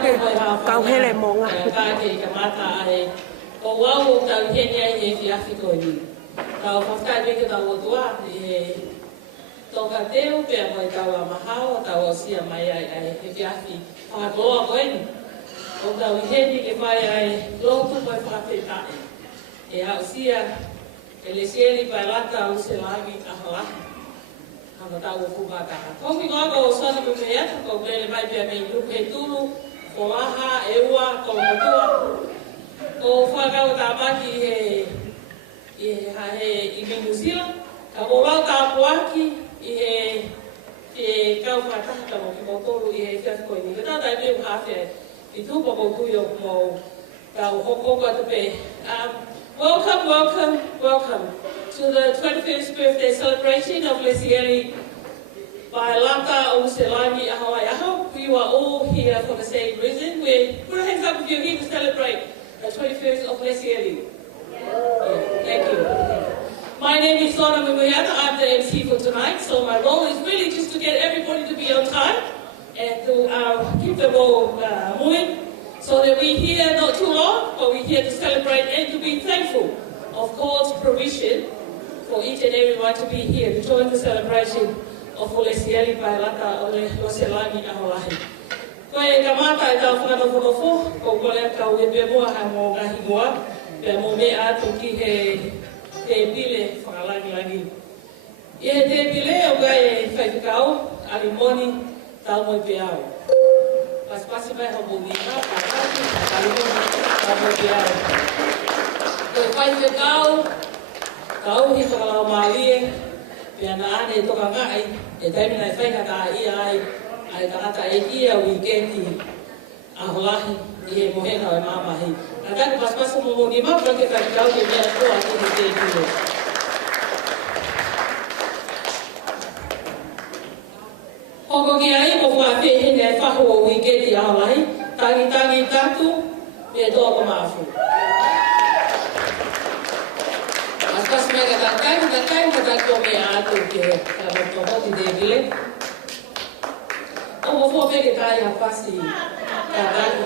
ke kau hele monga. Ka ke mata ai. O wau tau heni ai he fiafiko ni. Tau whakatai ke tau otua e toka teo pe mai tau a mahao tau o sia mai ai he fiafi. Whakakoa koe ni. O tau heni ke whai ai lotu mai whakatetae. E au sia e Lesieli, Paelata, Luselangi, Aholahi. Hanga tau o kumataha. Kongi ngako o sana Paelata, ko mele mai pia me iuke tulu, ko aha, e ua, ko matua. Ko whakau tāpaki i New Zealand. Ka morau tāpuaki i kau whakataka mo ki motoru i he whiafikoini. Ka tātai pia hawhia i tūpa ko tuyo mo kau hokoko atupe. Welcome to the 25th birthday celebration of Lesieli, Paelata, Luselangi, Aholahi. I hope you are all here for the same reason. Put your hands up if you're here to celebrate the 25th of Lesieli. Yeah, thank you. My name is Moimoi. I'm the MC for tonight, so my role is really just to get everybody to be on time and to keep them all moving. So that we're here not too long, but we're here to celebrate and to be thankful of God's provision for each and everyone to be here to join the celebration of Lesieli, Paelata, Luselangi, Aholahi. Koe kamata e tau whanganofo, ko kore kau e pia moa ha mo ngahi moa, pia mo me atu ki he pile whakalangi-langi. I he te pile o kai e whaikau, ari moni, tau mo i pia au. Pasi mai ho bonita, kali mo mo dia. Ko pai te kau hi ka la mali, pia na ane to ka ngai, e tai mina fai ka ai ka ta e ia weekendi. Aholahi i mo he ka mama hi. Na ka pas mo mo ni ma pra ke ka kau ke mea ko a te te. Hoko ki ai mo wha te hene e whaho o weekendi Aholahi, tangi tatu, me toa ko maafu. Aspas me ka takai ko me atu ke ka hoti te vile. O mo fo peke tai ha pasi ka raki.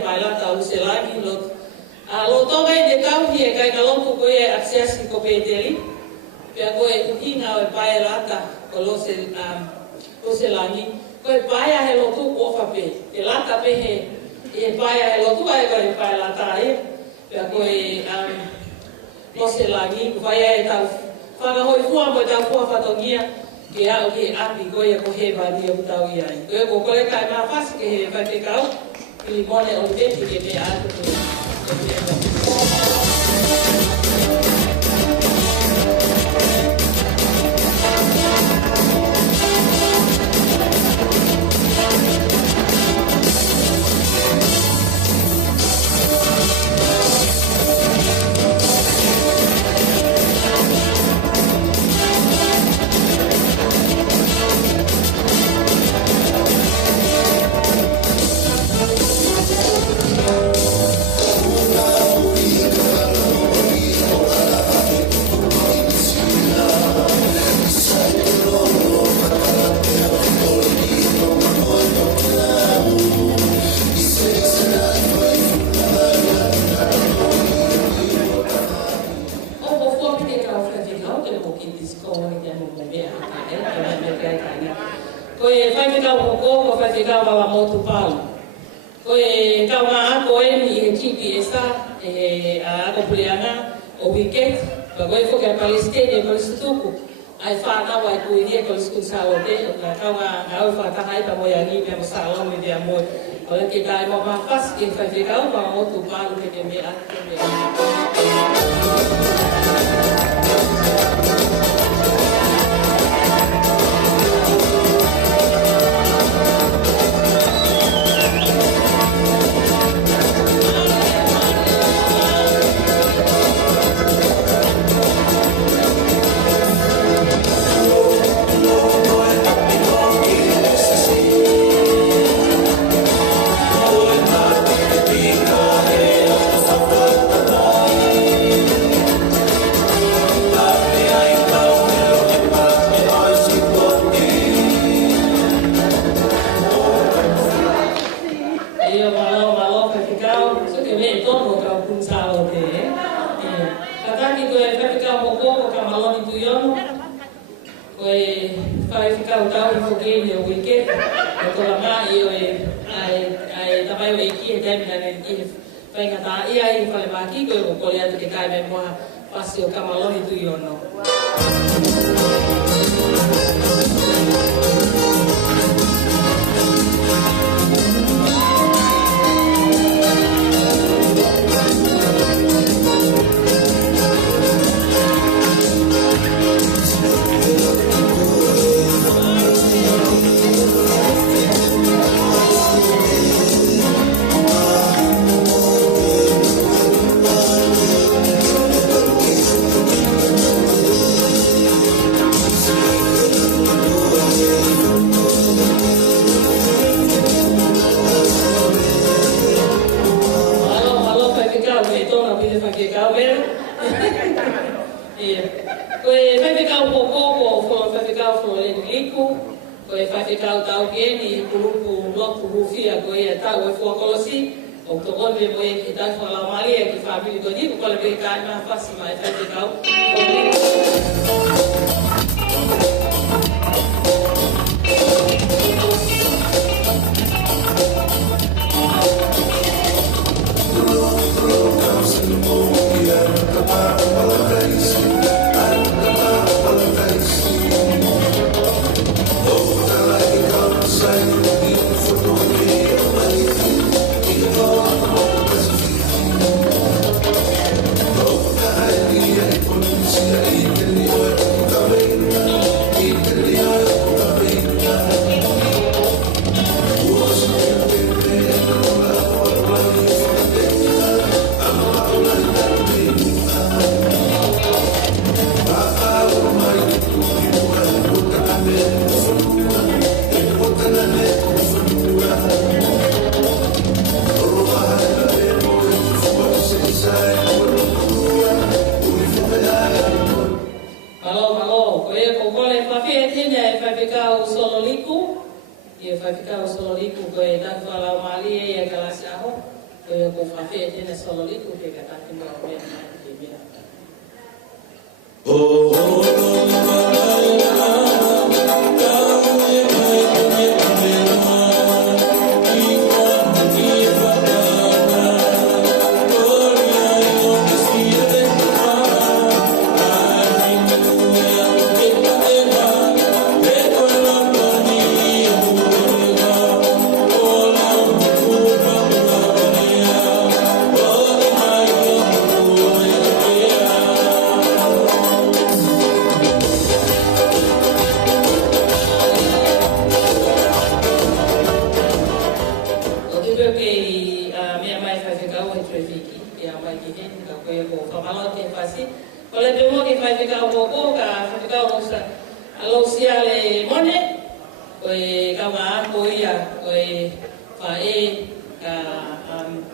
Paelata, Luselangi, lo toga e te tau hi e kai ka lotu koe e aksiasi ko Peteli. Pea koe uhinga o e Paelata o Luselangi. Koe paia he lotu o whape. E lata pehe e paia he lotu ai koe Paelata e. Pea koe Luselangi. Paia e tau whakahoi fua mo e tau fua whatongia. Ke au ke api koe ko he vani o tau iai. Koe ko kore kai maa whasi ke he whape kau. Philippians o teti ke me atu koe. Koe whaifika o koko, whaifika o ala motu Paula. Koe kau ngā ako eni e GPS a ako puleanga o wicket. Ka koe whoke a Palestine e Palestituku. Ai whanau ai kuiria Palestituku salote. Ka kau ngā au whataha i pa moi angi me mo salome vea moi. Koe ke kai mo mawhas ke whaifika o ma motu Paula ke te mea.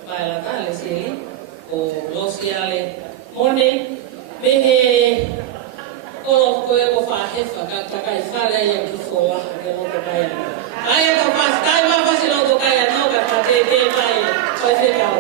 Paelata, Lesieli, o Lesieli, Mone, mehe, o koe o whahefa, ka kai whare ia ki whoa, ke loto kai ana. Ai e ka pas, kai ma pasi loto kai ana, ka te kai, kai te kau.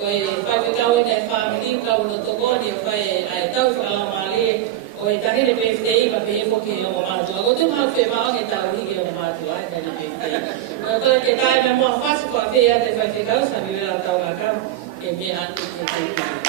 Koe whai kau e nei whamiri kau no tokoni o whai ai tau whakalamali o e tahine PFDI ma pe efo ki o mātua. Ko te mau whi maange tau hiki o mātua ai tahine PFDI. Koe ke tae me mua whasi kua whea te whai kau sa mi wera tau ngā kau e mea atu ke te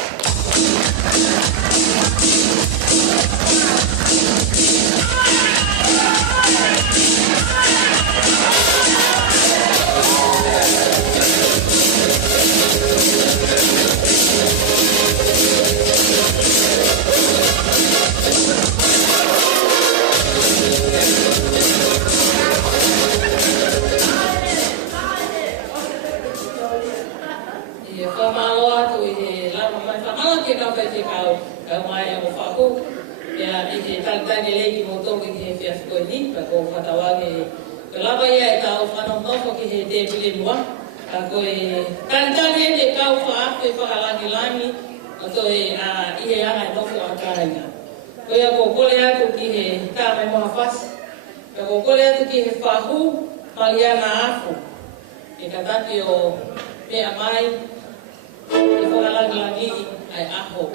tani lei mo to ki he fia ko ni pa ko fatawange ko lava ia ta o fano no ki he de bile mo ko e tani de ka o fa pe pa langi to e a ie ana no ko akanga ko ia ko ko le ko ki he ta me mo fas ko ko le ko ki he fa hu maliana afu e katati o pe amai e ko langi ai aho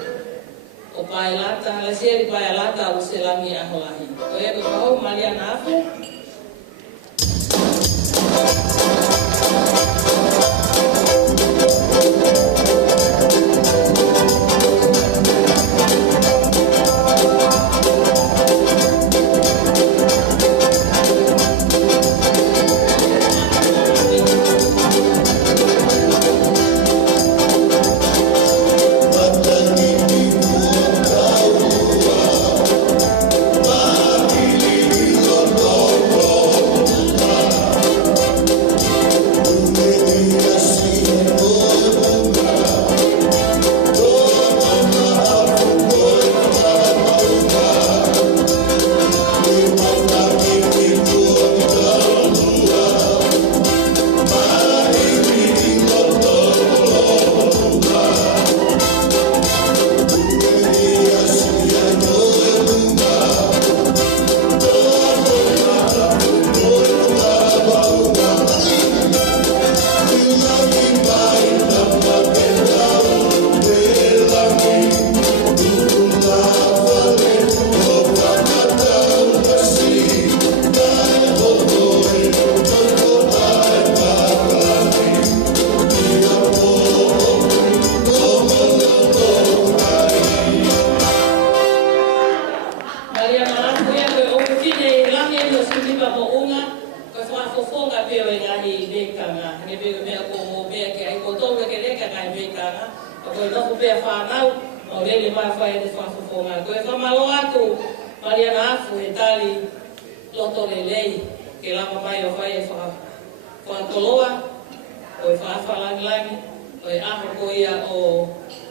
o Paelata, Lesieli Paelata, Luselangi, Aholahi. Oe ko kau malia nafu.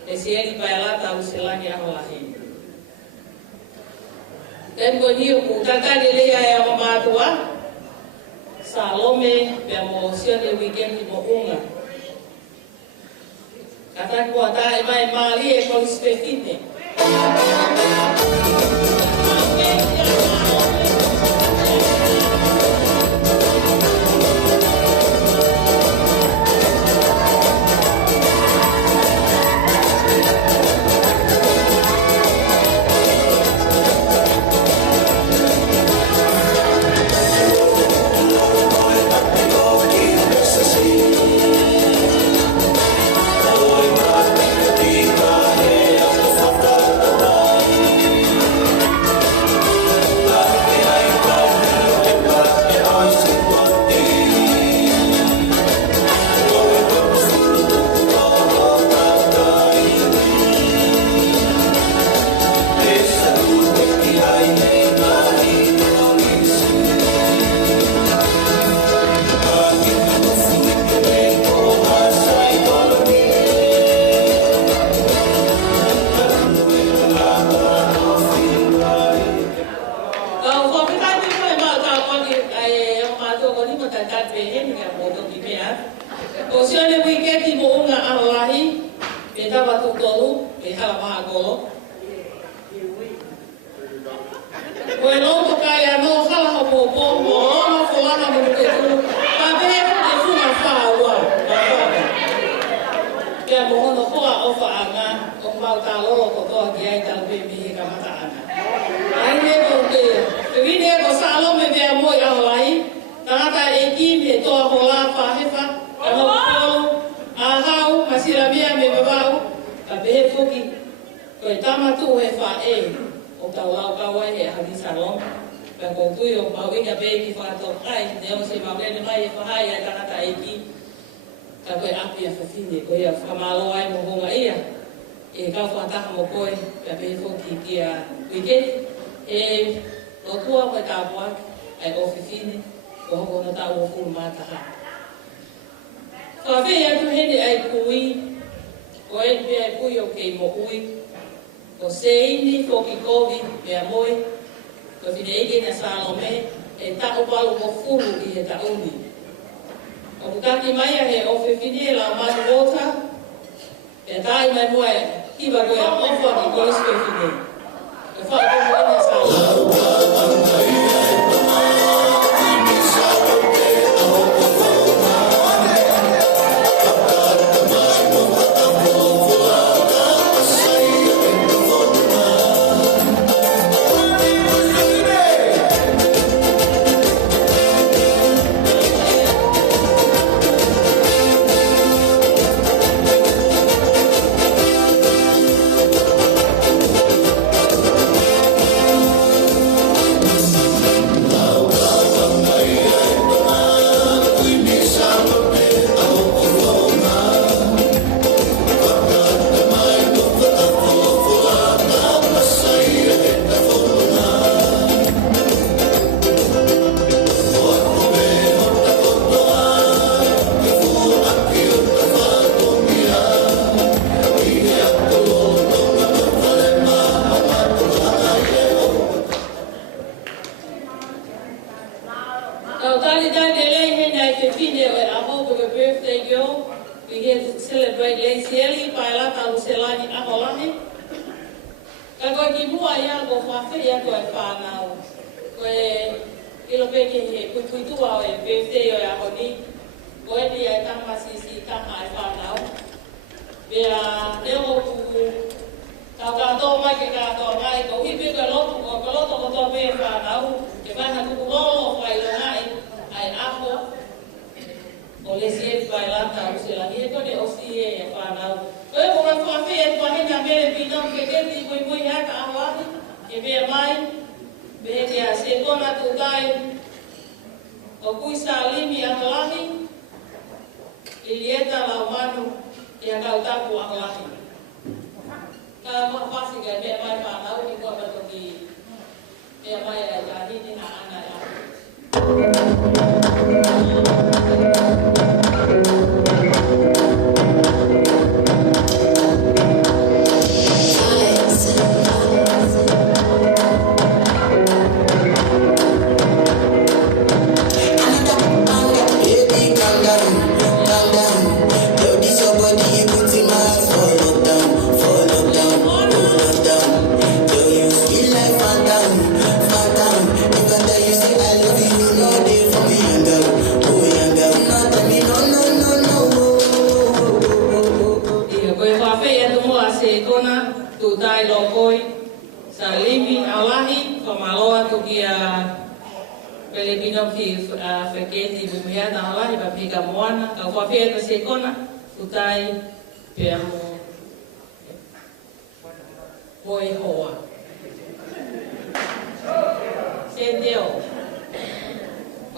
Lesieli Paelata, Luselangi, Aholahi. Dan ko hiyo ku tatani leia ya mamatua Salome pe mo sione weekend mo unga. Kata ko ata mai mali e ko spefine. Osione wiketi mo unga Aholahi, me tawa tutolu, me hala maha kolo. Koe longo kaya no hala hapo pomo, ono kolana mo te tu, pa behe te funga whaua, Kia mo no hoa ofa anga o mau ta lolo ko toa ki ai tau pe mihi ka mata ana. Ai ne ko te vine ko salo me vea moi Aholahi tangata e ki me toa hola pahefa ka no polo a hau masira mia me babau ka pehe fuki ko e tamatu he fa e o tau lau kawai he haki salong ka ko tui o mau inga pe ki whakato kai ne o se mau nene mai e whahai ai tangata e ki ka koe api a whawhine, koe a whamalo ai mo honga ia. E kau whataha mo koe, ka pehe whoki ki a wiketi. E lotua koe tāpuaki, ai o whiwhine, ko hoko na tāu o furu mātaha. Whawhi atu hene ai kui, ko e pia ai kui o kei mo ui, ko seini whoki kovi mea moi, ko whine ike na Salome, e tāu palu mo furu i he tauni. O kutaki mai he o whiwhine la manu wota, e tai mai moe kiwa koe a ofa ki koe whiwhine. E whakakomo ina Salome. We get to celebrate Lesieli, Paelata, Luselangi, Aholahi. Kako ki mua ia ko whawhi ia ko e whanau. Ko e ilo peke he kuitua o e birthday o e ahoni. Ko e ni ai tama sisi tama e whanau. Vea neo ku tau kato mai ke kato mai ko hipi ko lotu ko to pe whanau. Ke whaha tuku lolo whailo ngai ai aho. O Lesieli Paelata Luselangi e kone osi e whanau. Koe kora whawhi e kwa hena mere pinong ke keti Moimoi haka Aholahi ke mea mai. Behe ke a sekona tutai o kui salimi Aholahi. Ilieta lau manu e a kautaku Aholahi. Ka mawhasi ka mea mai whanau i kua matoki mea mai a tahini na ana e ahu. Tutai lokoi salimi Aholahi famaloa tukia Philippians ki feketi bumiana Aholahi papika moana ka kwa fia sekona tutai permo hoi hoa senteo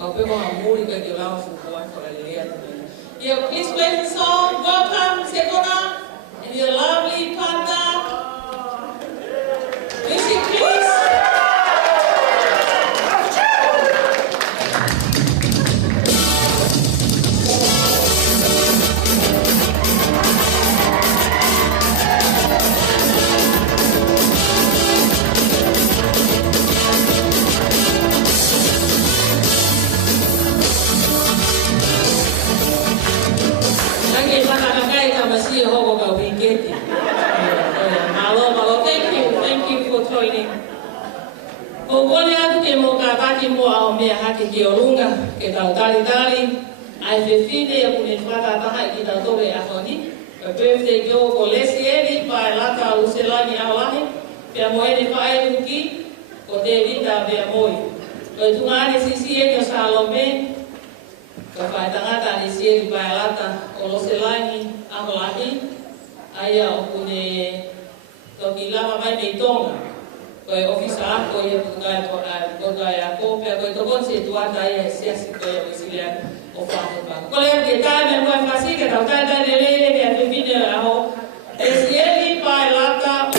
au pe mo amuri ka ki lao fu kwa kwa lea please play the song welcome sekona and your lovely partner. Music, please. Lagi sana kakai kama si hobo ka wiketi. Malo, thank you for joining. O kone atu ke mo ka taki mo ao mea hake ki o runga ke tau tali ai whiwhine e kune whakataha i ki tau tobe ahoni A birthday go ko Lesieli, Paelata, Luselangi, Aholahi. Pia moene whae uki, ko te rita pia moi. Ko e tungane sisi e Salome, ka whae tangata Lesieli, Paelata, o Luselangi, Aholahi. Aia o kune toki lava mai mei tonga. Ko e ofisa ako e kukai ako, pia ko e tokon se tuata ia e siasi ko e wisilia o whahe pa. Ko lea ke tae me moe whasika, tau tae lelele mea te vine aho. Lesieli, Paelata,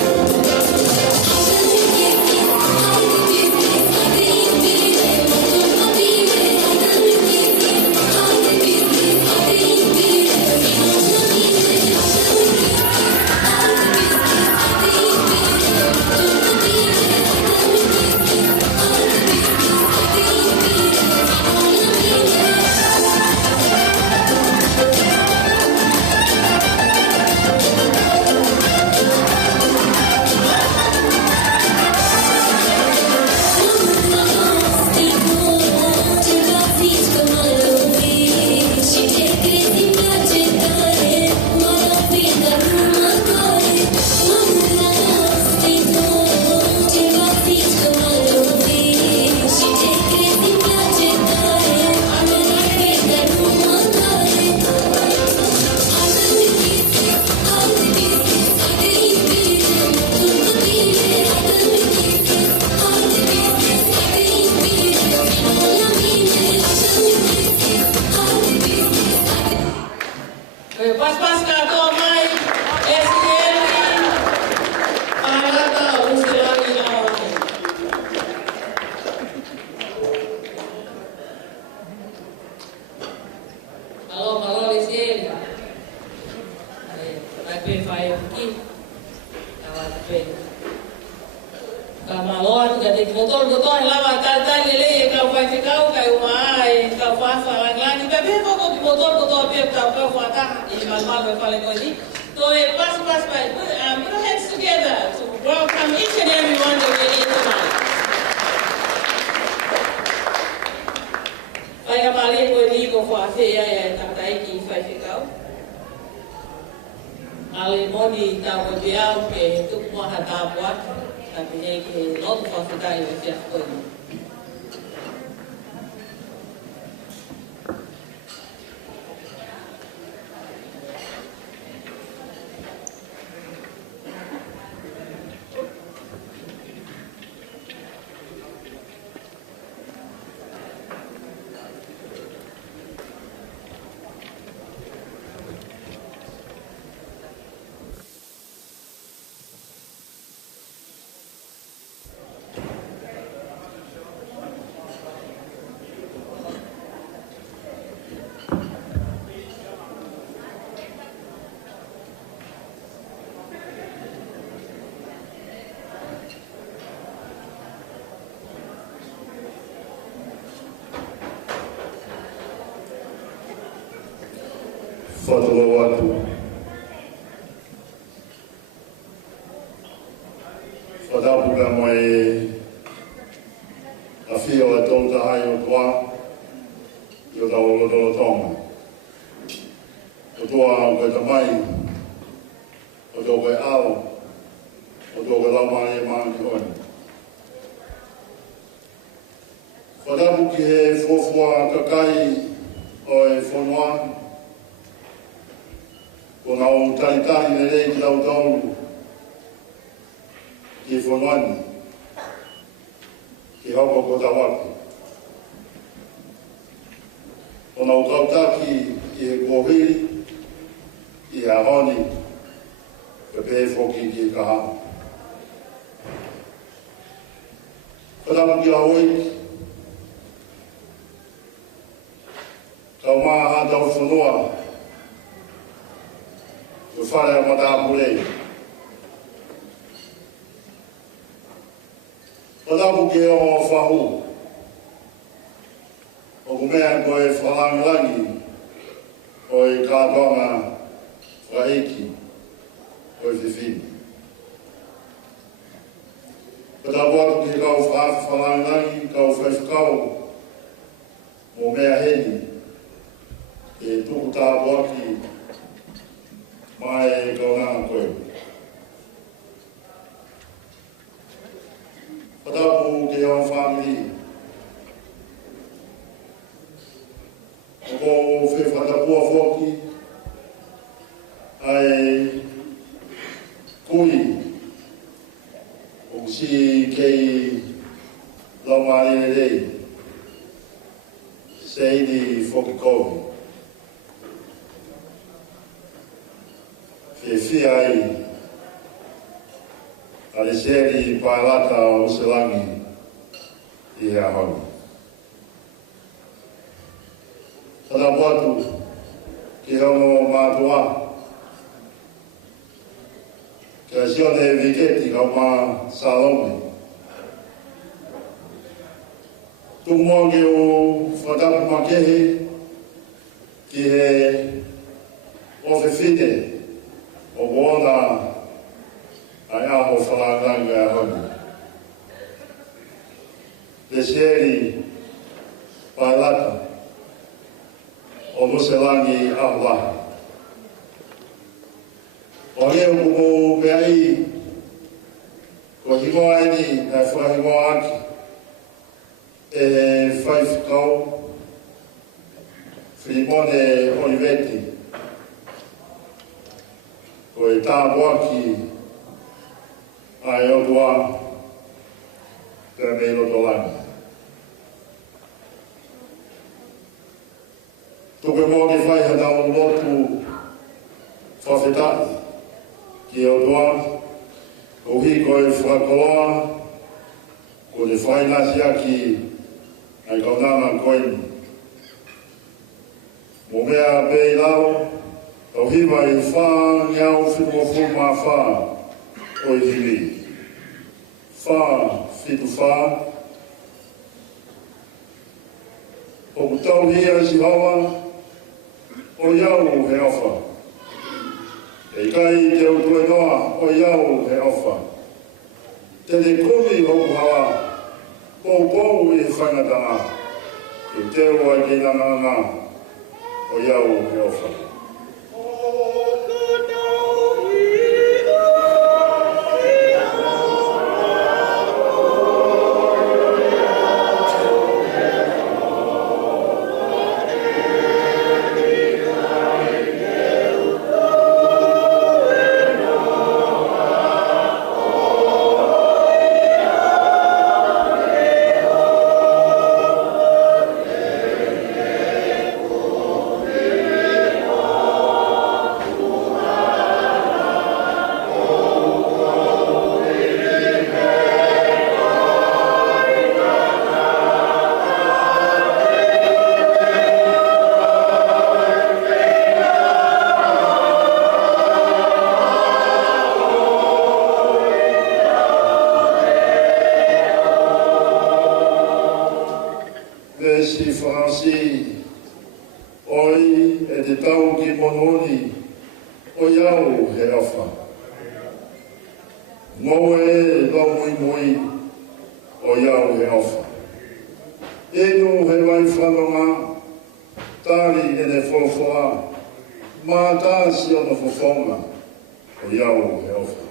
put our hands together to welcome each and every one that we're here tonight. Vai a male ko ligo ko afea e tatai ki fai ficau. Ale moni ta ko biau ke tuk mo hata buat tapi e ke lot ko fitai e fia ko. Whātua watu. Whatapuka mai a whio a tō tahai o toa i o tau o tonga. O toa o koe tamai, o tō koe ao, o tō koe lau mai e maani honi. Whatapuki he fōfua kakai o e whonoa, ko ngā o taitahi ne rei ki lau tauru ki e whonoani, ki hauko ko tawaku. Ko ngā o kautaki ki e kōhiri, ki e ahoni, pe pē whoki ki e kaha. Whatapu ki a hoi, kau maa ha tau whonoa, o whare a mata apurei. Whatapu ke o whahu, o kumea ko e whalangilangi, o e kātonga whaiki, o e whiwhini. Whatapu atu ke kau whalangilangi, kau whaiwhakau, o mea heni, e tuku tāpu aki, mai kauna koe. Patapu ke au family. Ko fe patapu a foki. Ai kui. O si kei laumari rei. Seini foki kovi. Fe ai a Lesieli, Paelata, Luselangi i Aholahi. Tana watu ki hono mātua kia sione viketi kau mā Salome. Tumonge o whatapu makehe ki he ofefine o wona ai aho whananga e honi. Lesieli, Paelata, o Luselangi Aholahi. O leo kumo mea i, ko himo aini e whahimo aki, e whaifukau, Filimone Oliveti, ko e tā moaki ai o tua te mei Luselangi. Tupe mō ki whai hana o lotu whawhetati ki o tua, ko hi ko e whakoloa, ko te whai nasi aki ai kaunana koini. Mō mea pei lau, tau hiwa i whā ngiau whitu o whuma whā o i hiwi. Whā whitu whā. O kutau hia si hawa, o iau he awha. E kai te utue noa, o iau he awha. Te te kumi hoku hawa, pou i whangata a. E te ua i kei nana o iau he awha. Si Franci, oi e te tau ki mononi, o iau he awha. Moe e lau Moimoi, o iau he awha. Eno he wai whanonga, tari e ne whawha, mā tāsi o na whawhonga, o iau he awha.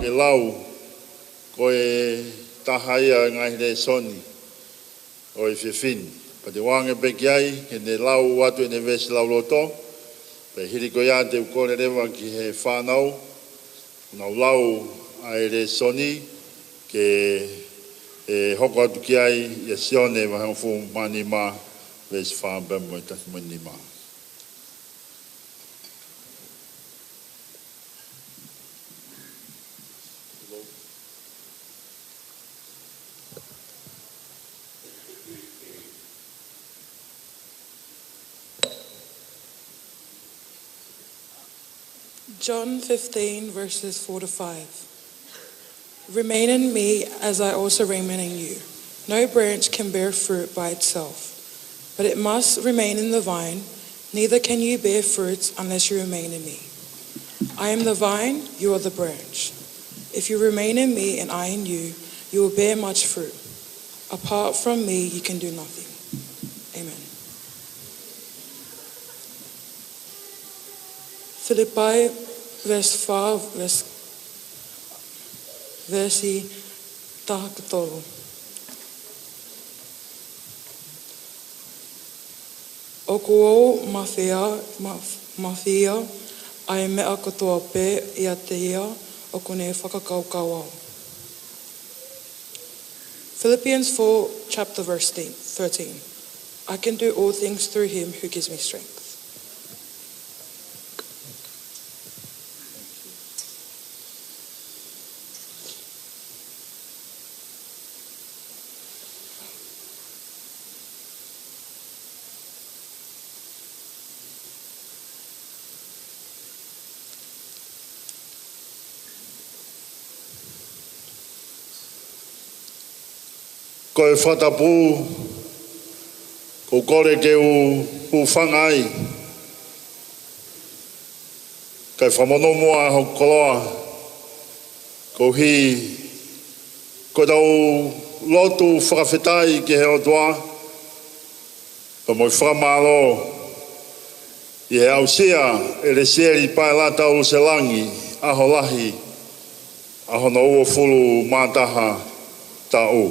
ke lau ko e tahaia ngai Lesieli o e whiwhini. Pa te wānga peki ai, ke ne lau atu e ne vesi lau loto, pe hiri ko ia te ukore rewa ki he whānau, nau lau a e Lesieli, ke e hoko atu ki ai, ia sione wa hangfu mani ma, vesi whāmbemo e tahi mani ma. John 15, verses 4 to 5. Remain in me as I also remain in you. No branch can bear fruit by itself, but it must remain in the vine. Neither can you bear fruit unless you remain in me. I am the vine, you are the branch. If you remain in me and I in you, you will bear much fruit. Apart from me, you can do nothing. Amen. Philippi, verse 5, versi tahakatolu. O ko mawhia, ai mea katoa pē ia te ia, o kone whakakaukau au. Philippians 4, chapter verse 13. I can do all things through him who gives me strength. Ko e whatapu, ko kore ke u whangai, kai whamono mua ho koloa, ko hi, ko tau lotu whakawhetai ki he o toa, pa moi whamalo, i he ausia e Lesieli Paelata o Luselangi, Aholahi, ahono ua fulu mātaha ta u.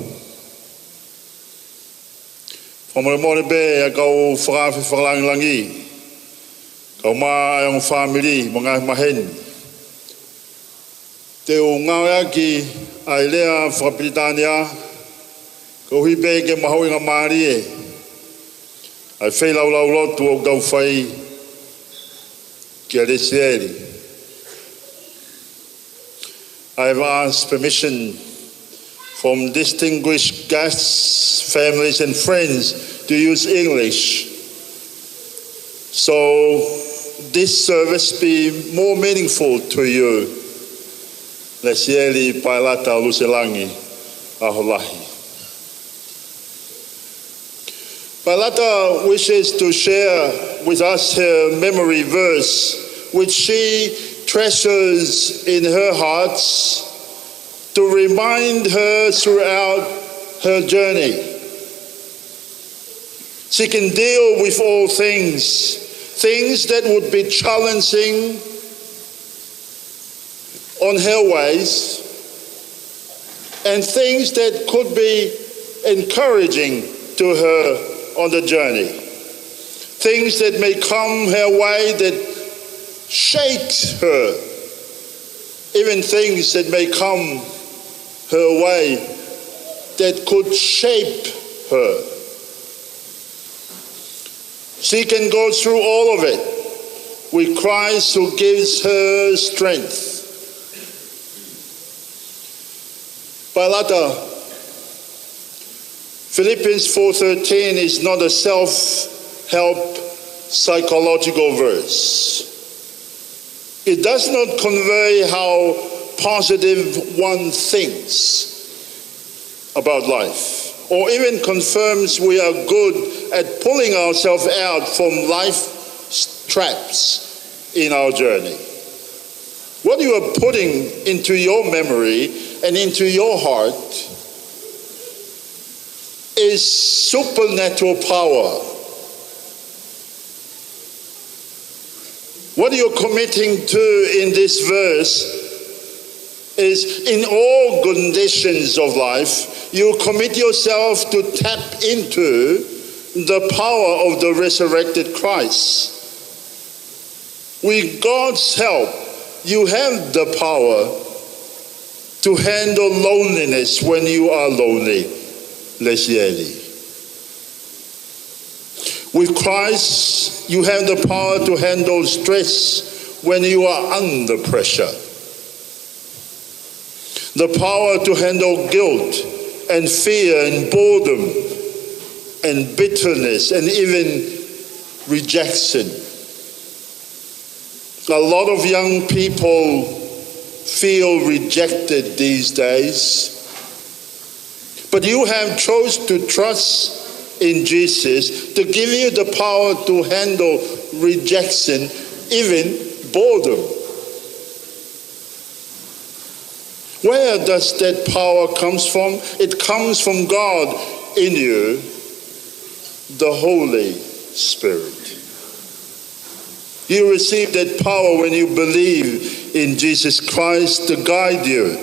Whamore be a kau whakawhi whakalangi, kau maa e ang whamiri, mga maheni. Te o ngāwea ki a ilea whakapitania, kau hipe ke mahoi ngā maari e, ai whailau lau lotu o kau whai ki a Lesieli. I have asked permission from distinguished guests, families and friends to use English. So this service be more meaningful to you. Lesieli Paelata Luselangi Aholahi. Paelata wishes to share with us her memory verse, which she treasures in her heart, to remind her throughout her journey. She can deal with all things that would be challenging on her ways, and things that could be encouraging to her on the journey. Things that may come her way that shakes her, even things that may come her way that could shape her. She can go through all of it with Christ who gives her strength. Paelata, Philippians 4:13 is not a self-help psychological verse. It does not convey how positive one thinks about life, or even confirms we are good at pulling ourselves out from life traps in our journey. What you are putting into your memory and into your heart is supernatural power. What you're committing to in this verse is in all conditions of life, you commit yourself to tap into the power of the resurrected Christ. With God's help, you have the power to handle loneliness when you are lonely. Lesieli. With Christ, you have the power to handle stress when you are under pressure. The power to handle guilt and fear and boredom and bitterness and even rejection. A lot of young people feel rejected these days. But you have chosen to trust in Jesus to give you the power to handle rejection, even boredom. Where does that power come from? It comes from God in you, the Holy Spirit. You receive that power when you believe in Jesus Christ to guide you.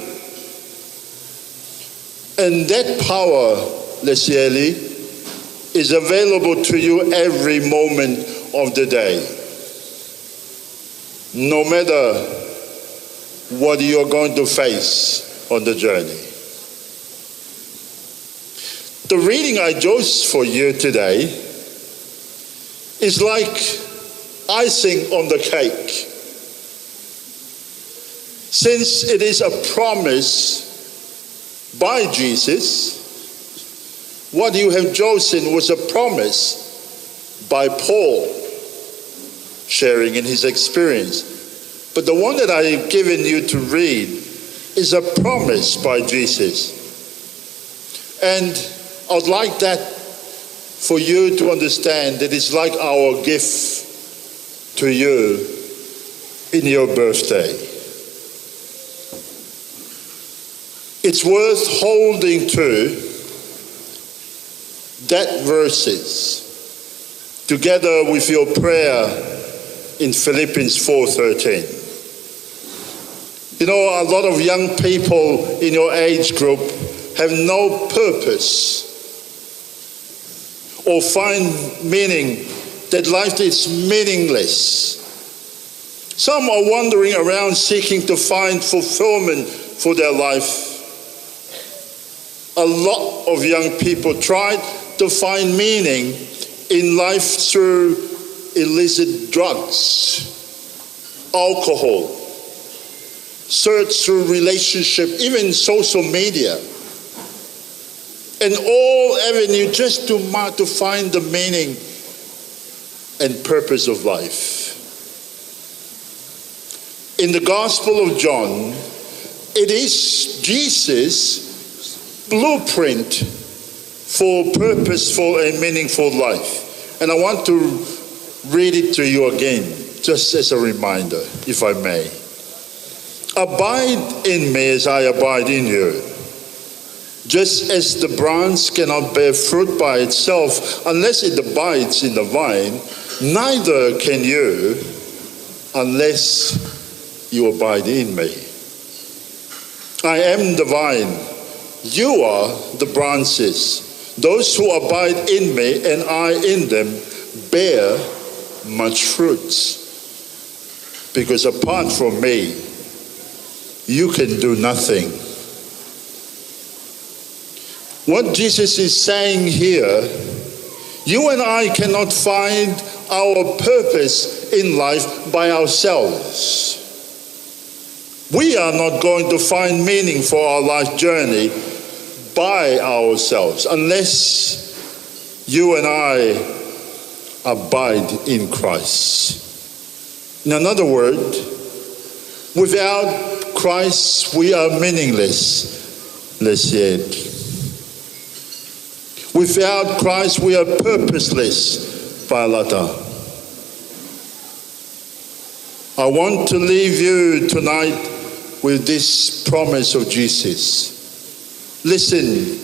And that power, Lesieli, is available to you every moment of the day. No matter what you're going to face on the journey. The reading I chose for you today is like icing on the cake. Since it is a promise by Jesus, what you have chosen was a promise by Paul, sharing in his experience. But the one that I have given you to read is a promise by Jesus. And I'd like that for you to understand that it's like our gift to you in your birthday. It's worth holding to that verses together with your prayer in Philippians 4:13. You know, a lot of young people in your age group have no purpose or find meaning, that life is meaningless. Some are wandering around seeking to find fulfillment for their life. A lot of young people try to find meaning in life through illicit drugs, alcohol, search through relationship, even social media, and all avenue just to find the meaning and purpose of life. In the Gospel of John, it is Jesus' blueprint for purposeful and meaningful life. And I want to read it to you again, just as a reminder, if I may. Abide in me as I abide in you. Just as the branch cannot bear fruit by itself unless it abides in the vine, neither can you unless you abide in me. I am the vine, you are the branches. Those who abide in me and I in them bear much fruit. Because apart from me, you can do nothing. What Jesus is saying here, you and I cannot find our purpose in life by ourselves. We are not going to find meaning for our life journey by ourselves unless you and I abide in Christ. In another word, without Christ we are meaningless. Lesieli. Without Christ we are purposeless. Paelata. I want to leave you tonight with this promise of Jesus. Listen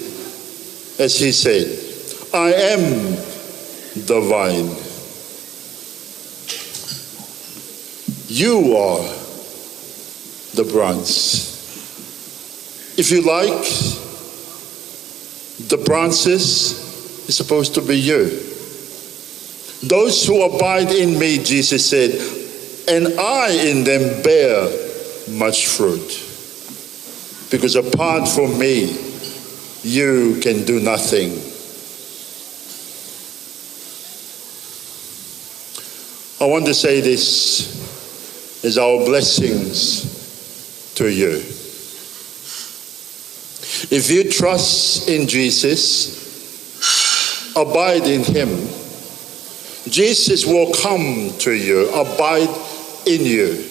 as he said, I am the vine. You are the branch. If you like, the branches is supposed to be you. Those who abide in me, Jesus said, and I in them bear much fruit. Because apart from me, you can do nothing. I want to say this as our blessings to you. If you trust in Jesus, abide in him, Jesus will come to you, abide in you.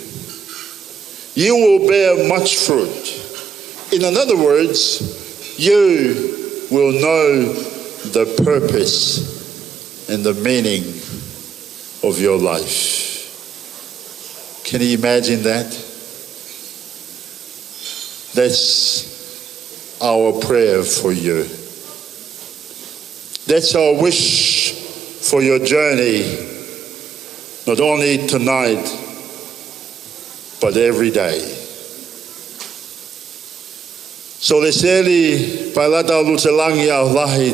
You will bear much fruit. In other words, you will know the purpose and the meaning of your life. Can you imagine that? That's our prayer for you. That's our wish for your journey, not only tonight, but every day. So Lesieli, Paelata, Luselangi, Aholahi,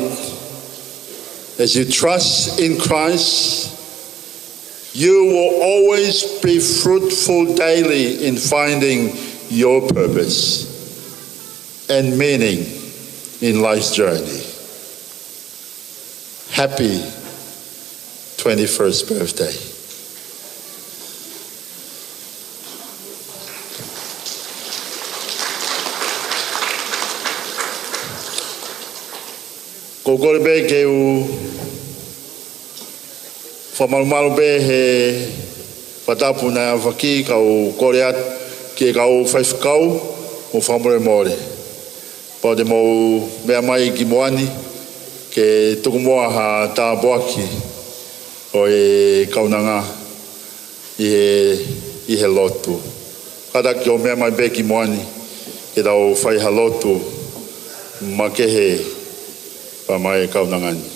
as you trust in Christ, you will always be fruitful daily in finding your purpose and meaning in life's journey. Happy 21st birthday. Ko kore be ke u whamarumaru be he whatapu na whaki ka u kore at ke ka u whaiwhakau o whamure more. Pau te mau mea mai ki moani ke tuku moa ha tā boaki o e kaunanga i he lotu. Kata ki o mea mai be ki moani ke tau whai ha lotu ma ke he pa mai kaunangani.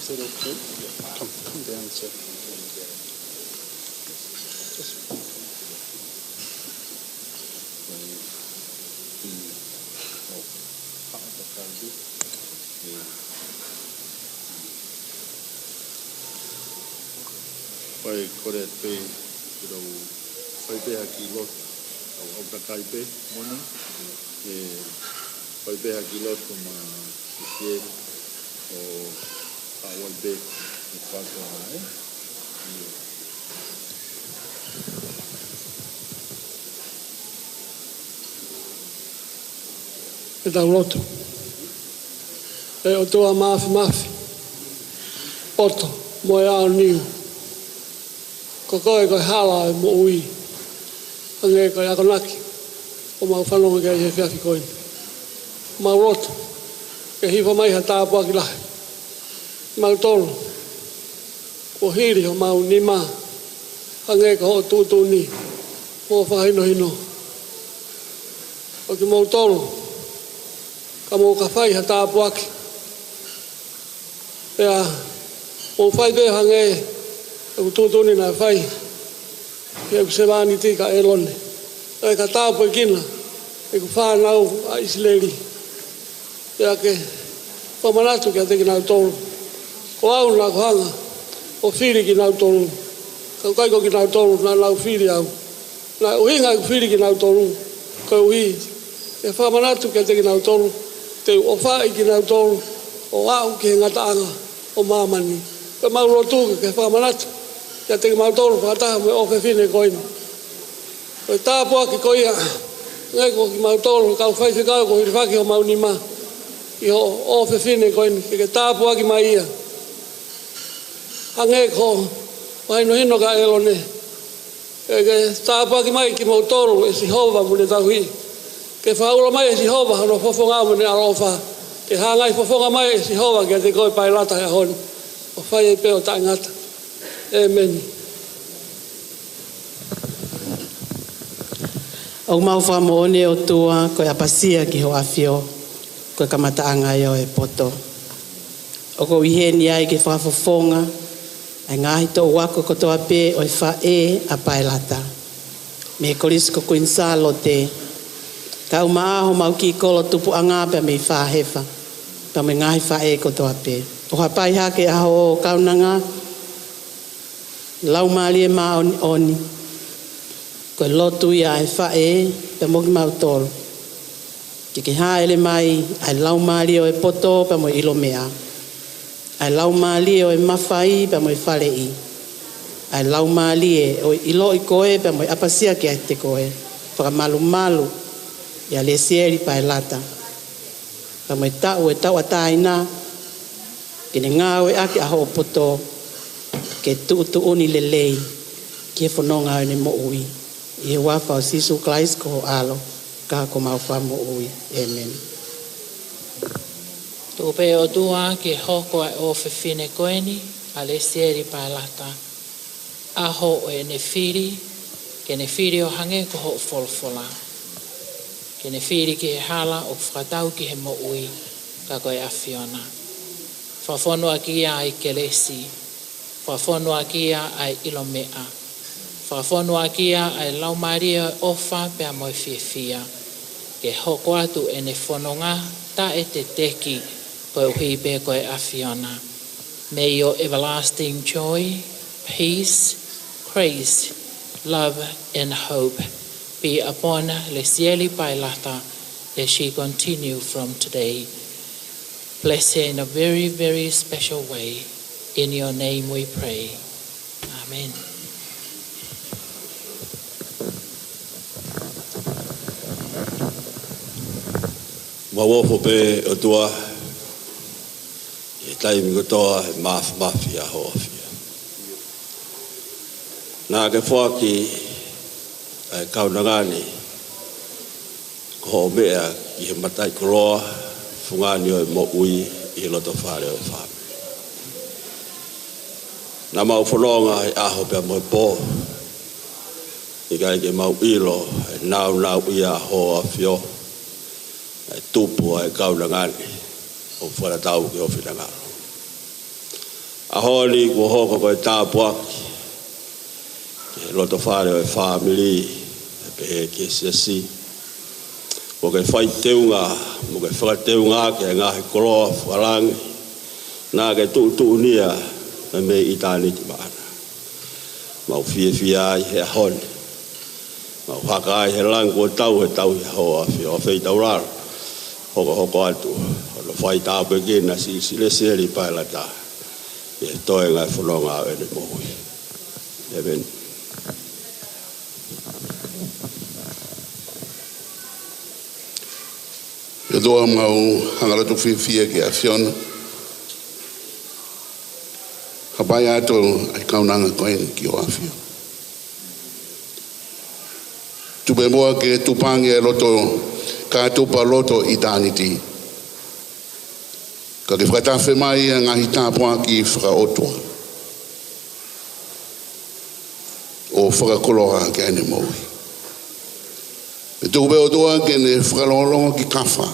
Is that okay? Yeah. Come down, sir. Just Pai kore pe kiro pai pe haki lot au takai pe mona pai pe haki lot ma Lesieli o awal be ni kwato ai e tau lotu. E o toa mafi. Oto, mo e ao niu. Ko koe koe hala e mo ui. Ange koe akonaki. O mau whanonga kei he whiawhi koe. Mau lotu. Ke hiwa mai ha tāpua ki lahe. Mau tolu. Ko hiri ho mau ni mā. Ange ko ho tūtū ni. Mo whahino hino. O ki mau tolu. Ka mō ka whai ha tāpua ki. Ea, mō whai pe hange, e ku tūtuni nā whai, ki e ku se wāni tika e lone. E ka tāpua kina, e ku whānau a Lesieli. Ea ke whamanatu ki a teki nau tolu. Ko au nā kuhanga, o whiri ki nau tolu. Ka kaiko ki nau tolu, nā nau whiri au. Nā uhinga ku whiri ki nau tolu, ko uhi. E whamanatu ki a teki nau tolu. Te o whai ki nau tolu, o au ki he ngataanga o māmani. Ka mau rotuka ke whamanatu, kia te mau tolu whataha me o whiwhine koina. Koe tāpua ki koia, ngai ko ki mau tolu, kau whaiwhi kau ko hiriwhaki o mau ni mā. I o whiwhine koina, ke tāpua ki mai ia. Hange ko, waino hino ka elone, ke tāpaki mai ki mau toro e si hova mune tauhi. Ke whaura mai e si hova hano fofonga mune arofa. Ke hangai fofonga mai e si hova ke te koe Paelata e hon. O whai e peo taingata. Amen. O mau whamoone o tua koe apasia ki ho awhio. Koe kamataanga i o e poto. O ko iheni ai ke whafofonga. Ai ngahi tō wako kotoa pē o i whae a Paelata. Me koris ko kuinsalo te. Ka umaaho mau ki kolo tupu anga pe me whahefa. Pa me ngahi whae kotoa pē. O hapai hake aho o kaunanga. Lau maali e maa oni oni. Koe lotu ia e whae pe moki mau tolo. Ki haele mai ai lau maali o e poto pe mo ilo mea. Ai lau maali o e mawhai pe mo i whale i. Ai lau maali o ilo i koe pe mo i apasia ki ai te koe. Whakamalu malu i a Lesieli Paelata. Pe mo i tau e tau ataina. Kine ngāo e ake aho o poto. Ke tu uni lelei. Ki e whanonga o ne mo ui. I e wafa o Sisu Christ ko alo. Ka ko mau wha mo ui. Amen. Tupe o tua ke hoko ai o whiwhine koeni a Lesieli Paelata. Aho o e nefiri, ke nefiri o hange ko ho wholwhola. Ke nefiri ki he hala o whakatau ki he mo ui, ka koe a Fiona. Whawhonua ki ai kelesi, whawhonua ki ai ilomea, whawhonua ki ai laumaria ofa pea moi whiwhia. Ke hoko atu e ne whanonga ta e te teki, koe uhipe koe a Fiona. May your everlasting joy, peace, grace, love and hope be upon Lesieli Paelata as she continue from today. Bless her in a very, very special way. In your name we pray. Amen. Mawofo pe o tua tai mi toa mafia hofia. Na ke foki kaunangani ko mea ki matai koloa fungani o mo ui I loto fare o fa. Na mau fononga I aho pe mo po. I kai ke mau ilo nau ia ho afio. Ai tupu ai kaunangani o fora tau ke o finangalo. Aholahi ko hoko ko tāpuaki. Ke loto whare o family. Pe ke siasi. Ko ke whai teunga. Mo ke whakateunga ke ngahi koroa wharangi. Nā ke tu unia. Me I tāniti maana. Mau fia ai he ahoni. Mau whaka ai he lango tau he tau he hoa. Whio whai tau raro. Hoko atu. Ono whai tāpu e kena si Lesieli Paelata. E toe ngai whanonga e ne mohui. Amen. E doa mau hangaratu whiwhia ki a Fiona. Hapai ato ai kaunanga koeni ki o awhio. Tupe moa ke tupangi e loto, ka tupa loto I tāniti. Ka ke whakatawhi mai a ngahi tāpua ki whakaotua. O whakakoloha ke ane moui. E tupe o toa ke ne whakalongalonga ki kawha.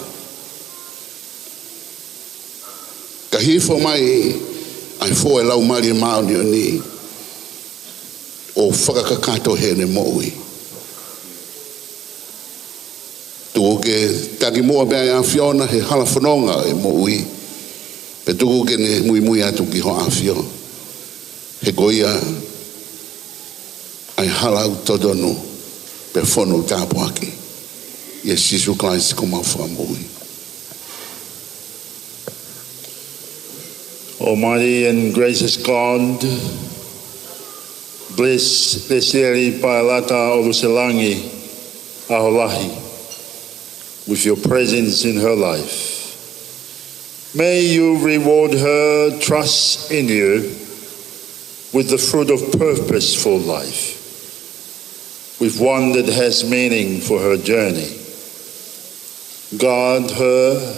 Ka hifo mai ai fo e lau mari maoni o ni. O whakakakato he ne moui. Tuko ke taki moa bea a Fiona he hala whanonga e moui. Pe tuku ke ne mui atu ki ho awhio. He goia ai hala u todonu pe whonu tāpuaki. I Sisu Christ ko mau whamui. Almighty and gracious God, bless Lesieli Paelata o Luselangi, Aholahi, with your presence in her life. May you reward her trust in you with the fruit of purposeful life. with one that has meaning for her journey. Guard her,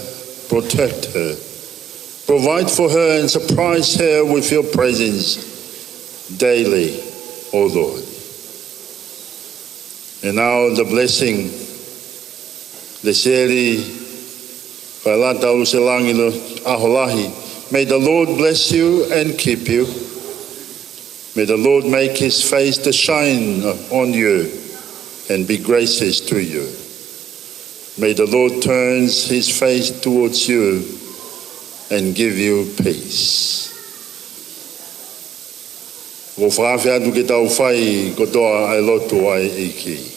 protect her, provide for her and surprise her with your presence daily, O Lord. And now the blessing, Lesieli, Paelata, Luselangi, Aholahi. May the Lord bless you and keep you. May the Lord make his face to shine on you and be gracious to you. May the Lord turn his face towards you and give you peace. Ko whawhia atu ke tau whai ko toa ai lotu ai iki.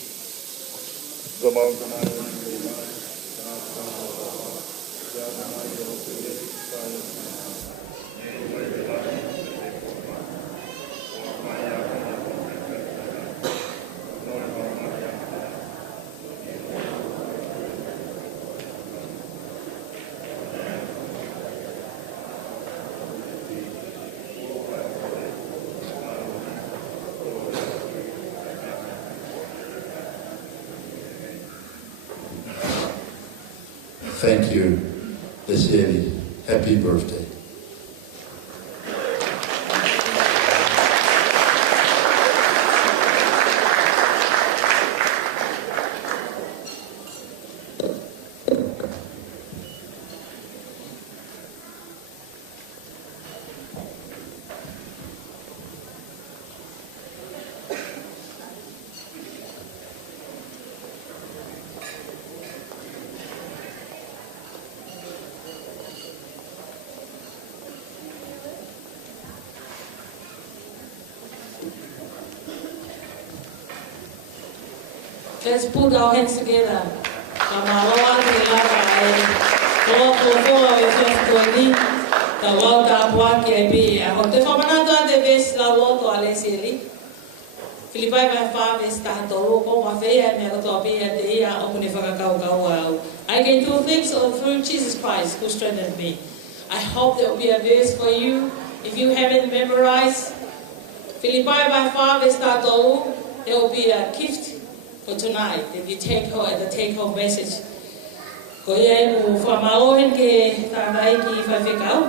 Thank you, Lesieli. Happy birthday. Let's put our hands together. Kamaloan Paelata ai Paula e Festoni. The Lord Abua ke be. Ako te whamanata te ves la loto a Lesieli. Philippians vai whawe stato ko wa whea me ko toa pia te ia o mune whakakau kau au. I can do things through Jesus Christ who strengthened me. I hope there will be a verse for you. If you haven't memorized Philippians vai whawe stato, there will be a gift for tonight, if you take home the take-home message. Ko ia mu whamalohen ke tātai ki whawhekau,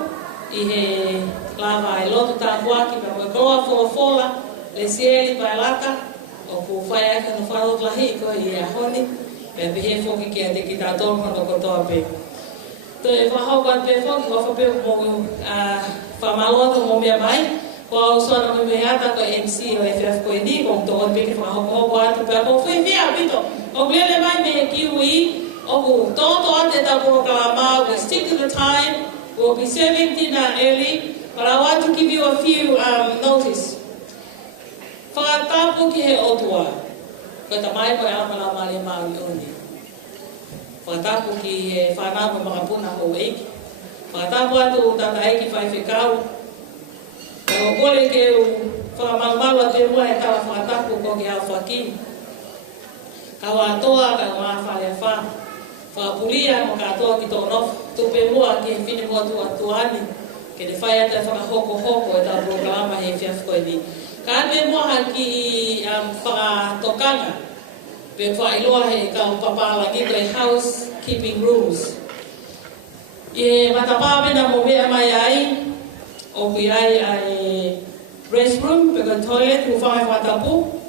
I he lava I lotu tā huaki pa moe koa whola, Lesieli, Paelata, o ku whaiaka no wharoklahi ko I ahoni, pe pehe whoki ki a te ki tā tōrkono ko toa pe. To e whahau pat pe whoki, wa whapeu mo whamaloto mo mea mai, ko sona me hata ko MC o FF ko ni ko to on peke fa ho ko atu pa ko foi via bito o glele mai me kiwi o ko to ate ta ko kalama we stick to the time. We'll be serving dinner early, but I want to give you a few notice. Fa tapu ki he otua ko ta mai ko ala mala mali mai oni fa tapu ki he fa na ko makapuna ko week fa tapu atu ta tai ki fa fikau. O kore ke o whakamangmala te mua e kawa whakatapu ko ke au whaki. Kawa atoa, kawa whare wha. Whakapulia mo ka atoa ki tō nof. Tupe mua ki he whine mua tu atuani. Ke te whai ata whakahoko hoko e tau programa he whiafko e ni. Ka ate mua ki whakatokanga. Pe whailoa he kau Papalangi ko e housekeeping rules. I matapapena mo mea mai ai. O kui ai restroom, because toilet will find watapu.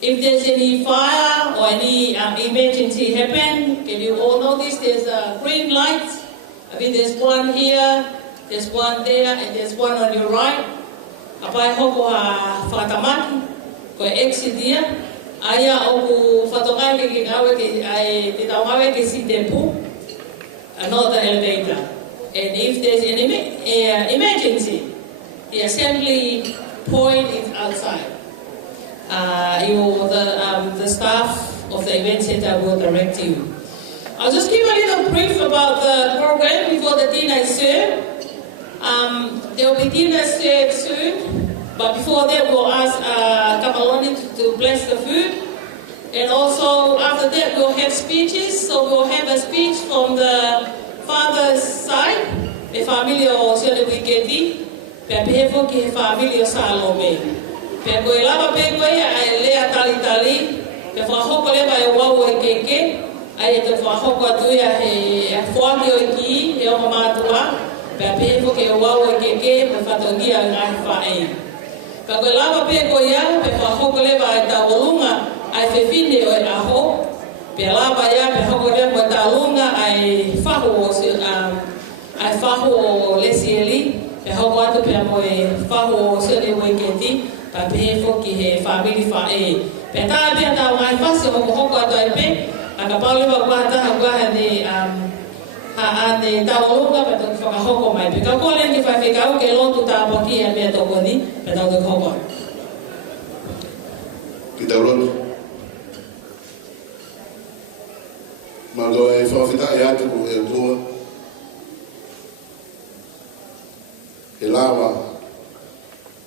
If there's any fire or any emergency happen, can you all notice there's a green light? I mean, there's one here, there's one there, and there's one on your right. Apai hoko ha whatamaki, ko exit here. Aya o ku whatokai ke ngawe ke te tauhawe ke si te pu, not the elevator. And if there's an emergency, the assembly point is outside. The staff of the event center will direct you. I'll just give a little brief about the program before the dinner is served. There will be dinner served soon, but before that we'll ask Kamaloni to bless the food. And also after that we'll have speeches, so we'll have a speech from the father's side, the family o sele wiketi, pe pehe ki he family o Salome. Pe koe lava pe koe ai lea tali tali, Pe whahoko lewa e wau e keke, ai e te whahoko atuia he whuaki o i ki, he oka mātua, pe a pēko ke o wau e keke, pe whatongia ngai whae. Ka koe lawa pē ko ia, pe whahoko lewa e tā wolunga, ai whiwhine o e aho, pe lawa ia, pe hoko lewa e tā lunga, ai whahu o Lesieli, pe hoko atu pe a moe whahu o Sene Waiketi, pa pēko ki he whamiri whae. Pe tā pia tā ngai whasi o hoko atu ai pē, a ka paulewa kua taha kua hane ane tawalunga pe toki whakahoko mai. Pe ka kua lengi whaiwhikau ke lotu tā paki e mea toko ni, pe tau toki hoko. Ki tau roto. Ma lo e whawhita e atu ko e utua. E lawa.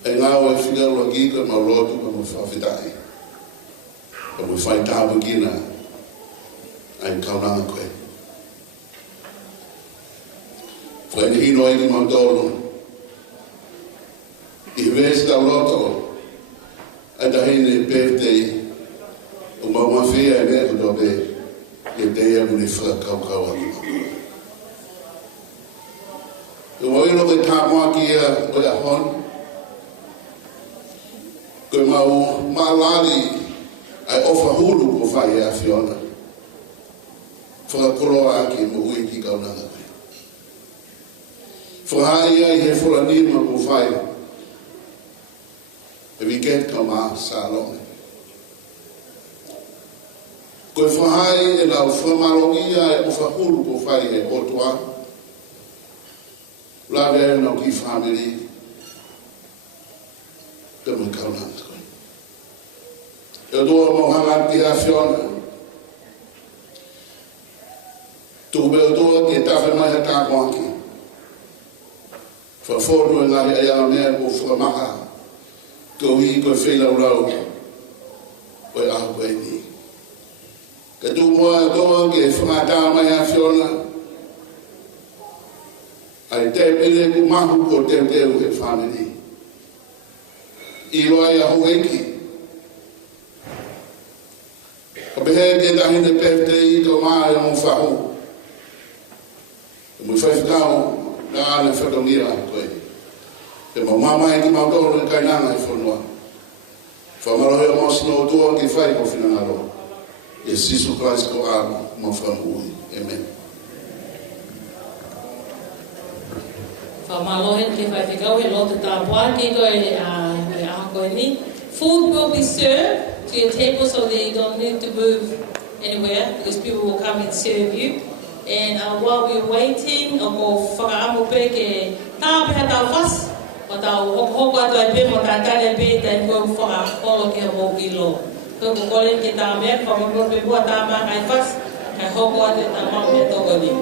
E lawa e whigaru a gika ma lotu ma whawhita e. Pa mo whai tāwa gina ai kaunanga koe. Whai ni hino ai ni mautoro. I vesi tau loto. Ai tahine birthday. O mawawhia e mea kuto be. E te ea muni whakau atu. E waino te tāmoa ki ea o ea hon. Koe mau malari ai ofa hulu ko whai ea Fiona. Whakakoroa ake mo ui ki kaunanga koe. Whahai ai he whuranima ko whai. E wiket ka maa sālonge. Koe whahai e lau whamalongia e ofa hulu ko whai he otua. Lawe e nau ki whamiri. Te mo kaunanga koe. E doa mo hanga ki a Fiona. Tu be doa ki tafe mai ha tā moaki. Whawhono e ngari ai ana mea ko whakamaha. Ko hi koe whelau rau. Koe aho koe ni. Ka tu moa doa ki e whangatā mai ha Fiona. Ai te pere ku mahu ko te teu e whamiri. I roa i aho eki. Ka pehe ke tahine pefte i to maa e mo whahu. Mo whaifukau na ana whatongira koe. Te mau mamai ki mautoro e kainanga e whanua. Whamarohe o mosino o tua ki whai ko whinangaro. E Sisu Christ ko aro mo whanui. Amen. Whamalohe ke whaifukau he lotu tāpua ki koe a koe ni. Food will be served to your table so that you don't need to move anywhere because people will come and serve you. And while we're waiting, ako whakaamu pe ke tāpeha tau was, o tau hoko atu ai pe mo tātare pe tai koe whakapolo ki hamo ki lo. Koe ko kore ki tā mea, whamapolo pe bua tā maa kai was, kai hoko atu tā maa mea toko ni.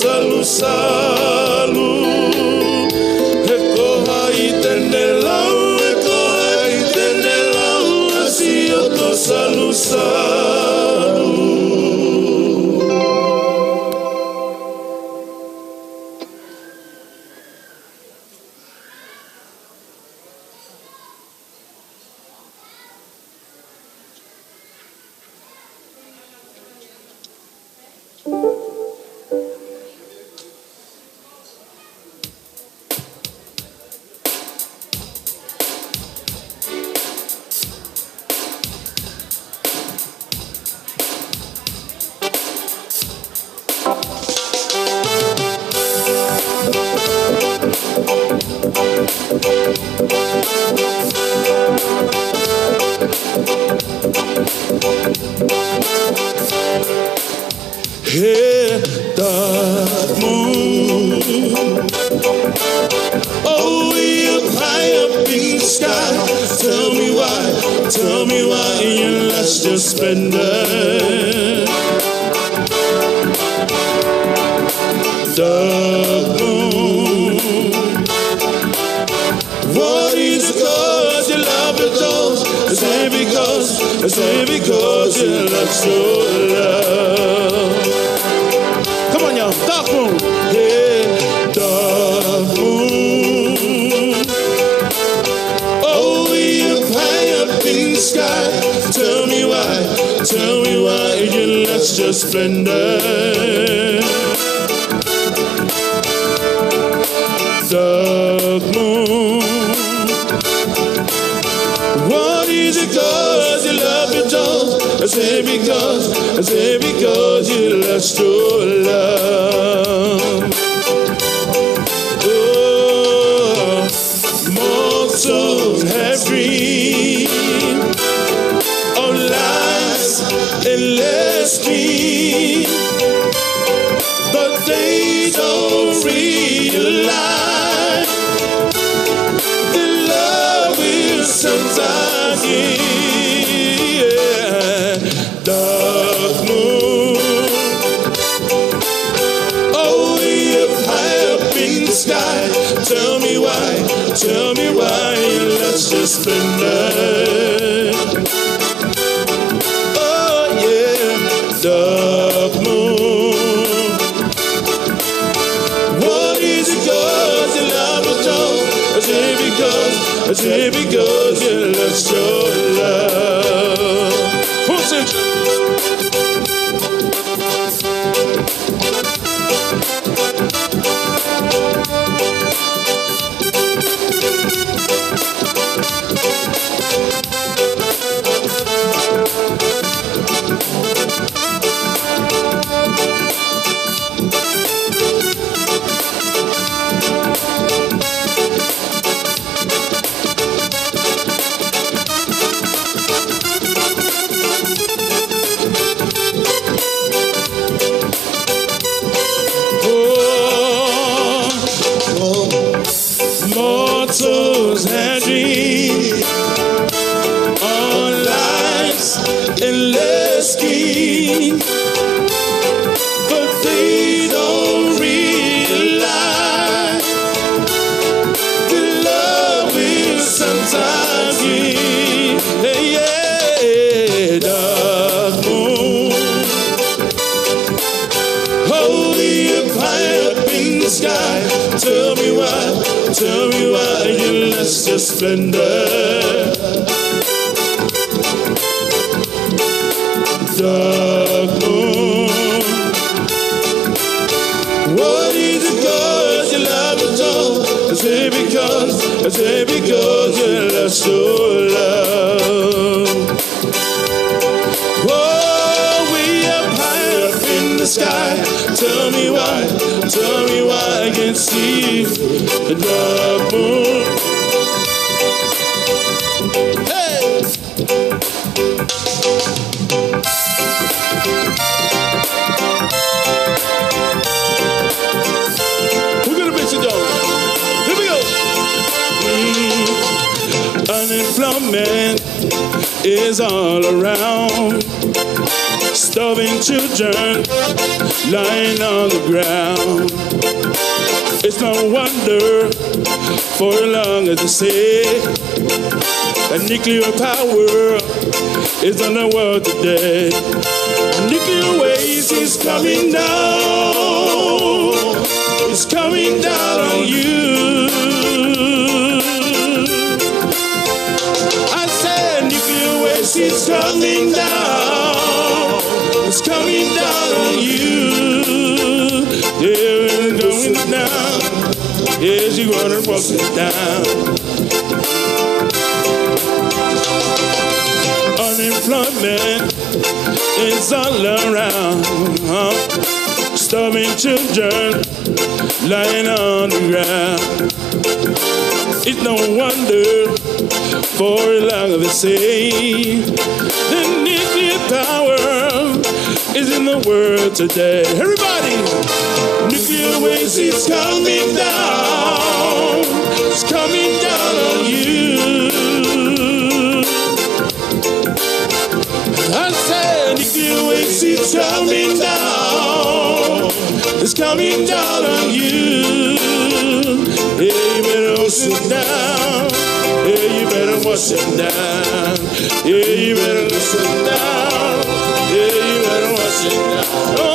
salu salu. He koha I tene lau, he koha I tene lau, asi o to salu salu. Hey, dark moon, oh, way up high up in the sky. Tell me why you lost your splendor. Dark moon, what is the cause you love it all? Say because you lost your love. Come on, y'all. Dark moon. Yeah, dark moon. Oh, way up high up in the sky. Tell me why you lost your splendor. Dark moon. What is it cause you love your dog? I say because you lost your love. Oh, mortals have dreamed of lives endless dream, but they don't realize the love will sometimes give. Dark moon, oh, way up high up in the sky. Tell me why you lost your splendor. Oh yeah, dark moon. What is it cause you love it all? I say because you lost your love. Who's it? Mortals had dreamed on life's endless scheme, but they don't realize the love will sometimes give. Hey, yeah, dark moon, holy up high up in the sky. Tell me why you lost your splendor. Dark moon, what is it cause you love it all? I say because you lost your love. Oh, way up high up in the sky. Tell me why I can't see the dark moon. Hey! We're gonna mix it down. Here we go. Unemployment is all around. starving children lying on the ground. It's no wonder, for as long as they say that nuclear power is on the world today. Nuclear waste is coming down. It's coming down on you. I said nuclear waste is coming down. It's coming down on you. Yeah, it's going down. Yes, you're gonna walk it down. Unemployment is all around. Starving children lying on the ground. It's no wonder, for as long as they say the nuclear power is in the world today. Everybody! Nuclear waste is coming down. It's coming down on you. I said nuclear waste is coming down. It's coming down on you. Yeah, you better wash it down. Yeah, you better wash it down. Yeah, you better wash it down. Yeah, you better wash it down. Oh.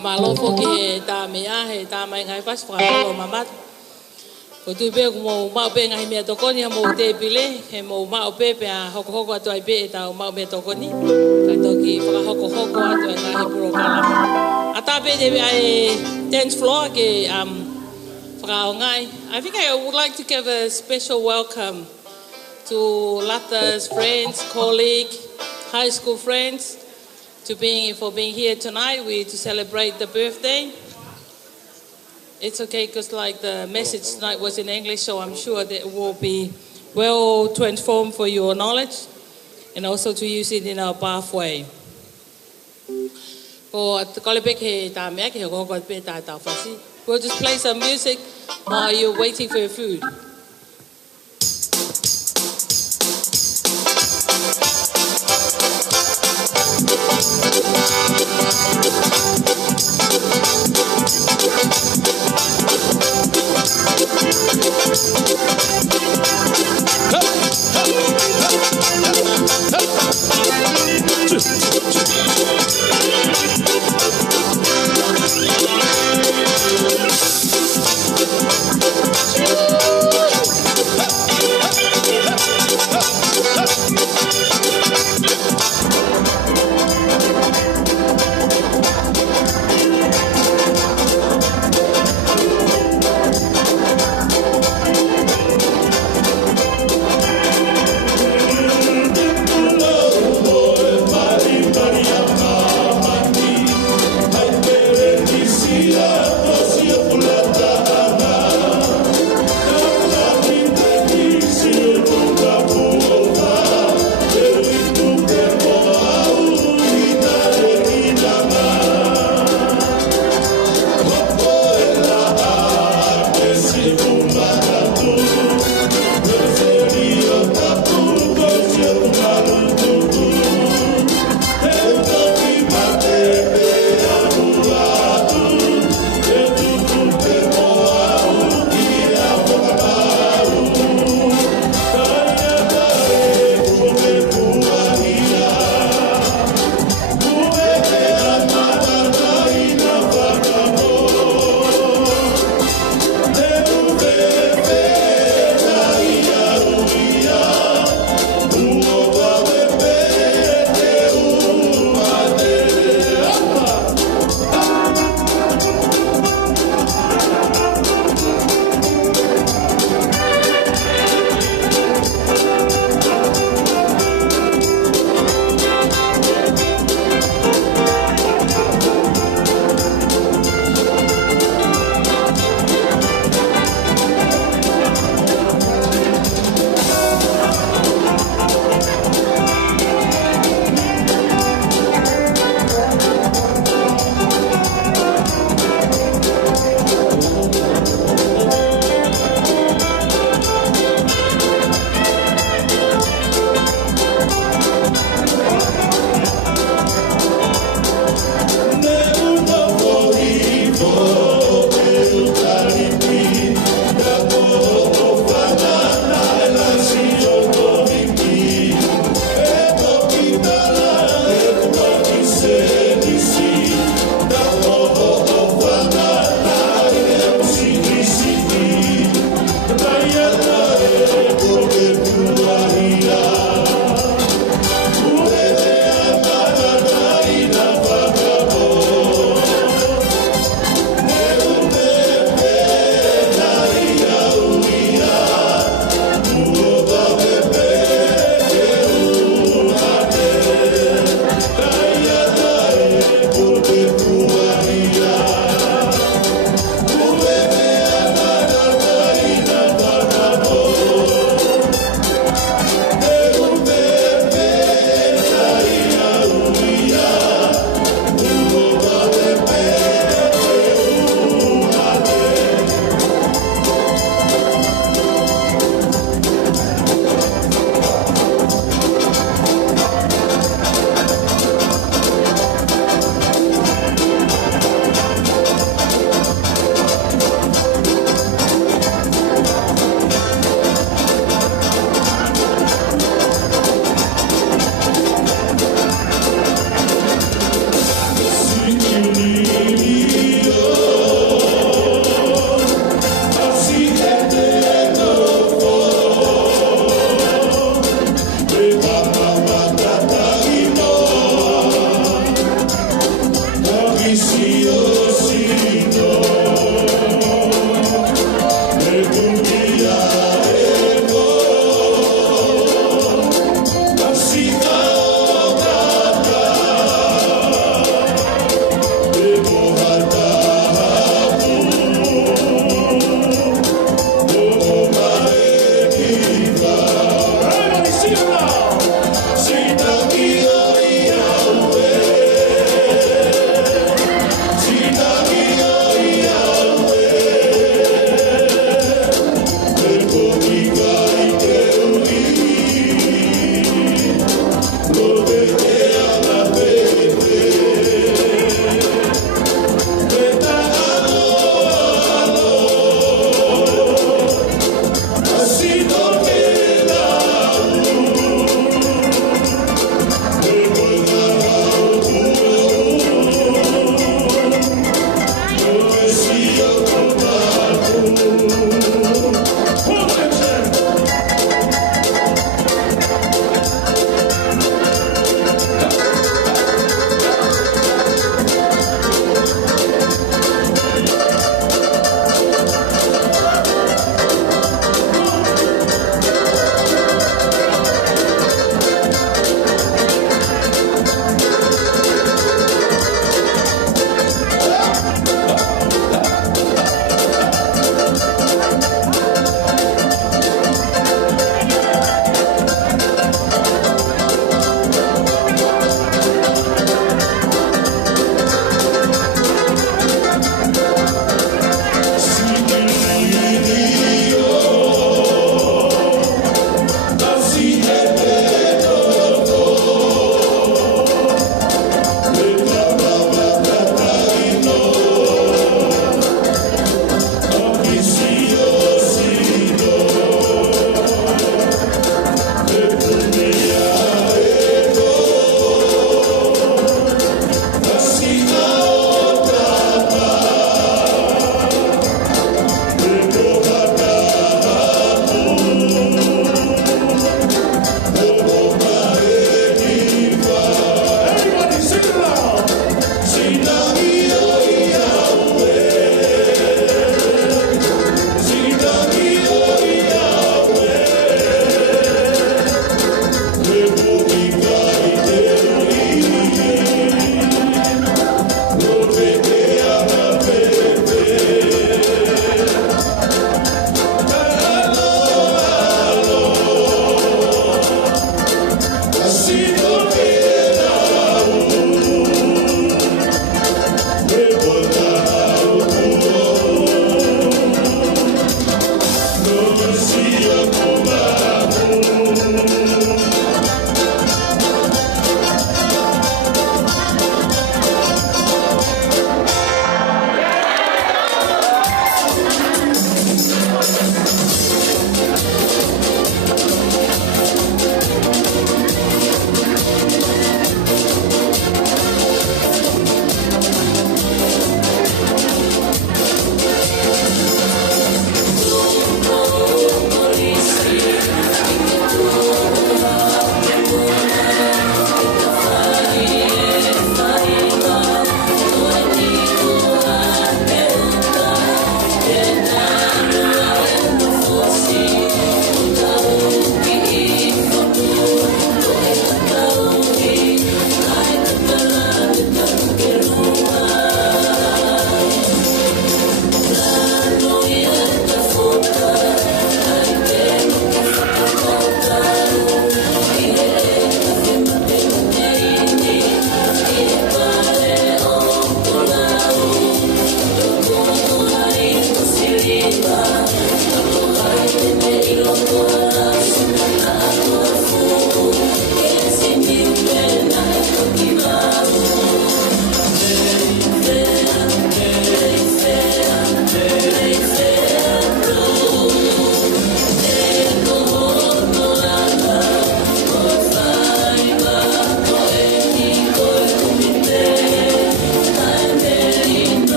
Malofo ke ta mea he ta mai ngai pas fra lo mamat ko tu be mo ma be ngai me to ko ni mo te pile he mo ma pe pe hoko hoko to ai be ta ma me to ko ni ka to ki fra hoko hoko to ngai he pro kala ata be de ai dance floor ke fra ngai. I think I would like to give a special welcome to Lata's friends, colleagues, high school friends, for being here tonight to celebrate the birthday. It's okay because like the message tonight was in English, so I'm sure that it will be well transformed for your knowledge and also to use it in our pathway. We'll just play some music while you're waiting for your food.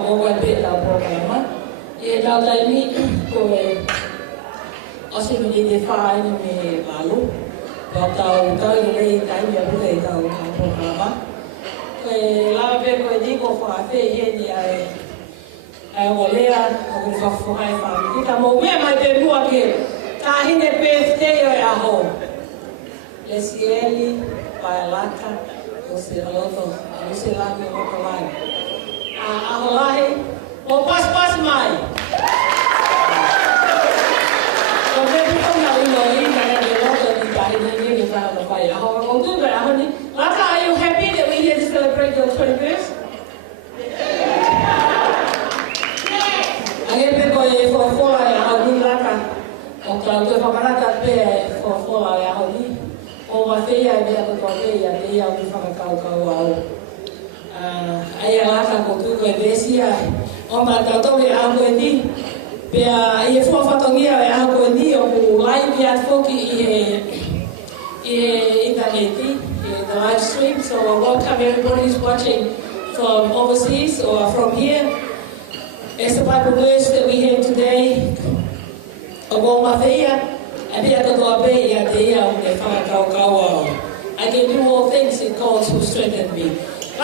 ko pe la programa. E la ni ko o se mi de fa ni me malu. Wa tau le tai me le tau programa. La pe ko di ko fa fe he ni ai o lea o fa fo ai fa ki ta mo me mai pe bua ke ta hine birthday o aho Lesieli Paelata Luselangi Aholahi o pas mai o me ko na uno I na le loto di ta hine ni fa no fa aho o tu ga aho ni Lata, are you happy that we here to celebrate your 21st? Agepe ko e fofola e aho Lata. O tau te whakarata pe e fofola e aho ni. O mawhia e mea ko te te au ki whakakau au. Ai a Lata ko tuko e besia. O ma tau toke aho e ni. Pea I e fuawhatongia e aho e ni o ku lai pia foki I interneti. The live stream, so I welcome everybody who's watching from overseas or from here. As the Bible verse that we have today, I can do all things in God who strengthened me. For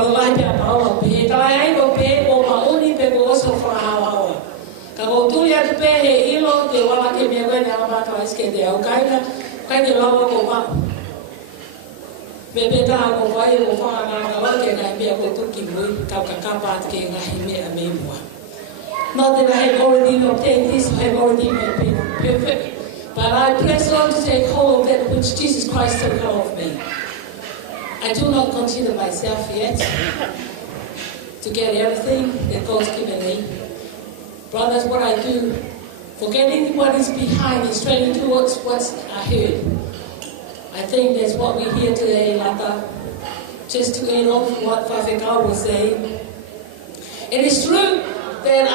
the life of Paula, Kako tulia te pehe ilo te wala ke mea wene ala mata iske te au kaina lawa ko ma. Me peta ko wai ko whanga ngā ngā ke ngai mea ko tuki mui kau ka kapat ke ngai mea me mua. Not that I have already obtained this, I have already been perfect. But I press on to take hold of that which Jesus Christ took hold of me. I do not consider myself yet to get everything that God's given me. Brothers, what I do, forgetting what is behind and straining towards what's ahead. I think that's what we hear today, Lata. Just to end off what Fafekau was saying. It is true that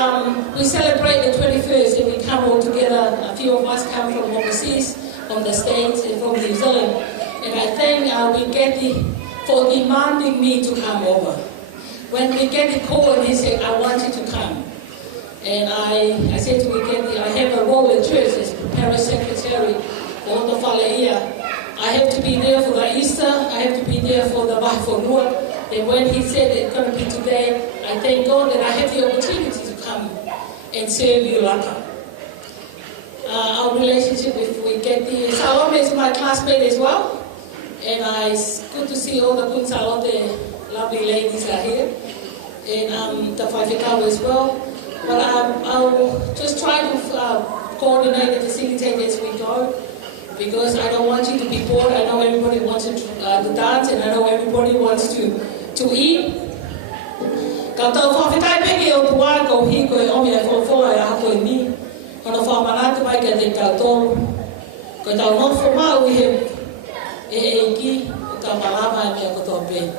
we celebrate the 21st and we come all together. A few of us come from overseas, from the States and from New Zealand. And I thank Wigeti for demanding me to come over. When Wigeti called and he said, I want you to come. And I said to Wigeti, I have a role in church as parish secretary for the Whaleia. I have to be there for the Easter, I have to be there for the Waifonua. And when he said it's going to be today, I thank God that I have the opportunity to come and serve you, Lata. Our relationship with Wigeti, Salome is my classmate as well. And it's good to see all the Kun Salote lovely ladies are here. And the Whaifekau as well. But I'll just try to coordinate and facilitate as we go, because I don't want you to be bored. I know everybody wants to dance, and I know everybody wants to eat. Ka tau whawhetai peke o tua ko hi koe omi e whawhoa e ako e mi. Kono whamanatu mai ka te tau tolu. Koe tau nofo mau I he eiki o ka malama e mea koto pe.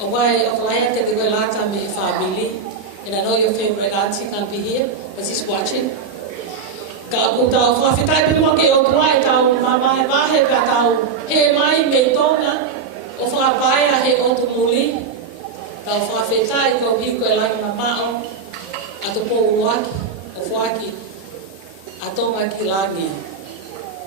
O wai o whalaia te koe lata me whabili. And I know your favorite auntie can't be here, but she's watching. Ka aku tau whawhetai peke mo ke o tua e tau mamae mahe ka tau he mai me tonga o whakapaia he o tu muli. Tau whawhetai ko hi koe langi mamao a to po uaki o whaki a tonga ki langi.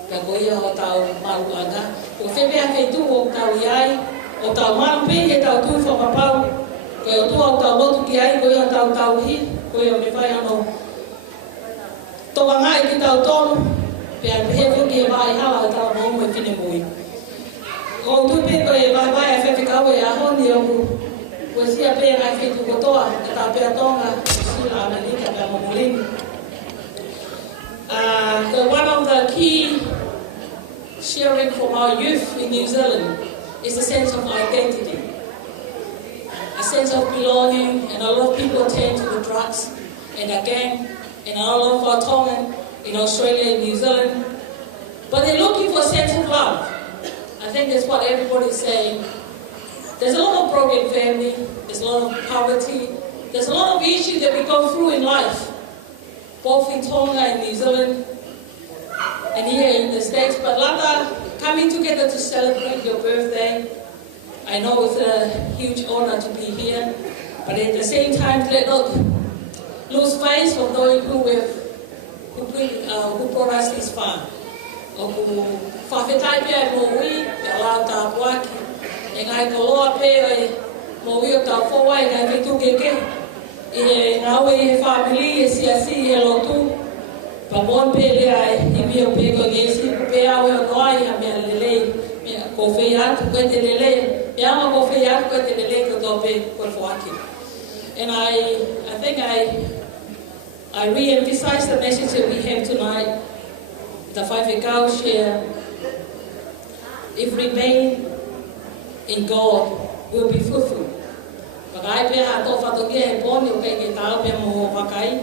Ka koia o tau maruanga. O whewea kei tu o tau iai, o tau marupe he tau tu whakapau. Koe o tua o tau motu ki ai, koe o tau hi, koe o me whai ano. Toka ngai ki tau tonu, pia he whuki e vai hala o tau Moimoi whine mui. Ko tu pe koe e vai vai a Whewhekau e ahoni o ku. Koe sia pe ngai whetu kotoa, e tau pia tonga, sila ana nika pia momolingi. One of the key sharing from our youth in New Zealand is the sense of identity. A sense of belonging, and a lot of people turn to the drugs and the gang, and a lot of our Tongan in Australia and New Zealand. But they're looking for a sense of love. I think that's what everybody's saying. There's a lot of broken family, there's a lot of poverty, there's a lot of issues that we go through in life, both in Tonga and New Zealand, and here in the States. But Lata, coming together to celebrate your birthday, I know it's a huge honor to be here, but at the same time, let not lose faith of those who brought us this far. Whawhetai pia Moimoi, pe alau tāpuaki, e ngai koloa pe Moimoi o tāwhawa, e ngai whitu keke, e ngawe i he whamili, e siasi i he Latu, pa mon pe lea i mio pe ko ngesi, pe awe o noai ha mea lelei, ko whei atu koe te lelei, e ama ko whei atu koe te lelei ko tō pe koe whaki. And I think I re-emphasize the message that we have tonight. The whaiwhekau share, if we remain in God, we'll be fruitful. Pakai pe ha tō whatokia he pōni o kei ke tāu pe mo pakai.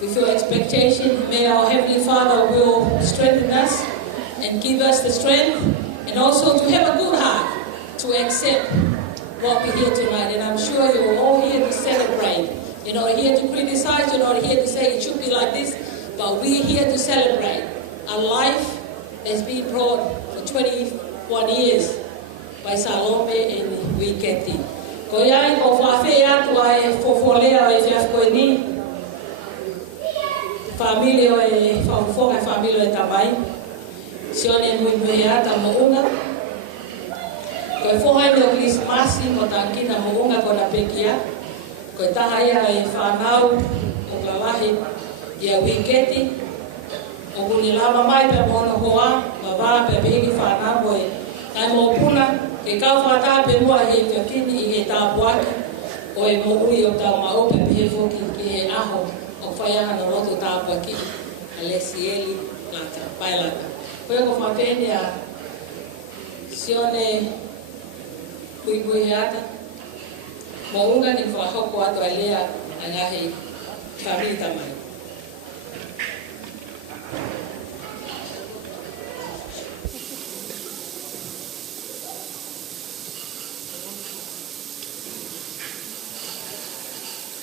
We feel expectation. May our Heavenly Father will strengthen us and give us the strength and also to have a good heart to accept what we hear tonight. And I'm sure you're all here to celebrate. You're not here to criticize, you're not here to say it should be like this, but we're here to celebrate a life that's been brought for 21 years by Salome and Wiketi. Ko iai ko whawhi atua e whawholea e whiawhkoe ni, familio e whawhonga familio e tamai, sione Moimoi ata mounga, ko e whohai o Krismasi mo tankina mounga ko na pekia, ko e taha ia e whanau o Lalahi i a Wiketi, o kuni lama mai pe mono hoa, ma wā pe pehi whanau e ai mo puna, ke kau whata pe mua he whiakini i he tāpuaki, o e mo ui o tau mao pe pehe whoki ki he aho, o whaiaha na roto tāpuaki, a Lesieli, Latu, Paelata. Koe ko whapene a sione kui ata, mo unga ni whahoko ato a lea a ngahi whamita mai.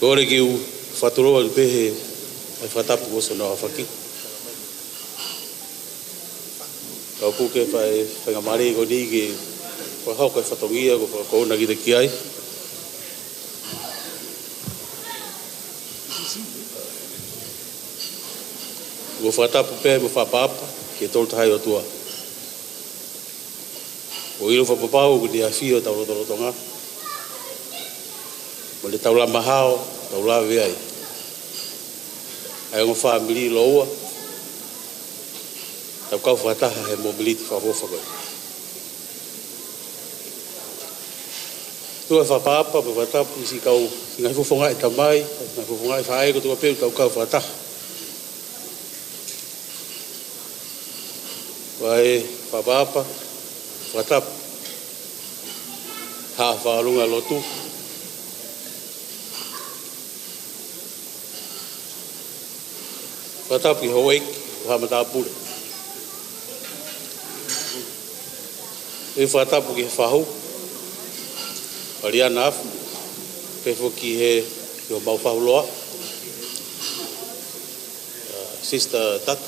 Kore ki u whaturoa ni pehe ai whatapu oso na whaki. Kau puke whaingamari ko ni ki whahau kai whatongia ko whakaona ki te ki ai. Ko whatapu pehe mo whapapa ki tolu tahai o tua. O ilo whapapau ko ni a whio tau rotorotonga. Mo le taula mahao, taula veai. Ai ngo family loa. Tau kau whataha he mobility whawofa koe. Tua whapapa, pa whatapu si kau ngai fufonga e tamai, ngai fufonga e whae ko tua peu tau kau whataha. Wae whapapa, whatapu. Ha whaalunga lotu. Whatapu ki hoek, whamata apure. E whatapu ki he whahu, Ariana afu, pefo ki he o mau whahuloa, Sister Tatu.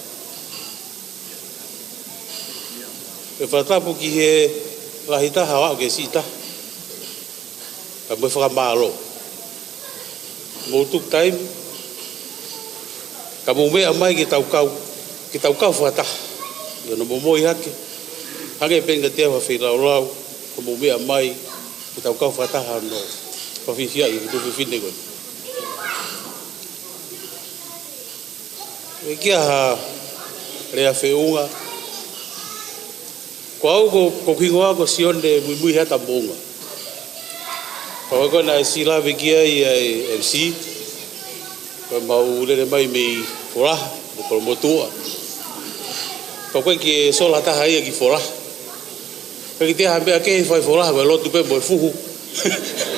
E whatapu ki he lahitaha wao ke sita, ka mwe whakamalo. Moutuk time, ka mumea mai ki tau kau whataha. Ia no Moimoi hake. Hange penga te awa whiraulau, ka mumea mai ki tau kau whataha no whawhiwhia i tu whiwhine koe. E kia ha rea whiunga. Ko au ko kingoa ko sione Moimoi hata monga. Pawako na silawe kia i MC, ko mau lere mai mei foraha, mo promotua. Pawako ki sola taha ia ki foraha. Kaki te hambea ke whai foraha, wai lotu pe mo fuhu.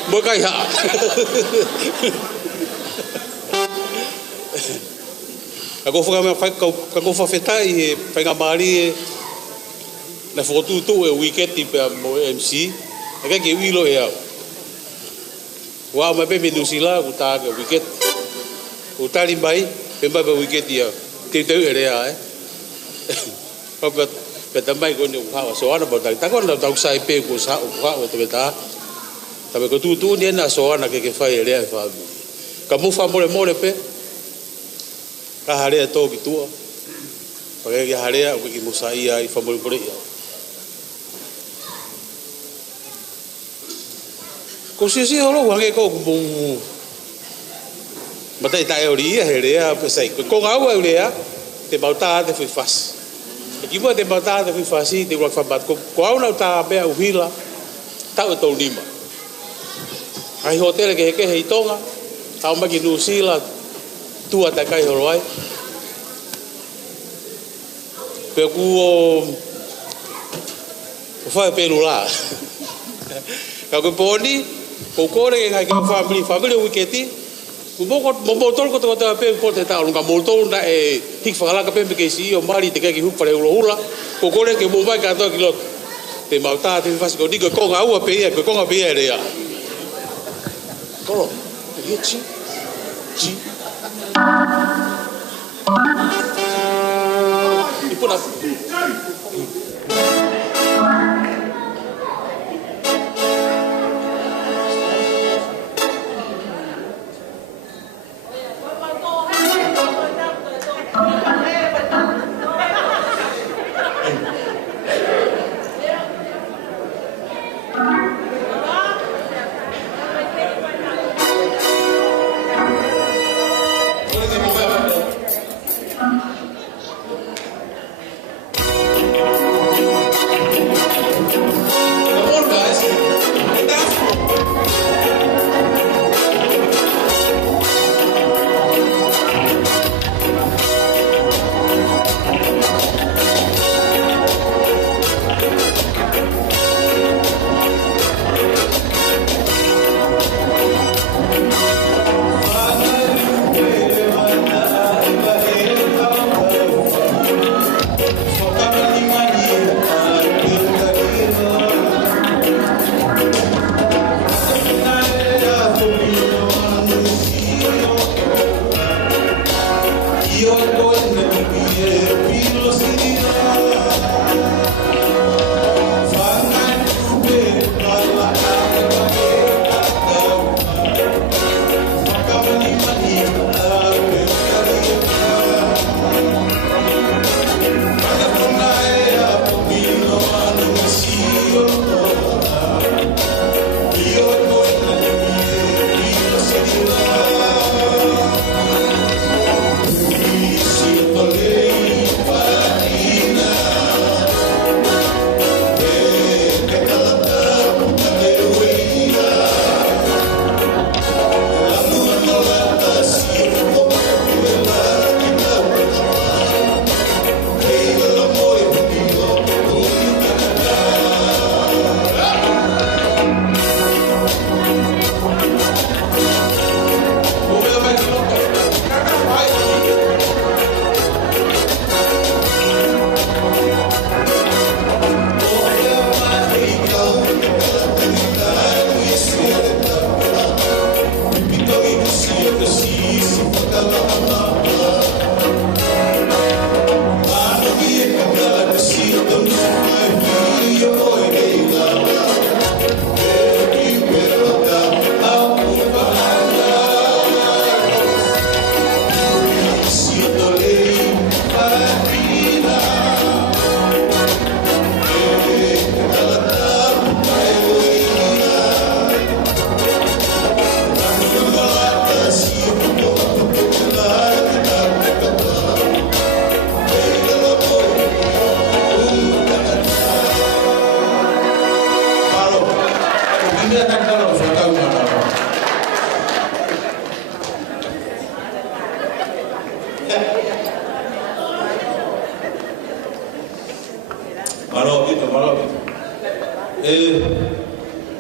Mo kai haa. Ako whaka whawhetai e whaingamari e na whotutu e wiketi pe mo MC. Aka ki uilo e au. Wā mai pe me nusila ku tāga wiketi. Ku tari mai, pe mai pe wiketi au. Te tau e rea e. Peta mai ko ni uhawa so ana ba ta ko na tau sai pe ko sa uhawa to beta. Tabe ko tu ni na so ana ke fai le fa. Ka mu fa mole pe. Ka hare to ki tu. Pa ke hare ko ki musai ai fa mole ia. Ko si holo wange ko bu. Mata ita e ori he rea pe sai ko ngau e rea te bauta te foi fas. E ki mo te bauta te foi fasi te wa fa bat ko au na ta be u hila. Ta o to lima. Ai hotel ke he tonga. Au ma ki New Zealand tu ata kai horoi. Pe ku o fa pe lula. Ka ko poni ko kore ke kai family weekend. Mo tol ko to pe po te ta lunga mo tol na e tik fa la ka pe ke si o mari te ke hu pare hula ko kore ke mo vai ka to kilo te mauta te fa ko digo ko nga u pe e ko nga pe e ya ko ye chi ipuna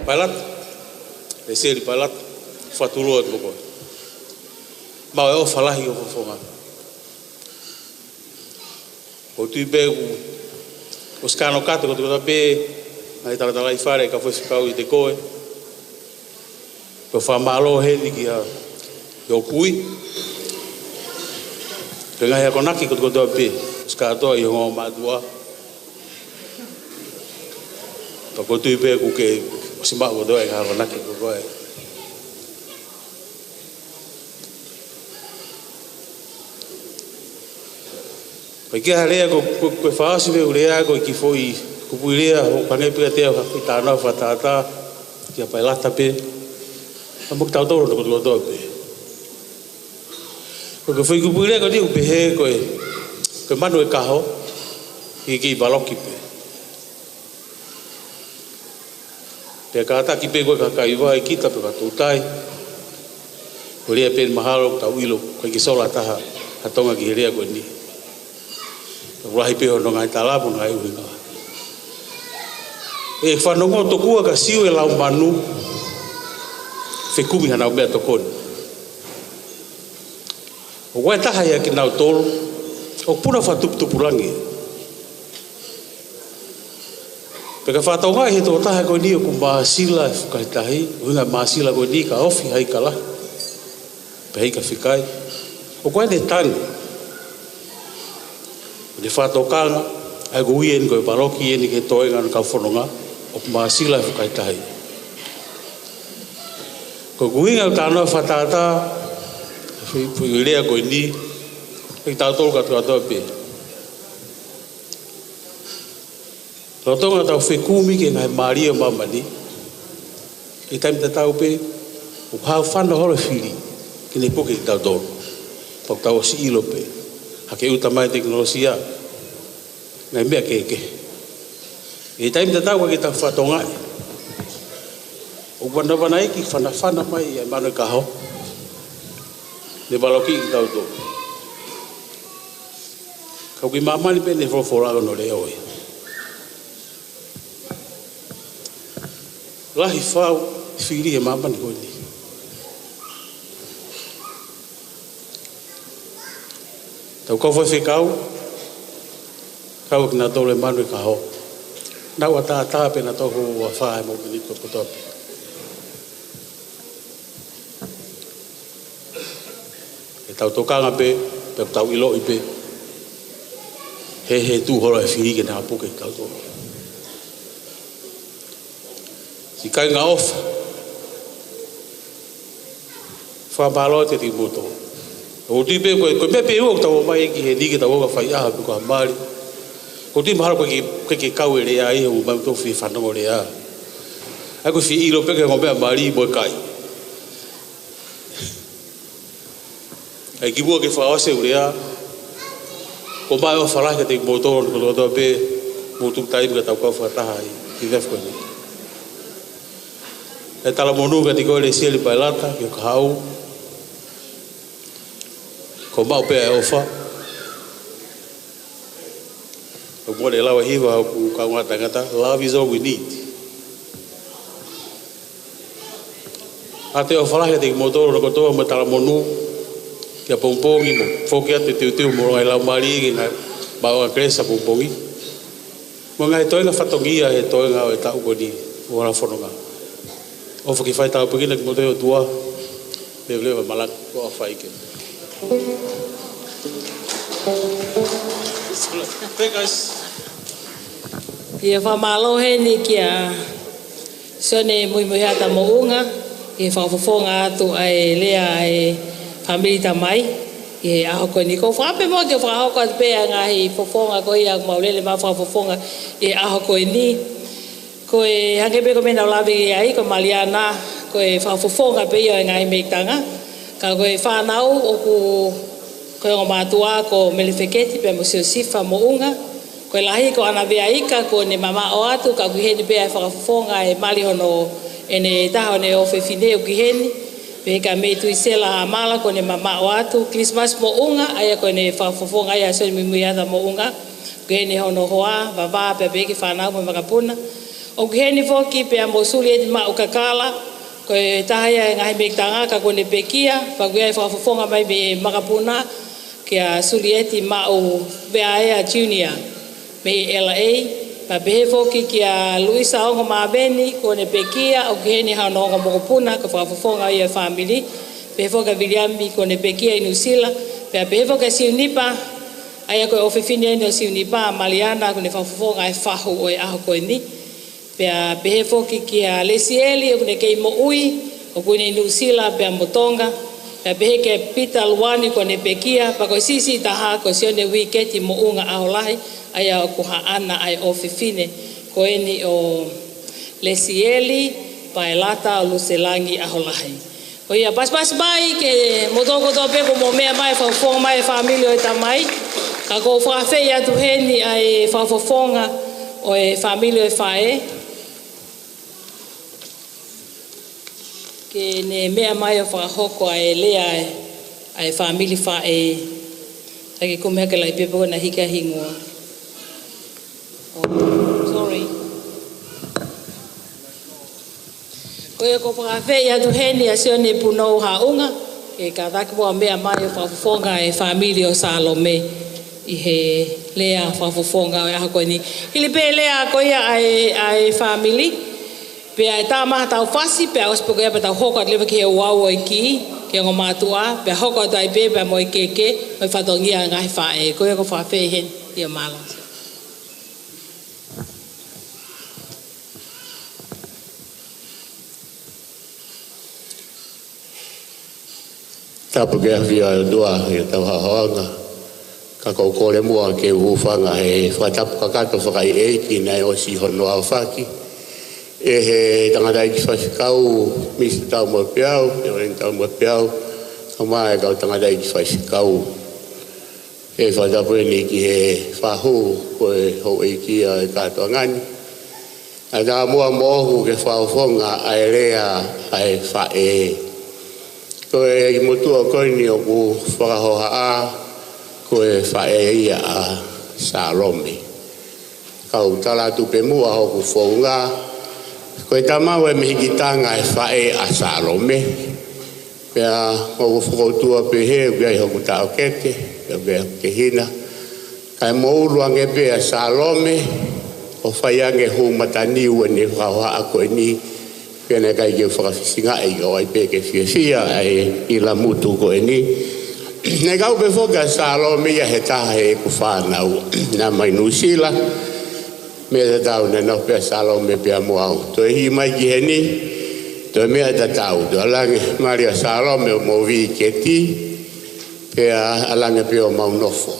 Paelata, Lesieli Paelata, whatulua te koko. Mau e o whalahi o whawhonga. Ko tui bēgu, o skano kata ko te kota bē, mai taratala I whare ka whewhikau I te koe. Ko whamalo heni ki a o pui. Ke ngahi a konaki ko te kota bē, o skatoa I honga mātua. Pako tui pe ku ke sima ko doa ka wana ke ko e. Pai ke harea ko whaasi me urea ko ki foi ku puirea o pangai pia te ki tāna whatata ki a Paelata pe. Amok tau toro ko to pe. Ko foi ku puirea ko ni ku pehe ko manu e kaho ki baloki pe. Pe kata ki pe ko ka kaiwa e kita pe ka tutai. Ko rea pe mahalo tau ilo ko ki sola taha hatonga ki rea ko ni. Rahi pe ono ngai talapu ngai uinga. E whanongo tokua ka siu e lau manu whekumi hana umea tokoni. O wai taha ia ki nau tolu o puna whatuputupurangi. Peka whatau ngai he tō taha koe ni o ku maasila e whukahitahi. Uinga maasila koe ni ka ofi hai ka lahi. Pehei ka whikai. O koe ne tangi. Le whatokanga, ai ko uien koe paroki eni ke toenga na kauwhanonga, o maasila e whakaitahi. Ko kuinga o tāna whatata, rea koe ni, e tātoro katoa pe. Rotonga tau whekumi ke ngai Maria mamani, e taimi te tau pe, o hau whana hore whiri, ki ne poke ki tātoro, pau tau si ilo pe. Hake uta mai teknolosia ngai mea keke. E taimi te tau ki ta whatongai. O wana iki whana mai e manu kaho. Ne baloki ki tau tō. Kau ki mamani pe ne whorofora no reo e. Lahi whau whiri e mamani koe ni. Tau kau whai whekau, kau ki nga tōre manu i ka ho. Nau a tā pe na tōku wa whae mo piniko kotopi. E tau tōkanga pe tau ilo i pe. He tūhora e whiri ke nga puke i tau tōku. Si kai ngā ofa. Whamalo te ti moto. O ti pe ko me pe o tau mai ki he ni ke tau ka fai a ko ka mari. Ko ti mahalo ko ki kau ere ai o mai to fi whanongo re a. A ko fi ilo pe ke ko pe mari mo kai. Ai ki bo ke fa ose ure a. Ko mai o fala ke te motor ko do pe mo tu tai ka tau ka fa ta ai ki vef ko ni. E tala monu ka ti ko Lesieli Paelata ki ka hau. Ko mau pe e ofa. O mole lawa hiwa ku kaunga tangata. Love is all we need. Ate o whalahe te motoro na kotoa mo tala monu. Kia pongpongi mo. Whokia te tiu mo rongai lau mari ki ngai maua kresa pongpongi. Mo ngai toenga whatongia he toenga o e tau koni. O wana whanonga. O whaki whai tau pagina ki moteo tua. Lewa malak ko a whaike. Ia whamalohe ni kia sone Moimoi hata mo unga. Ia whakafofonga atu ai lea ai family tamai. Ia ahoko ni ko whape mo te whakahoko atu pea ngahi fofonga ko ia maulele ma whakafofonga. Ia ahoko ni. Ko e hangepe ko mena ulawe ai ko Maliana. Ko e whakafofonga pe ia ngahi meitanga. Ka koe whanau o koe o mātua ko melefeketi pe mo sio sifa mo unga. Koe lahi ko ana vea ika ko ne mama o atu ka kuheni pe ai whakafonga e mali hono e ne taha ne o whewhine o kuheni. Pe ka me tu isela a mala ko ne mama o atu. Christmas mo unga aia ko ne whakafonga aia so ni mimuiata mo unga. Kuheni hono hoa, vava pe peki whanau mo makapuna. O kuheni foki pe a mo suli eti ma ukakala. Ko e tahaya e ngahi mektanga ka kone pekia, pakuia e whakafofonga mai me makapuna kia Sulieti Ma'u Veaea Junior me LA, pa behe foki kia Luisa Ongo Mabeni, kone pekia, o kiheni hao no ongo mokopuna, ka whakafofonga i a family, behe foka Viliambi kone pekia i Nusila, pe behe foka Siunipa, aia koe ofefine no Siunipa, Maliana, kone whakafofonga e whahu o e aho koe ni, Pea pehe foki ki a Lesieli, o kune kei Moimoi, o kune Nusila pea Motonga, pea pehe ke Pita Luani kone Pekia, pa koe sisi taha ko sione wiketi Mounga Aholahi, aia o kuha ana ai o fifine, ko eni o Lesieli, Paelata o Luselangi Aholahi. O ia pas mai ke Motongo tope ko mo mea mai whaufonga mai familio e tamai, ka ko whawhei atu heni ai whaufonga o e familio e whae, ke ne mea mai o whakahoko ai lea ai whamili whae. Taki kumea ke lai pepo na hika hingua. Sorry. Koe ko whakawhei atu heni a seo ne punou haunga, ke ka taki mua mea mai o whakafonga ai whamili o Salome, i he lea whakafonga o aha koe ni. Hili pe lea koe ai whamili, pea e tā maha tau whasi, pea ospo koe pa tau hoko at lewa ki he wau i ki, ki ngō mātua, pea hoko at ai pe, pea mo i keke, mo i whatongia ngahi whae, koe ko whawhei hen, i o māla. Tapu ke hawhia o dua i tau hahoanga. Ka kou kore mua ke uwhanga he whatapu kakato whakai eiki nei o si hono au whaki. E he tangata i ki whaifikau, misi tau mua piau, e ren tau mua piau, ka mai kau tangata i ki whaifikau. E whatapu e ni ki he whahu, koe hou eiki a e katoa ngani. A tā mua mohu ke whaufonga a e rea a e whae. Koe i motua koe ni o ku whakahoha a, koe whae ia a Salome. Kau talatu pe mua hoku whaunga, koe tamau e mihikitanga e whae a Salome. Pea hoku whakautua pe he, ukai hoku tau kete, ukai hoku ke hina. Kai mouluange pe a Salome, o whaiange hu mataniu e ne whakahoha a koe ni, pena kai ke whakawhisinga e o ai pe ke whiawhia e i la mutu ko e ni. Nei kau pe whoka Salome ia he taha e ku whanau na mai Nusila. Me te tau ne no pia Salome pia muau. To e hi mai ki he ni, to e mea te tau. To alange Maria Salome o mo vi ke ti, pia alange pia o mau nofo.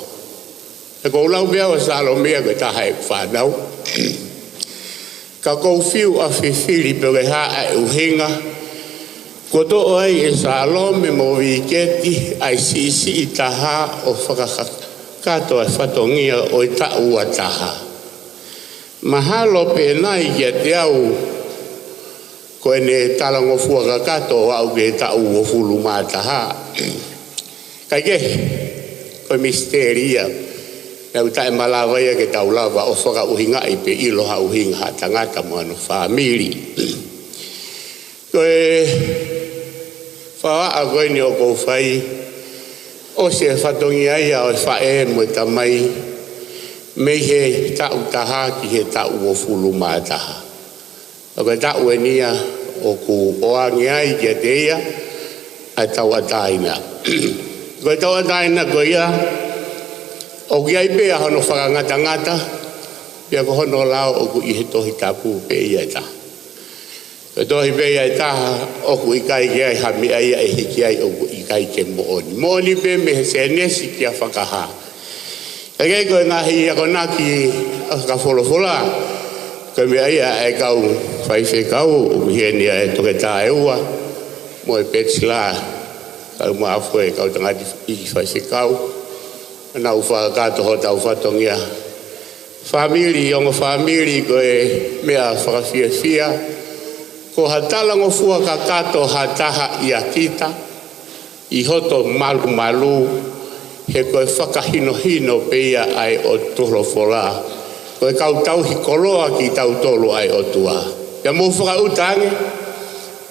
E kou lau pia o Salome ia ke taha e ku whanau. Ka kou fiu a whiwhiri pe ha ai uhinga. Ko to ai e Salome mo wiketi ai sisi i taha o whakakato e whatongia o i tau a taha. Mahalo pe nai kia te au ko e ne talango fuakakato au ke tau o fulu mā taha. Kai ke, ko misteria. Nau tae malawaya ke tau lava o whaka uhinga i pe ilo ha uhinga ha tangata mo anu whamiri. Koe whaa a koe ni o kou whai o se whatongi ai a o whae mo tamai me he tau taha ki he tau o fulu mā taha. O koe tau e nia o ku oangi ai ki a te ia a tau a taina. Koe tau a taina koe ia o ki ai pea hono whakangata-ngata, pia ko hono lao o ku ihe tohi tapu pe ia e taha. Ko tohi pe ia e taha, o ku ikai ki ai hami ai e hiki ai o ku ikai ke mooni. Mooni pe me se nesi ki a whakaha. E kei koe ngahi ia ko naki ka wholofola, koe me ai e kau whaife kau, o ku hieni e toke tā e ua, mo e petsila, kau maafu e kau tangati iki whaife kau, na ufa kato ho tau whatongia. Famili, ongo famili koe mea whakawhiawhia. Ko hatalango fua ka kato hataha i a kita. I hoto malu malu. He koe whakahino peia ai o tolo fola. Koe kau tau hikoloa ki tau tolo ai o tua. Ia mo whakautange.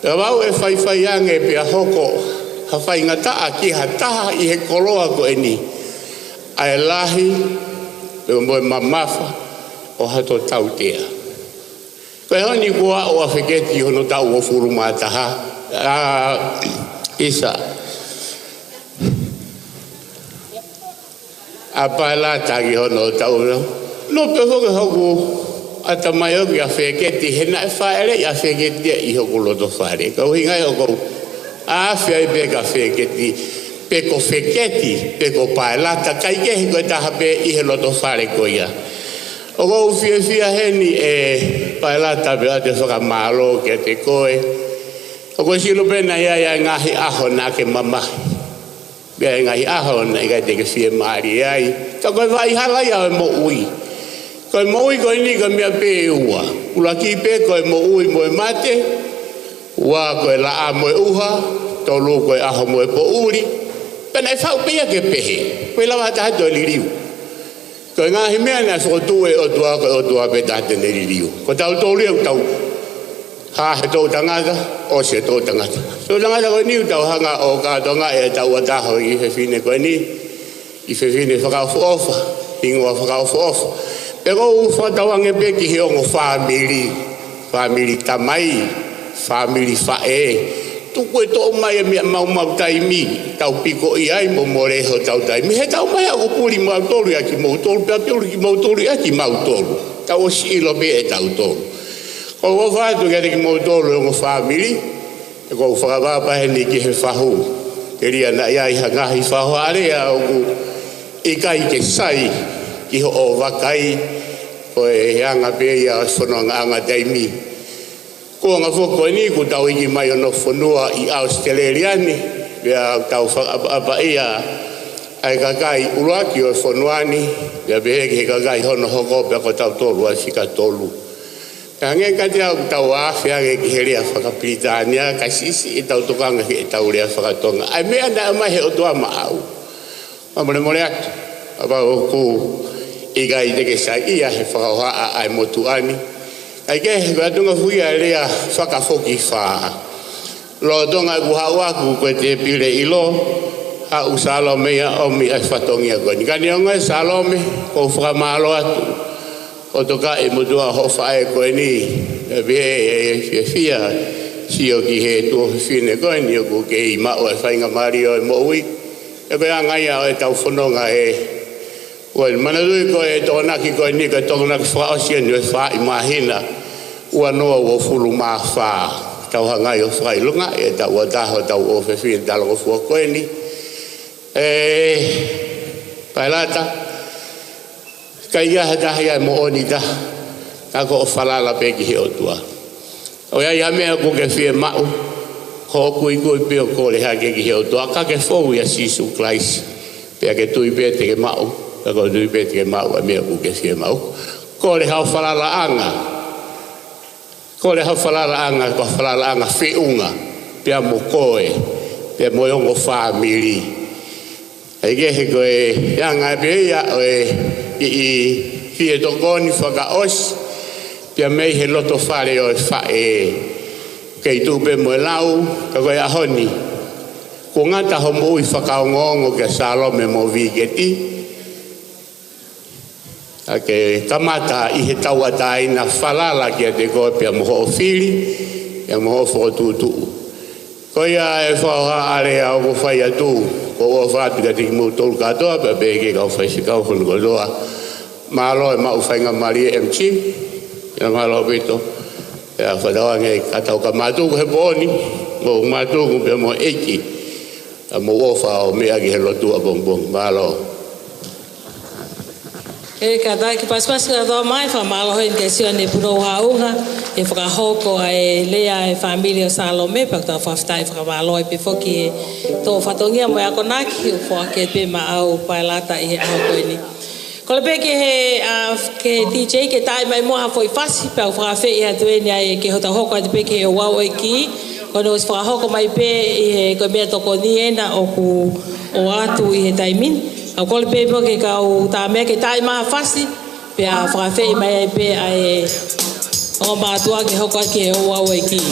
Ia wau e whaiwhaiange pia hoko. Ha whaingataa ki hataha i he koloa koe ni. Ai lahi, pe moe mamafa, o hato tau tea. Koe honi kua o a wheketi hono tau o furu mātaha. Isa. A Paelata ki hono tau no. No pe hoke hoku ata mai o ia feketi hena e whaere ia feketi i hoko loto whare. Kau hingai o kou a whiai pe ka feketi peko feketi peko Paelata kai kehi koe taha pe i he loto whare ko ia. O kou fia heni e Paelata pe ate whakamalo ke te koe. O kou silo pena ia ngahi aho na ke mamahi. Bea ngahi aho na i kai te ke fia maari ai. Ka koe vai hala ia e mo ui. Koe mo ui koe ni ka mea pe ua. Ula ki pe koe mo ui mo e mate. Ua koe la a mo e uha. Tolu koe aho mo e po uri. Pena e whau pia ke pehe. Koe lawa tahato e liriu. Koe ngahi mea na sotu e otua koe otua pe tahate ne liriu. Ko tau tolu e tau. Ha he tau tangata. O se tau tangata. So tangata koe niu tau hanga o kātonga e tau ataho i he fine koe ni. I fe fine whakaufu ofa. Ingoa whakaufu ofa. Pero whatawange pe ki he ongo family tamai, family fae. Tuku e tō mai e mea mau taimi, tau piko i ai mo moreho tau taimi. He tau mai ako puri mau tolu ia ki mau tolu, pia piuru ki mau tolu ia ki mau tolu. Tau o siilo pe e tau tolu. Ko o whātu kia te ki mau tolu e ongo family, e ko whakawapa he ni ki he whahu. Te ria na ia i hangahi whahu area o ku i kai ke sai. Ki ho o wakai o e anga pe ia whanonga anga taimi. Ko nga whoko ni ku tau iki mai ono whanua i Australiani. Bea tau whakapa ia ai kakai uraki o whanuani. Bea beheki he kakai hono hoko pia ko tau tolu a sika tolu. Ka nge kati au tau awhi age ki he rea whakapritania ka sisi e tau tokanga ki e tau rea whakatonga. Ai mea na mai he otoa maau. Mamone more atu. Aba o ku iga i teke sa ia he whakauhaa ai motuani. Ai ke he atunga fuia rea whakafoki whaa. Lo tonga ku hauaku koe te pire ilo. Ha u Salome ia omi ai whatongia koe. Nikani onga e Salome ko whakamalo atu. O toka e motua hofa e koe ni. E behe e fia sio ki he tuo whine koe ni o ku ke i mao e whainga mario e moui. E koe angaia o e tau whanonga e Well, manadui ko e tōnaki ko e nika tōnaki whaosia ni e wha i mahina ua noa ua fulu maa wha tau hangai o whai lunga e tau a taho tau o whewhi tala o fua koe ni Paelata kai iaha tahi ai mo oni ta kako o whalala peki he o tua o ia mea ko ke whie mau ko kui pio ko le hake ki he o tua ka ke fōu ia sisu klaisi pia ke tui pe te ke mau Kako tui peti ke mau a mea kuke fie mau. Ko le hau whalala anga. Ko le hau whalala anga, ko whalala anga whiunga. Pia mo koe. Pia mo yongo whamiri. Hei kehe koe anga e pia ia oe i fie tokoni whaka os. Pia mei he loto whare oe whae. Kei tupe mo e lau, kako e ahoni. Ko ngata ho mo ui whakaongongo ke Salome mo vigeti. Ake kamata i he taua taina whalala kia te koe pia moho o whiri, pia moho o whotutu. Ko ia e whaoha area o ko whai atu, ko o whatu kia te ki mou tolu katoa, pia peke kau whai si kau whanu kodoa. Malo e mau whainga Maria MC, ia malo pito. Pia whadawange katau ka mātuku he pōni, mo mātuku pia mo eki. Mo ofa o mea ki he lotua bongbong, malo. E ka tai ki paspas ka do mai fa malo hen ke sio ne puro haunga e fra hoko e lea e familia Salome pa ta fa stai fra malo e pe foki to fatongia mo akonaki o fo ke pe ma au Paelata i au ko ni ko le pe ke he ke DJ ke tai mai mo ha foi fasi pa fra fe e atuenia e ke hota hoko te pe ke o wa o ki ko no fra hoko mai pe e ko me to ko ni ena o ku o atu i he taimin Au kole pepe ke kau ta mea ke tai maha fasi pe a whakawhei mai pe a o mātua ke hoka ke o au e ki.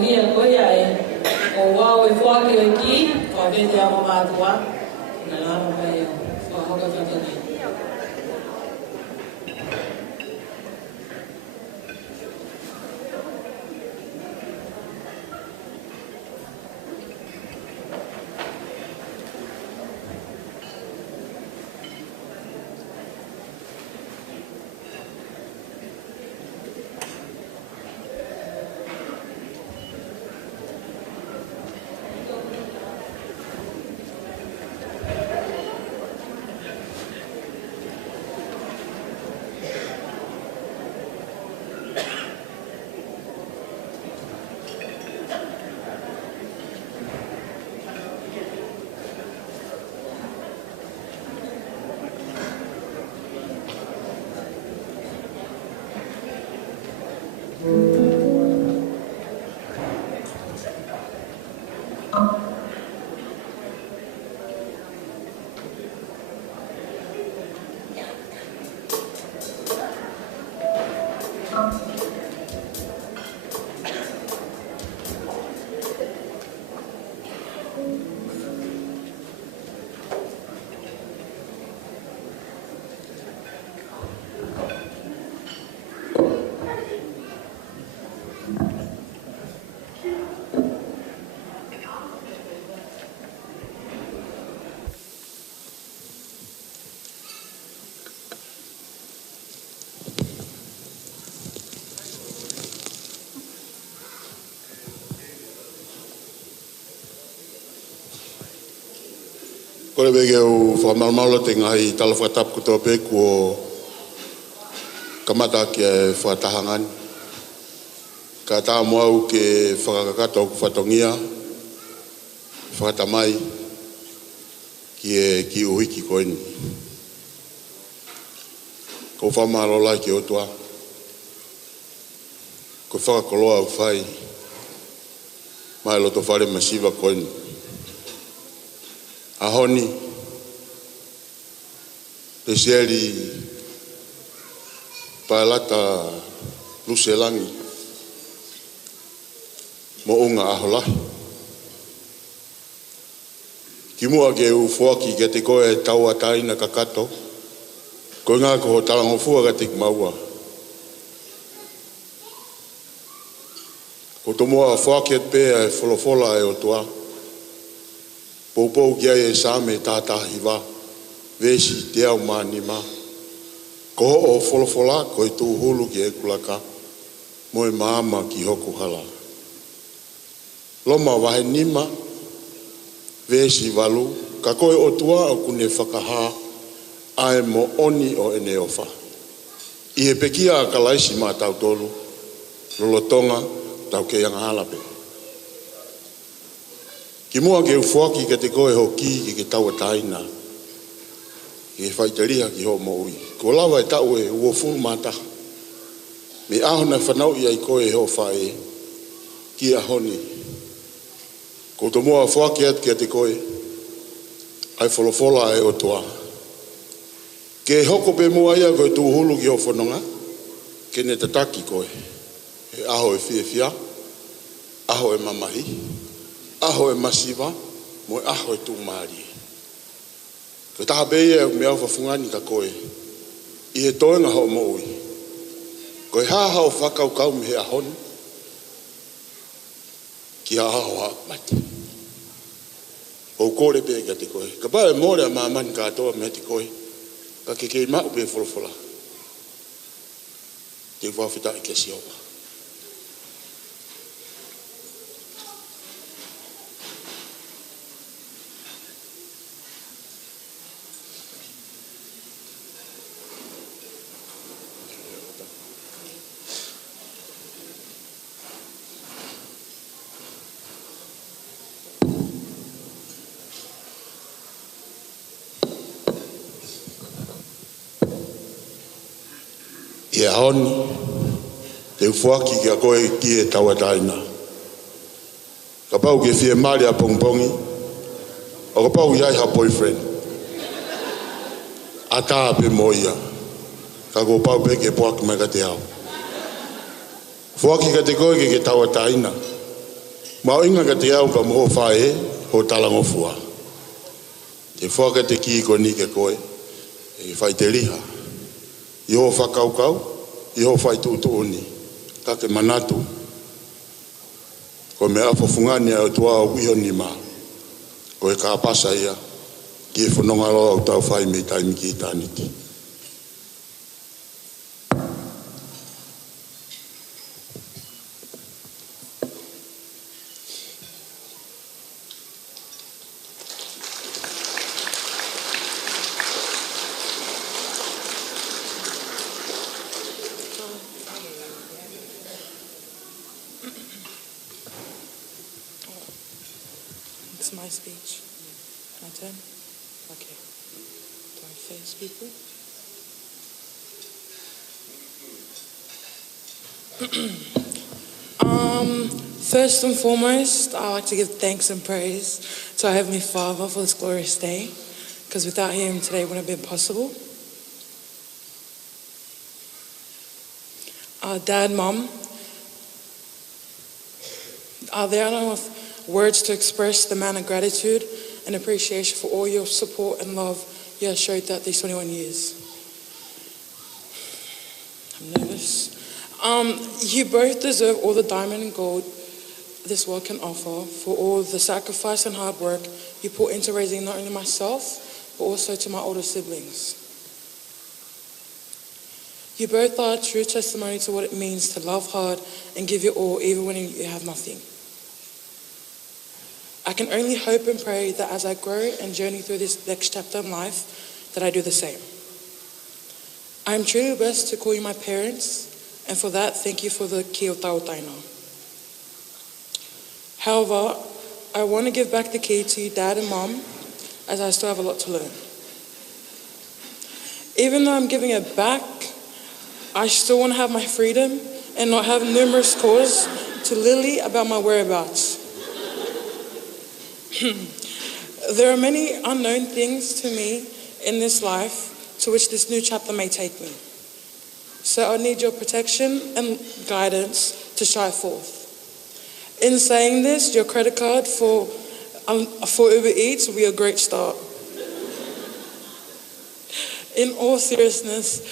Tangia koe ai, o wau e whake o ki, o vete a o mātua, na lama mai o hoka whatangi. Kore wege o whamalmalo te ngai tala whatap ko tō peku o kamata ki e whatahangan. Ka tā moau ke whakakata o whatongia, whakatamai ki uhiki koeni. Ko whamalo lai ki otua. Ko whakakoloa u whai. Mai loto whare masiva koeni. Ahoni, Lesieli, Paelata, Luselangi, Mounga Aholahi. Ki mua ke u fuaki ke te koe taua taina kakato, koe ngā ko ho talangofua ka te maua. Ko to mua fuaki et pēa e wholofola e o tua. Poupou kia e sāme tātahi wā, vesi te au māni mā. Ko o wholofola ko i tū hulu ki e kulaka, mo e māma ki hoku hala. Loma wahe nima, vesi walu, ka koe o tua o kune whakaha, ae mo oni o ene ofa. I he pekia a kalaisi mā tau tolu, lolotonga tau ke yanga halape. Ki mua ke ufuaki ke te koe ho ki ke taua taina. Ke whaitaria ki ho mo ui. Ko lawa e tau e ua fulu mata. Me ahona whanau i ai koe ho whae. Ki ahoni. Ko to mua ufuaki at ke te koe. Ai wholofola e o toa. Ke hoko pe mua ia koe tu hulu ki ho whanonga. Ke ne tataki koe. E aho e fia. Aho e mamahi. Aho e masiva, mo e aho e tūmari. Ko taha beia e mea whafungani ka koe. I he toenga ho mo ui. Ko e haha o whakau kau me he ahoni. Ki a aho ha mati. O kore pe ka te koe. Ka pao e more a mamani ka atoa me te koe. Ka ke kei mau pe wholofola. Te whawhita i ke siowa. Ia honi, te ufuaki ki a koe ki e taua taina. Ka pau ke fie mari a pongpongi, o ka pau iai ha boyfriend. A tā pe moia, ka ko pau pe ke poaki mai ka te au. Fuaki ka te koe ke taua taina, Mau inga ka te au ka moho whae ho talango fua. Te whaka te ki ko ni ke koe, e whai te riha. I ho whakaukau, i ho whai tūtūni, ka ke manatu. Ko me awhawhungani au tua au iho ni mā. Ko e ka pasa ia, ki e whanonga roa au tau whai me taimi ki tāniti. It's my speech. My turn? Okay. Do I face people? First and foremost, I like to give thanks and praise to our Heavenly Father for this glorious day, because without Him today wouldn't have been possible. Dad, Mom, there are no words to express the amount of gratitude and appreciation for all your support and love you have showed throughout these 21 years. I'm nervous. You both deserve all the diamond and gold this world can offer for all the sacrifice and hard work you put into raising not only myself, but also to my older siblings. You both are a true testimony to what it means to love hard and give your all even when you have nothing. I can only hope and pray that as I grow and journey through this next chapter in life, that I do the same. I am truly blessed to call you my parents, and for that, thank you for the ki o tau taina. However, I want to give back the key to you, Dad and Mom, as I still have a lot to learn. Even though I'm giving it back, I still want to have my freedom and not have numerous calls to Lily about my whereabouts. There are many unknown things to me in this life to which this new chapter may take me. So I need your protection and guidance to shine forth. In saying this, your credit card for Uber Eats will be a great start. In all seriousness,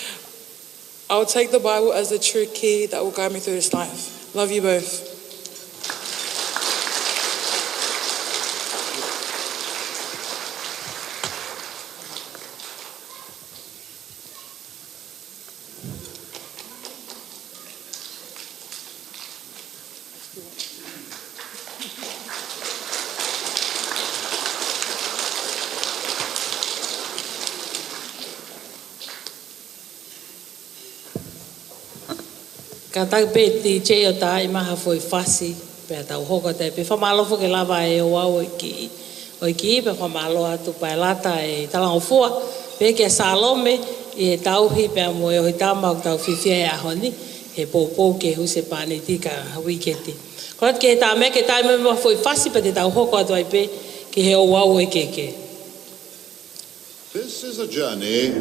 I will take the Bible as the true key that will guide me through this life. Love you both. Ka tau pe ti che o ta I maha foi fasi pe tau hoko te pe whamalofo ke lava e o au o ki pe whamalo atu Paelata e talango fua pe ke salome I e tauhi pe mo e o hitama o tau whiwhia e ahoni he pōpō ke huse pāne tika wiketi. Korat ke tā me ke tai me ma foi fasi pe te tau hoko atu ai pe ke he o au e keke. This is a journey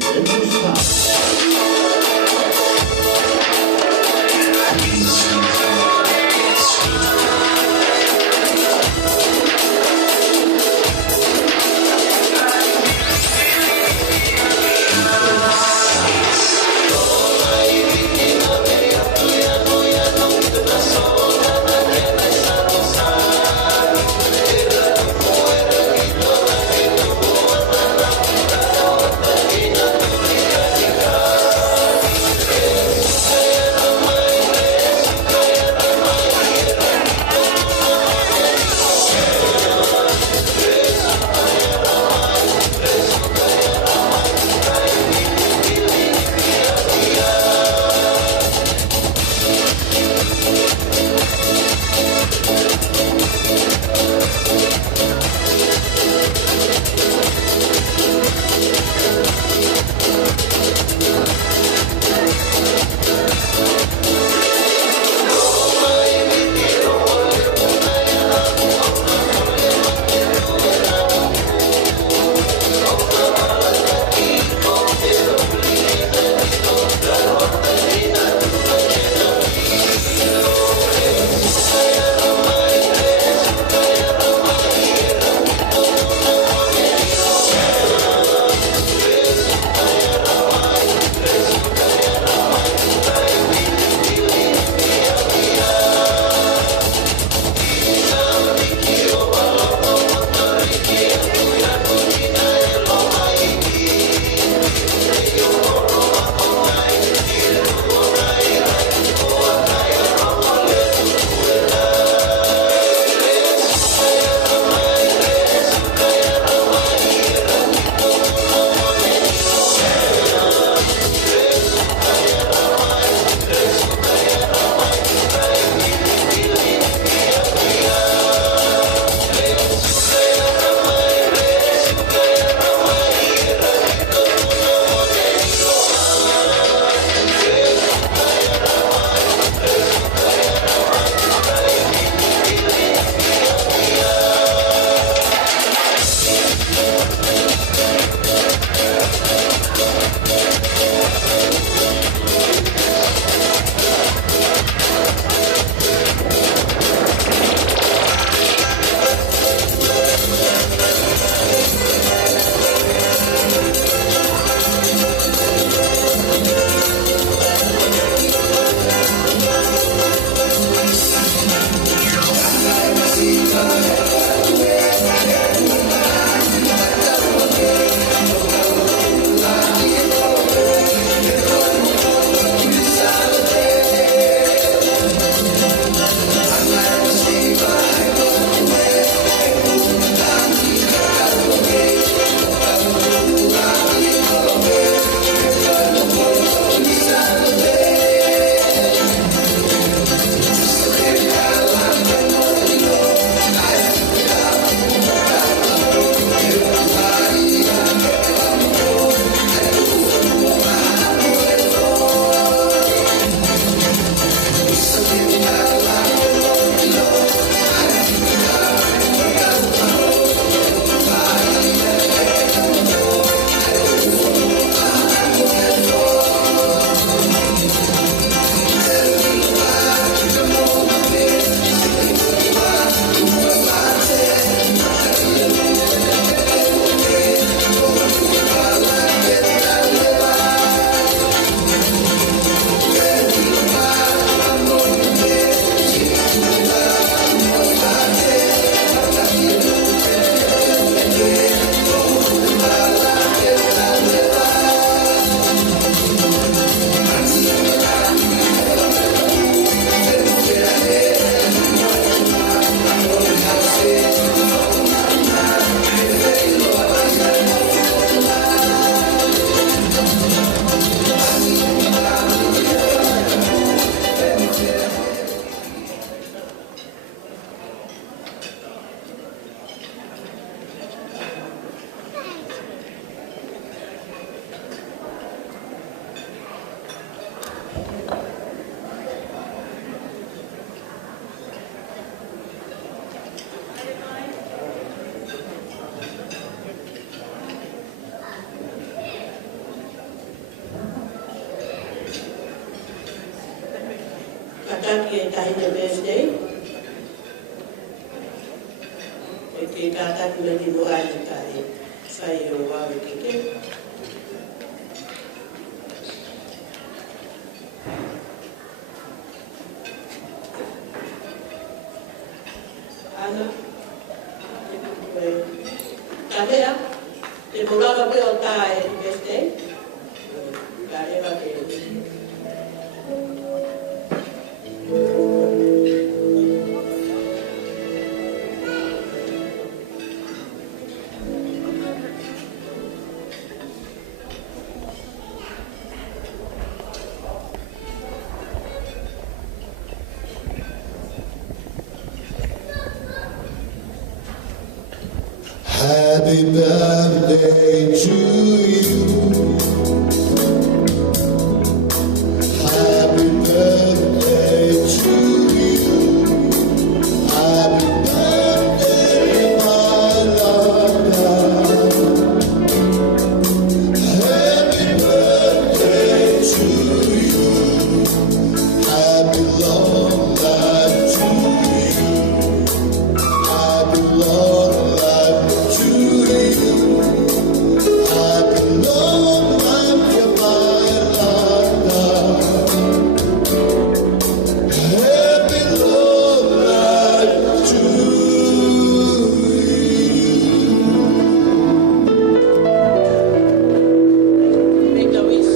Taki e tahine birthday. E ke kātaki me ni moani ka e whai o wau e keke. Ana, ka hea, te murawa pe o tā e birthday. Ka hea te Happy birthday to you. Happy birthday to you. Happy birthday, my love. Happy birthday to you. Happy long life to you. Happy long life to you. Happy long life, dear Paelata. Happy long life to Make a wish.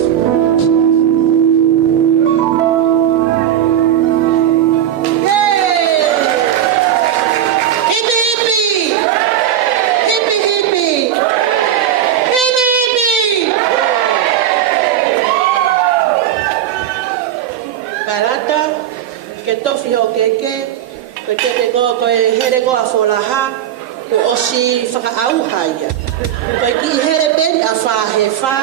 Paelata, ke tofi o keke, ko te te ko e here ko a wholaha, ko osi whakaauha ia. Ko e ki here ben a whahe wha,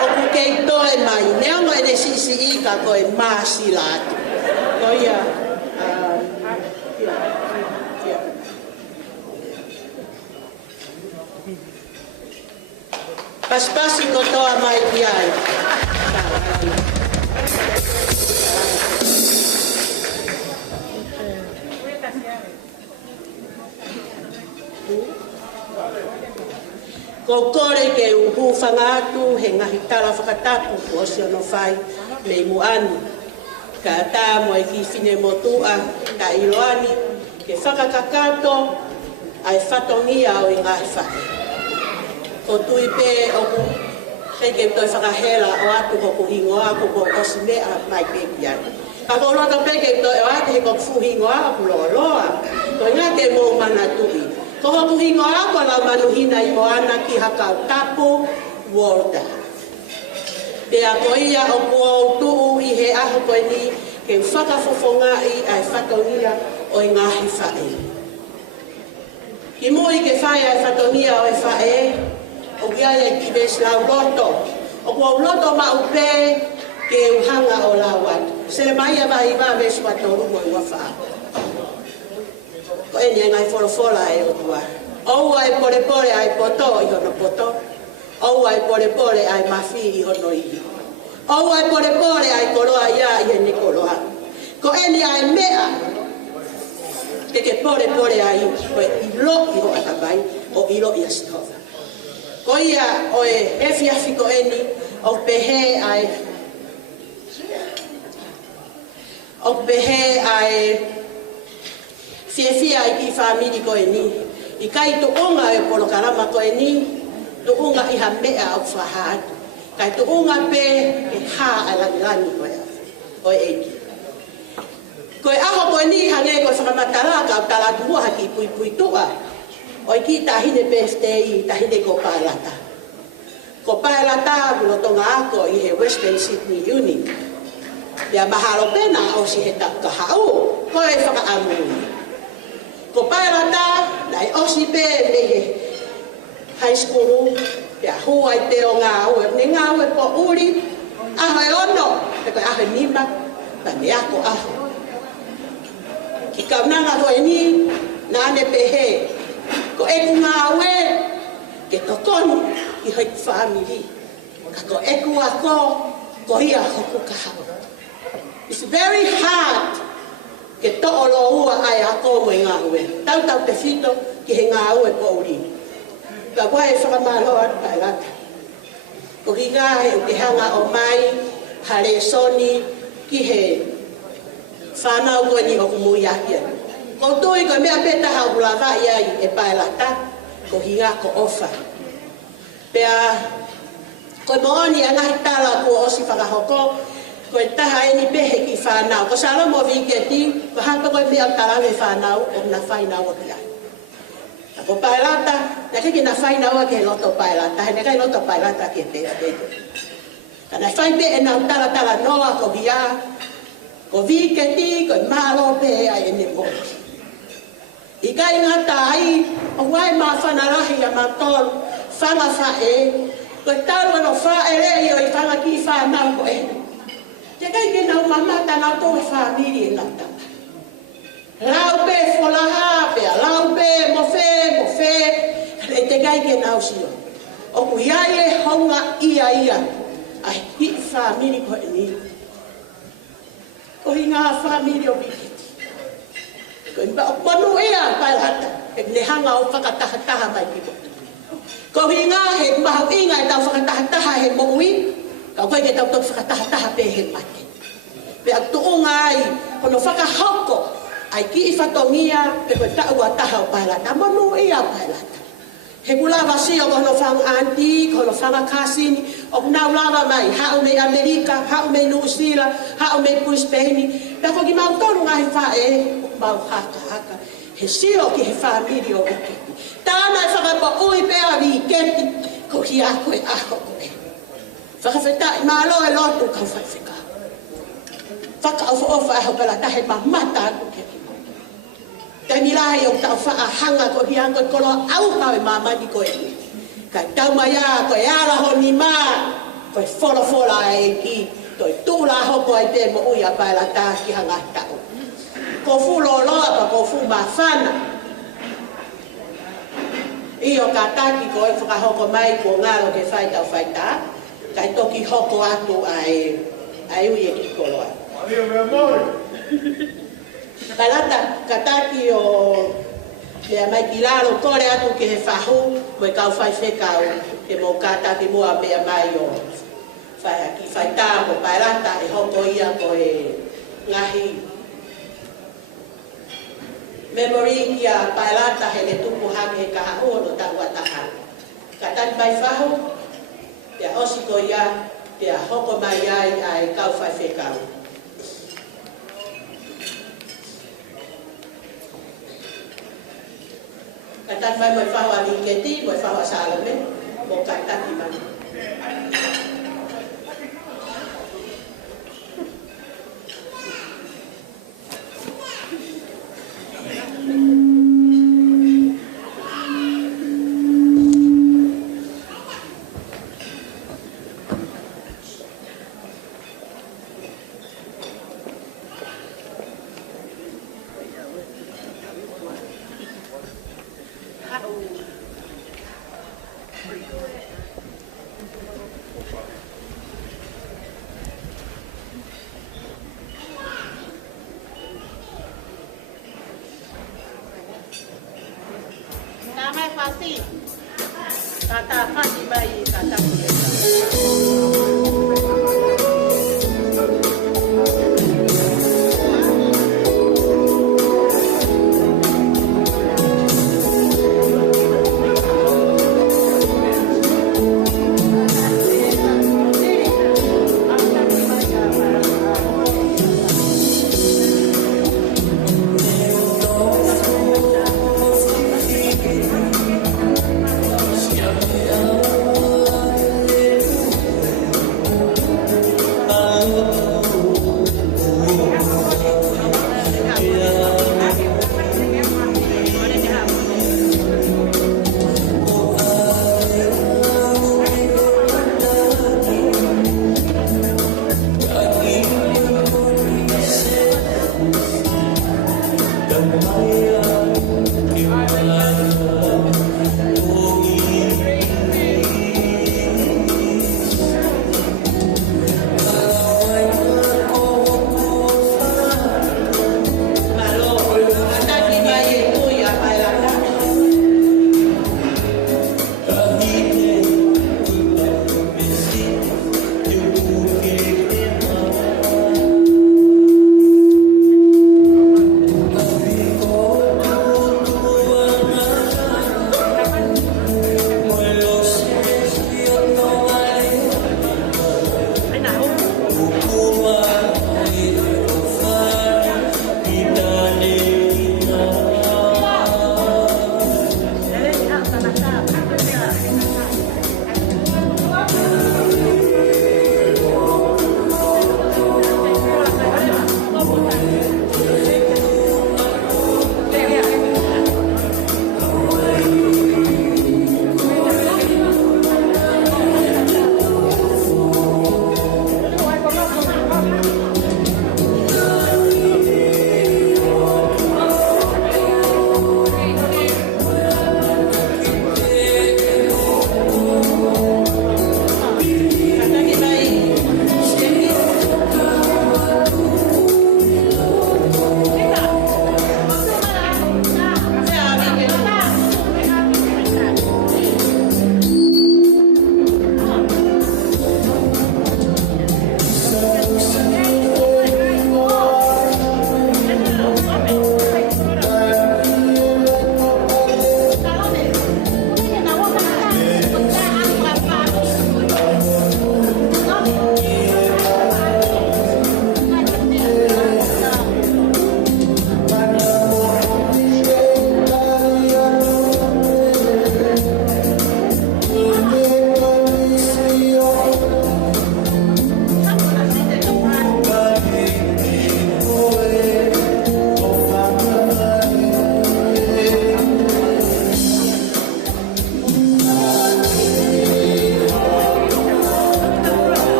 o ku kei toe mai, neongo e ne si i ka ko e maasi latu. Ko ia, paspasi ko toa mai ki ai. Ko kore ke uhu whangatu he ngahi tala whakatapu ko si ono whai mei muanu. Ka tā mo e ki whine motua ka iloani ke whakakakato ai whatongia o i ngahi whai. Ko tui pe o ku hei ke toi whakahela o atu ko kuhingoa ko ko osi mea mai pe piani. Ka ko loto pe ke toi o atu he ko kuhingoa ku loa. Ko ngā ke mō mana tui. Ko hoku hingoa ko lau manuhina i moana ki hakau tapu worda. Pea ko ia o kuo tuu i he aho koe ni ke whakafofonga i ai whatongia o i ngahi whae. Ki mui ke whae ai whatongia o i whae, o kia e ki ves lau loto. O kuo loto ma upe ke uhanga o lau atu. Sele mai a vai va ves watoru mo i wawha. Ko eni ngai fora e o tua. O ai pore ai poto i hono poto. O ai pore ai mafi i hono i. O ai pore ai koroa ia i ni koroa. Ko eni ai mea. Ke pore ai ko i lo i ho atabai o i lo i asihova. Ko ia o e efi ko eni o pehe ai. O pehe ai fia i ki whamiri ko e ni. I kai tu unga e polo karama ko e ni, tu unga i ha mea au whaha atu. Kai tu unga pe e ha alangani ko e eki. Ko e aho ko e ni hange ko whakamatara ka tala tuua haki pui tua. O i ki tahine birthday, tahine ko Paelata. Ko Paelata kuno tonga ako i he Western Sydney Uni. Ia mahalo pena o si he takahau, ko e whakaamuni. Ko Paelata, nai osi pe me he high school, pia huai te o ngā ue, ne ngā ue po uri, aho e ono, te koe aho nima, pa me ako aho. Ki kaunanga koe ni, nane pe he, ko eku ngā ue, ke tokoni, ki hoi family, ka ko eku ako, ko ia hoku kahau. It's very hard ke to'olo ua ai ako mo ngā ue. Tau te whito ki he ngā ue po uri. Ka koe e whakamalo atu Paelata. Ko ki ngā he te hanga o mai, hare soni, ki he whanau koe ni o kumui ahia. Ko tui koe mea peta hau lava iai e Paelata, ko hi ngā ko ofa. Pea, koe mooni a ngahi tala kua osi whakahoko, koe taha e ni pehe ki whanau. Ko salo mo viketi, ko hapa koe mea talawe whanau, o na whainau o ki ai. Ko Paelata, na kiki na whainau a ke loto Paelata, he nekai loto Paelata ke te ateto. Ka na whai pe e nau tala noa ko hia, ko viketi, ko malo pe a e ne mo. I kai ngā tai, o wai mā whanarahi a mā tolu, whanga whae, ko taru ano whae rei o i whanga ki whanau ko e. Te kai ke nau mamata nau tō e whamiri e nau tapa. Lau pe wholaha pea, lau pe mo fe, e te kai ke nau sio. O ku iai e honga ia, ai hi whamiri ko e ni. Ko hi ngā whamiri o viketi. Ko i o ponu ea Paelata, e ne hanga o whakataha mai ki motu. Ko hi ngā he mahu inga e tau whakataha he moui, ka koe ke tau whakataha pe he mate. Pea tuunga ai, kono whakahoko, ai ki i whatongia, pe koe tau a taha o Paelata. Monu ea Paelata. He kula wasi o kono whang auntie, kono whanga kasini, o nau lava mai, hao me Amerika, hao me New Zealand, hao me Brisbane. Pea ko ki mau tonu ngai whae, mau haka. He sio ki he whamiri o viketi. Tāna e whakapa ui pēa viketi, ko hi a koe aho koe. Whakawheta i mālo e lotu kau whaiwhika. Whakauwha ofa aho pela tahe mamata aku ke ki mo. Te milahi o tau wha hanga ko hi a koe kolo au kau e mamani koe. Kai tau mai a koe araho ni mā, koe whola e ki, toi tūla hoko ai te mo ui a Paelata ki hanga tau. Ko fu loa pa ko fu mawhana. Io ka taki ko e whakahoko mai ko ngaro ke whai tau whai tā. Kai toki hoko atu ai ui e ki koloa. Paelata, ka taki o mea mai ki laro kore atu ke he whahu mo e kau whai whekau e mo ka taki mua mea mai o whai ki whai tā ko Paelata e hoko ia ko e ngahi memory ki a Paelata he le tupu hake he kaha o no tau ataha. Ka tani mai whahu, te a osi ko ia, te a hoko mai ai ai kau whai whekau. Ka tani mai mai whahu a Niketi, mai whahu a Salome, mo ka tani mai.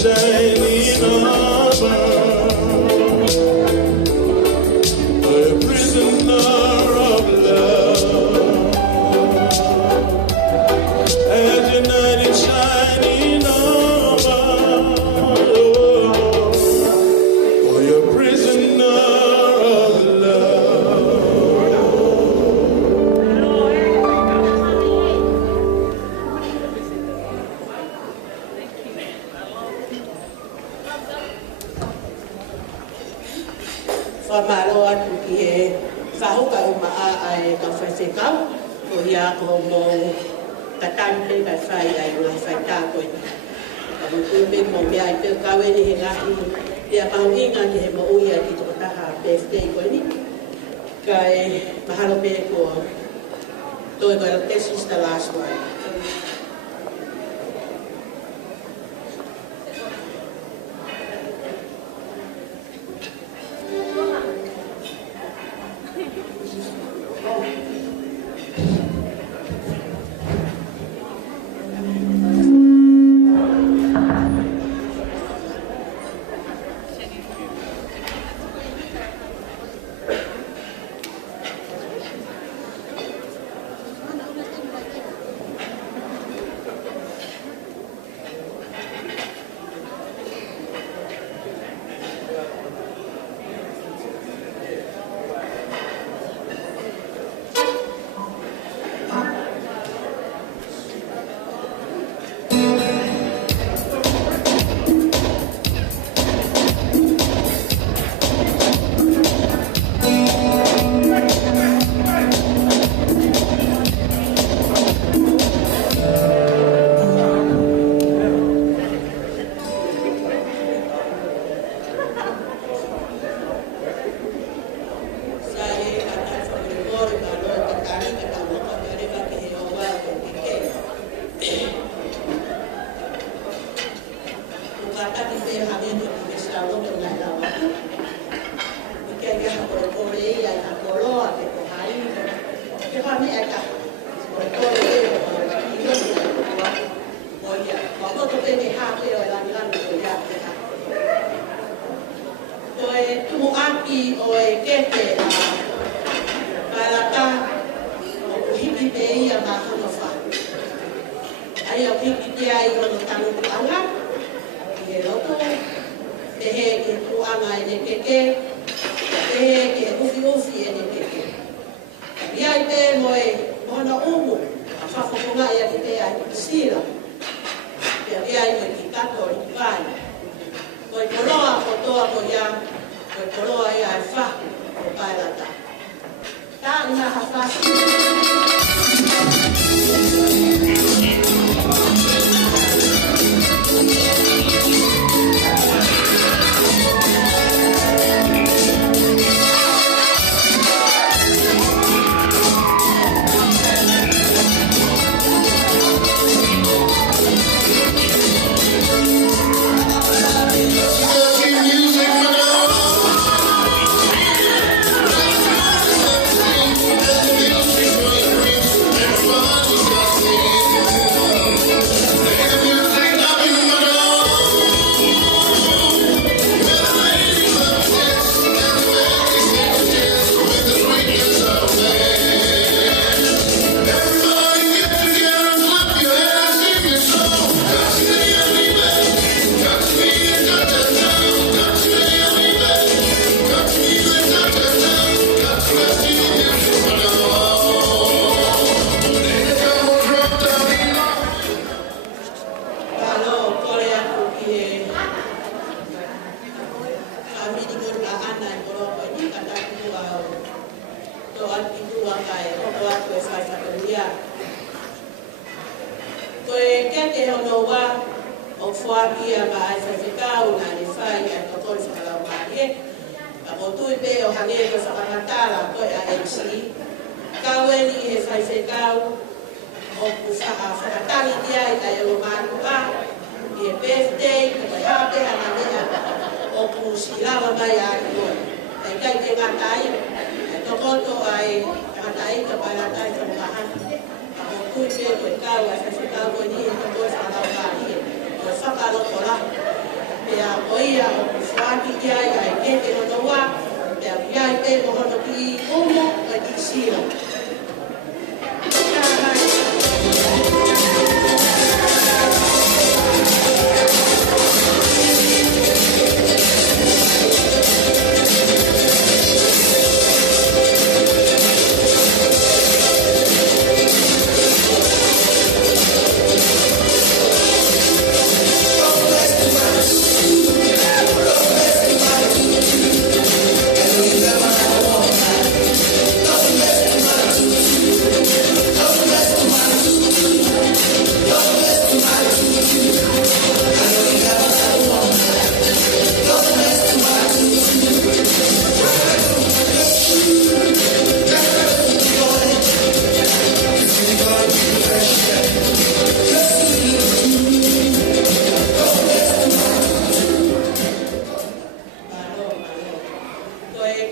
shining armor. whamaro atu ki e whahuka o maa ai ka whaisekau, o ia ko mo katani pe kai whai ai ngā whai tākoi. Ka mutu me mo mea i peo kaweni he ngahi, ia pauinga ki he mo uia ki toko taha birthday koe ni. Ka e mahalo pe ko toi koe this is the last one.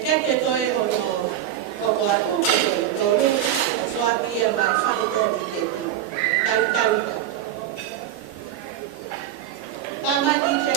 kete koe o atu, o toru, o soatia mai whakatori kete. Tau. Tamati te.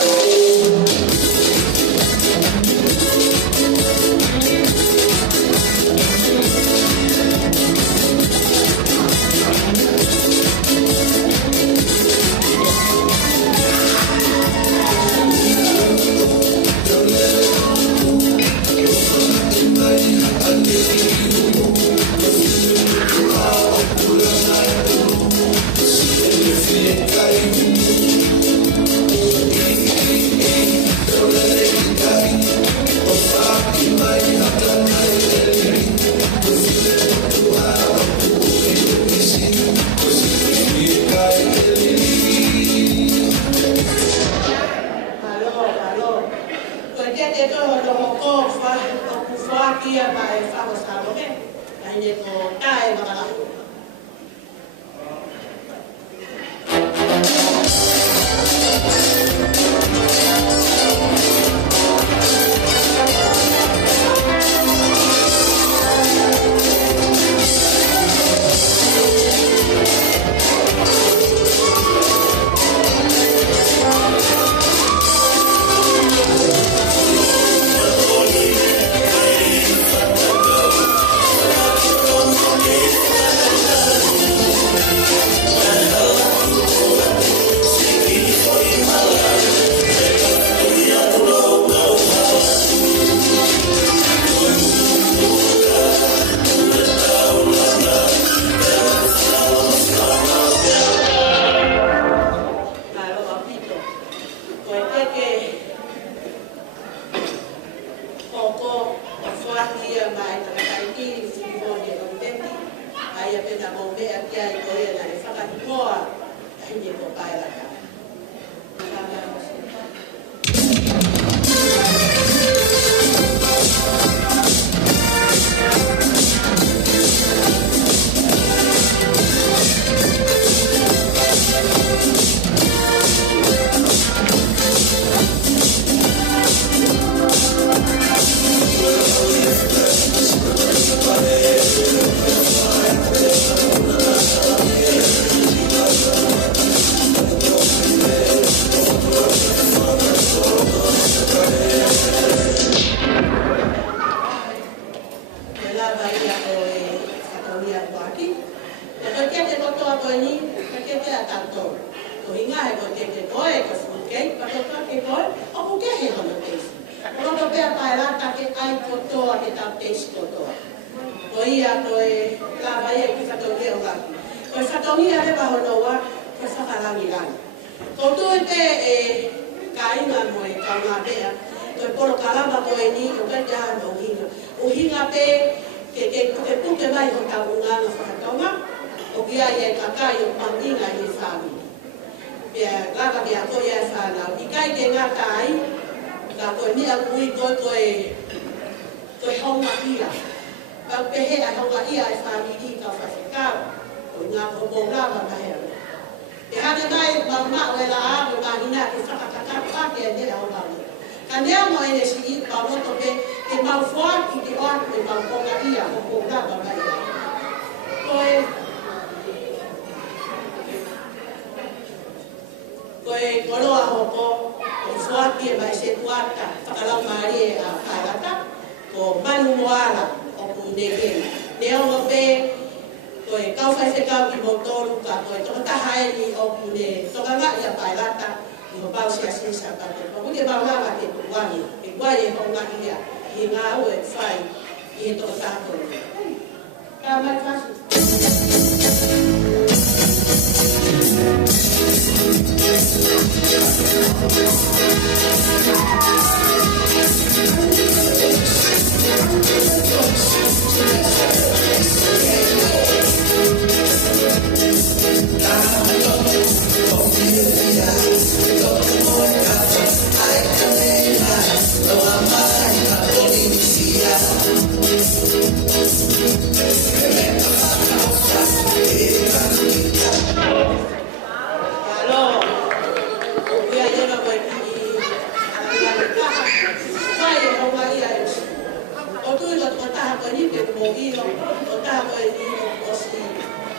mo ilo o ta mo e ni o si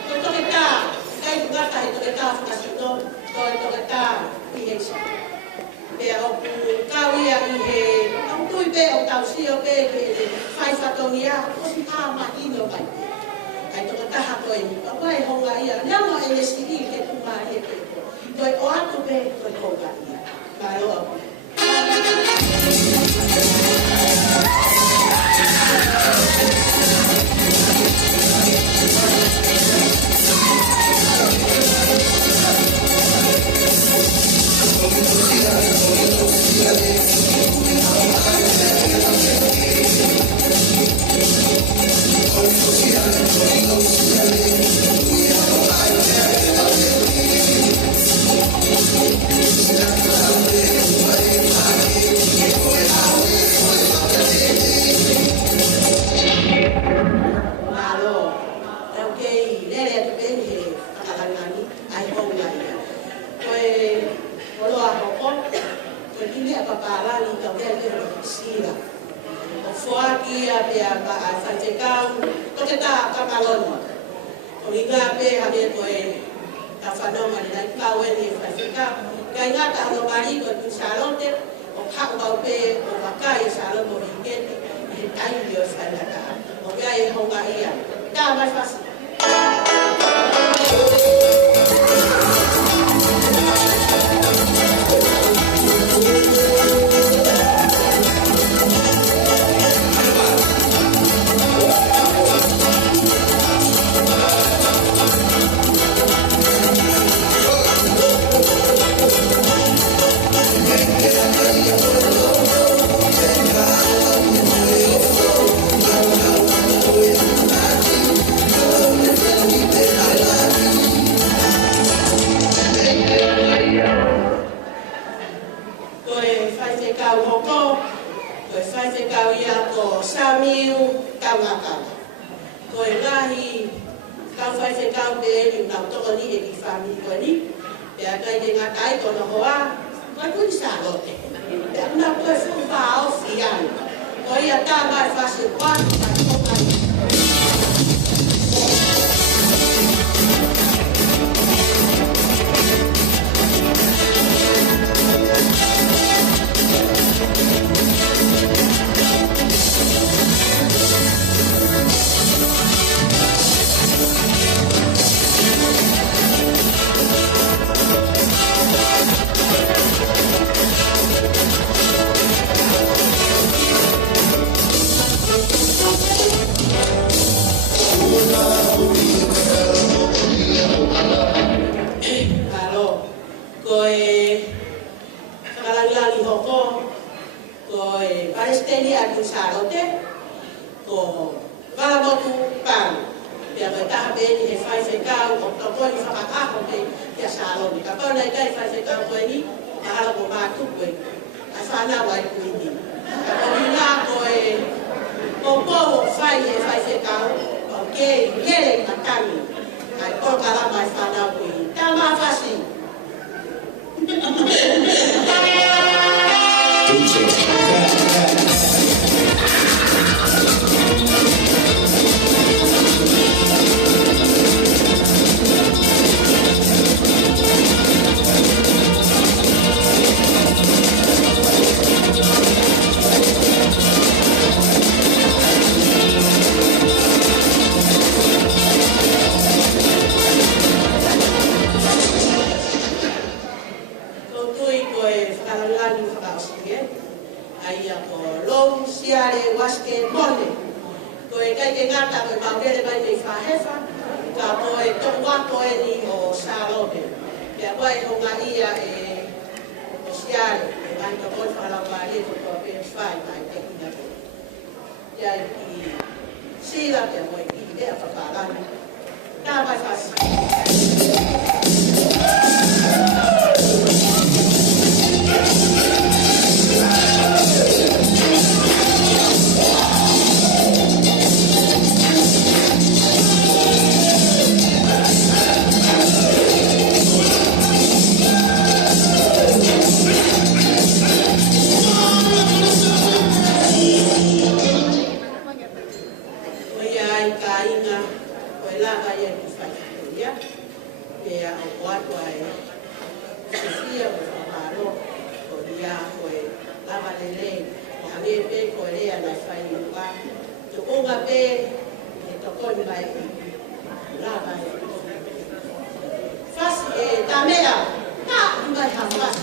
ko to ke ta kai nga ta to ke ta fa si to ke ta i he sa pe o ku ka wi a i he o tu pe o ta si o pe fai fa to ni a o si ta ma i no mai ai to ke ta ha ko e ni pa pai ho nga ia na mo e si ki ke tu ma e ke to o atu pe to ko ga ia ka lo e pe ko rea na fai pa. To onga pe e to ko mai la vai. Fas e tamea. Ta mai ha fas.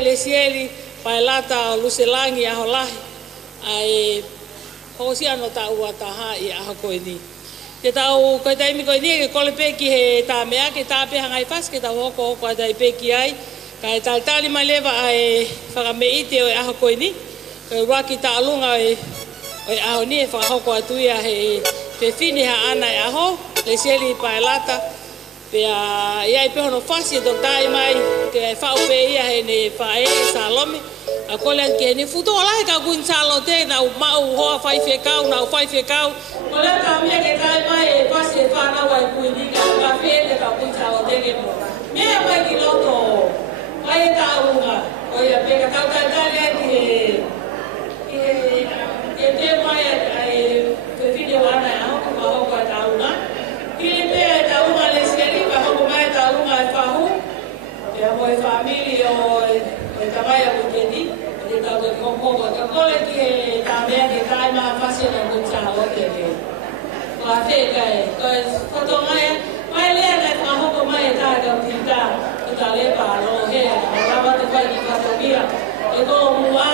Lesieli, Paelata, Luselangi, Aholahi, ai hosia no ta ua taha I aha koini. Te tau koe taimi koini ke kole peki he tā mea ke tā peha ngai pas ke tau hoko hoko a tai peki ai. Ka e taltali mai lewa ai whakameite o e aha koini. Ka e waki ta alunga o e aho ni e whakahoko atuia he whiwhini ha ana e aho, Lesieli Paelata. Pea ia I pehono whasi e tai mai ke whaupe ia he ne whae Salome. A kole ke ni futo ala ka kuin salo te na mau hoa fai fekau na fai fekau. Kole ka me ke tai mai e pasi e whana wai kuin ka ka fete ka kuin salo te ke mo. Me mai ki loto. Ai ta unga. O ia pe ka tau tai tai ki kole ki ta mea ki tai ma pasi na kucha o te ne. Wa te kai, ko foto mai le na ka hoko mai ta ka pita, ta le pa lo he, ra ba te kai ki ka to bia. E ko mua,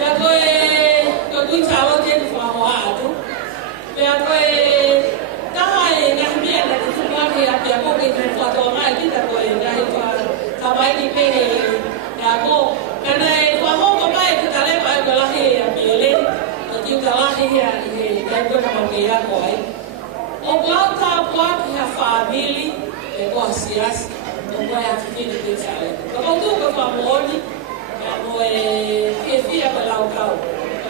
ya ko kucha o te fa ho atu. Ya ko ta hai na mea na ki fa ki a pia ko ki foto mai ki ta ko na hi fa ta mai ni pe ya ko kana e fa ho ko mai ki ta le pa ko la he a pele. Ki ta la he ya he ka ko na ma ya ko ai. O planta pode a família negociar o que é a família de Israel. Como tu que famone, como é que via para o cão.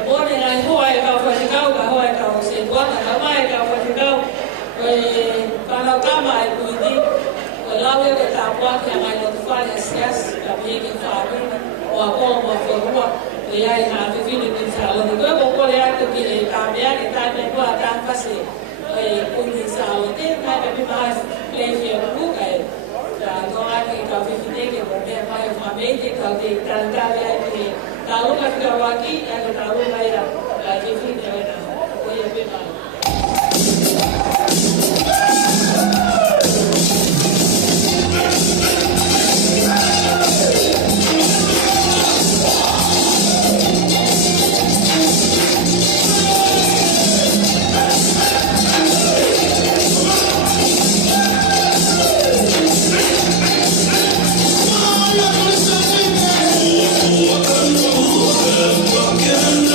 Como é na rua é cão para o cão, a rua é cão se guarda, a rua é cão para o cão. Para o cão é cuidar. O lá é que tá pode a mais do faz as a minha que família o a como a rua e aí a família de Israel. Então o que é que tá bem que tá bem para tá fazer. Kuni sao te mai ka mai leje ku kai ta no ai ka vi te ke mo me mai ma me te ka te tanta ya te ta lu ka ka wa ki ta lu mai ra ka ji fi te na ko ye be mai Walking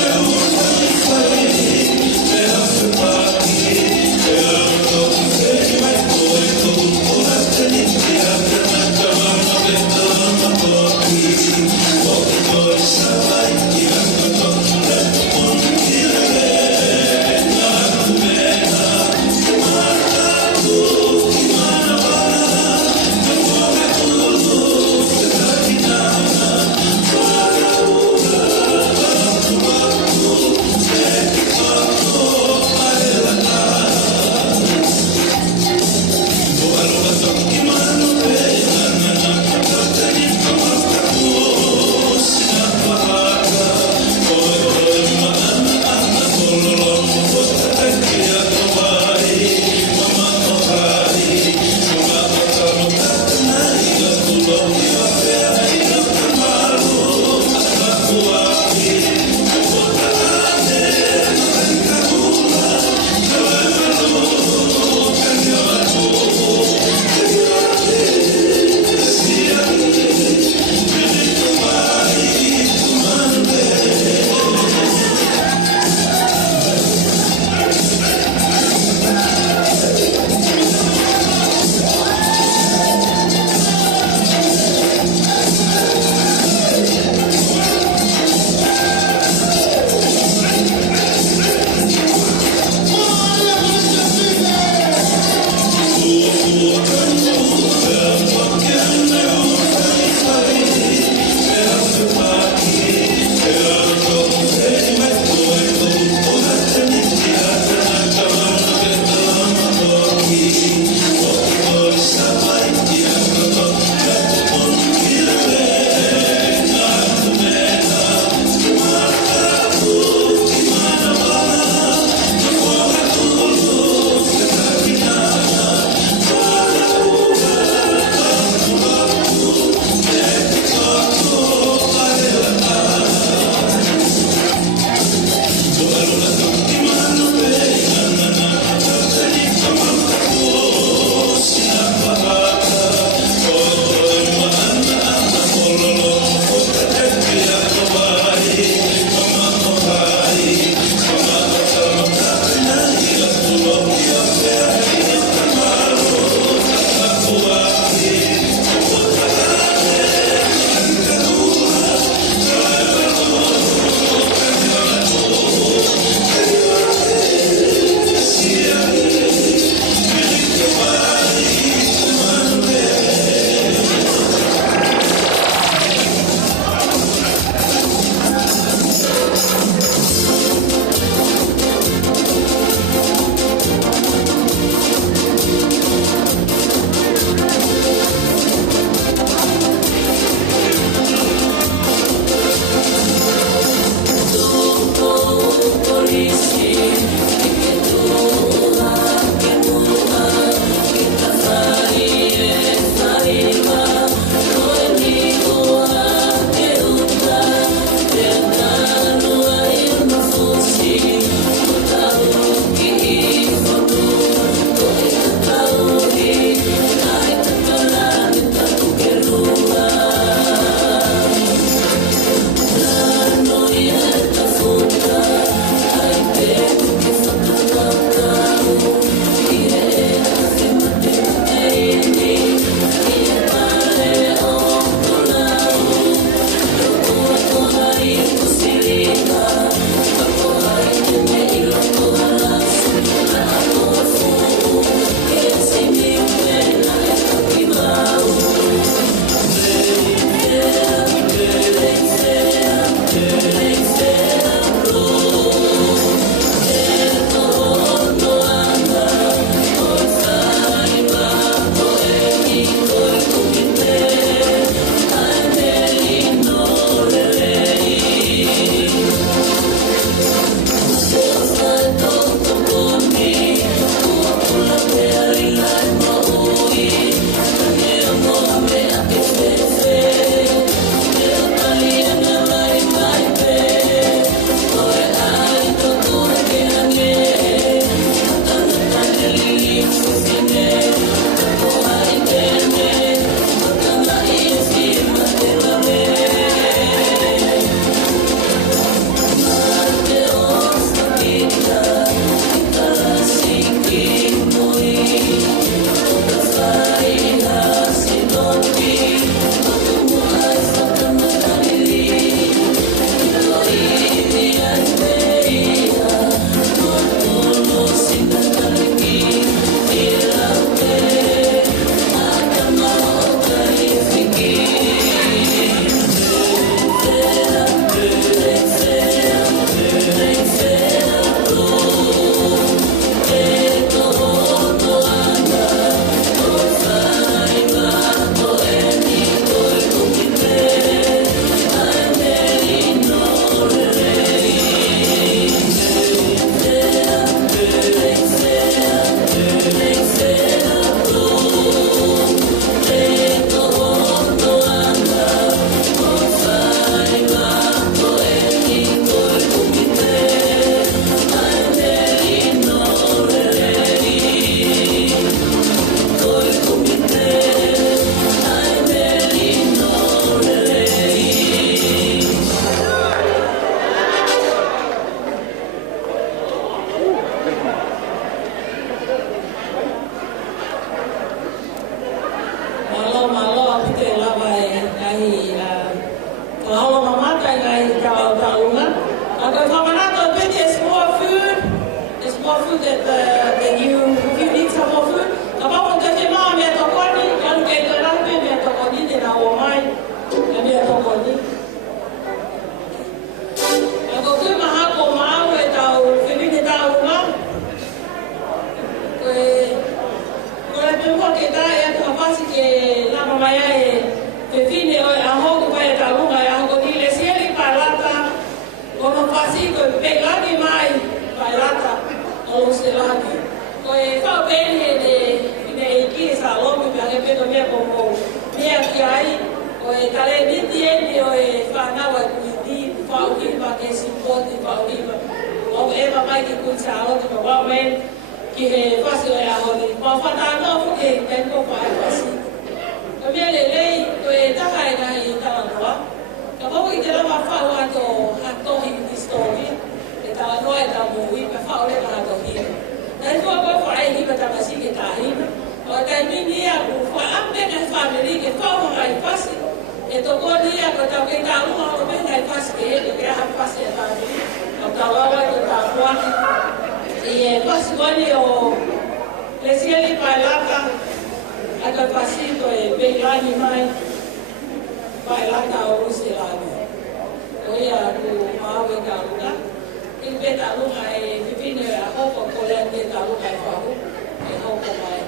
mai ki kun sa o to wa men ki he pasi o ya ho ni ma fa ta no fu ke ben ko fa pasi o me le le to e ta hai na i ta no ka ba i te la fa wa to ha to hi di story e ta no e ta mo i pa fa o le ha to hi na to ba fa ai ni ba ta pasi ke ta hi o ta mi ni a ku fa a me na family ke fa o hai pasi e to ko ni a ko ta ke ta o me na pasi ke ha pasi e ta ni o ta wa to ta wa y pascuali o Lesieli Paelata a que pasito e Belani mai Paelata o Luselangi o ia tu mawe ka luka il beta luka e vivine a hoko kolende ka luka e fahu e hoko mai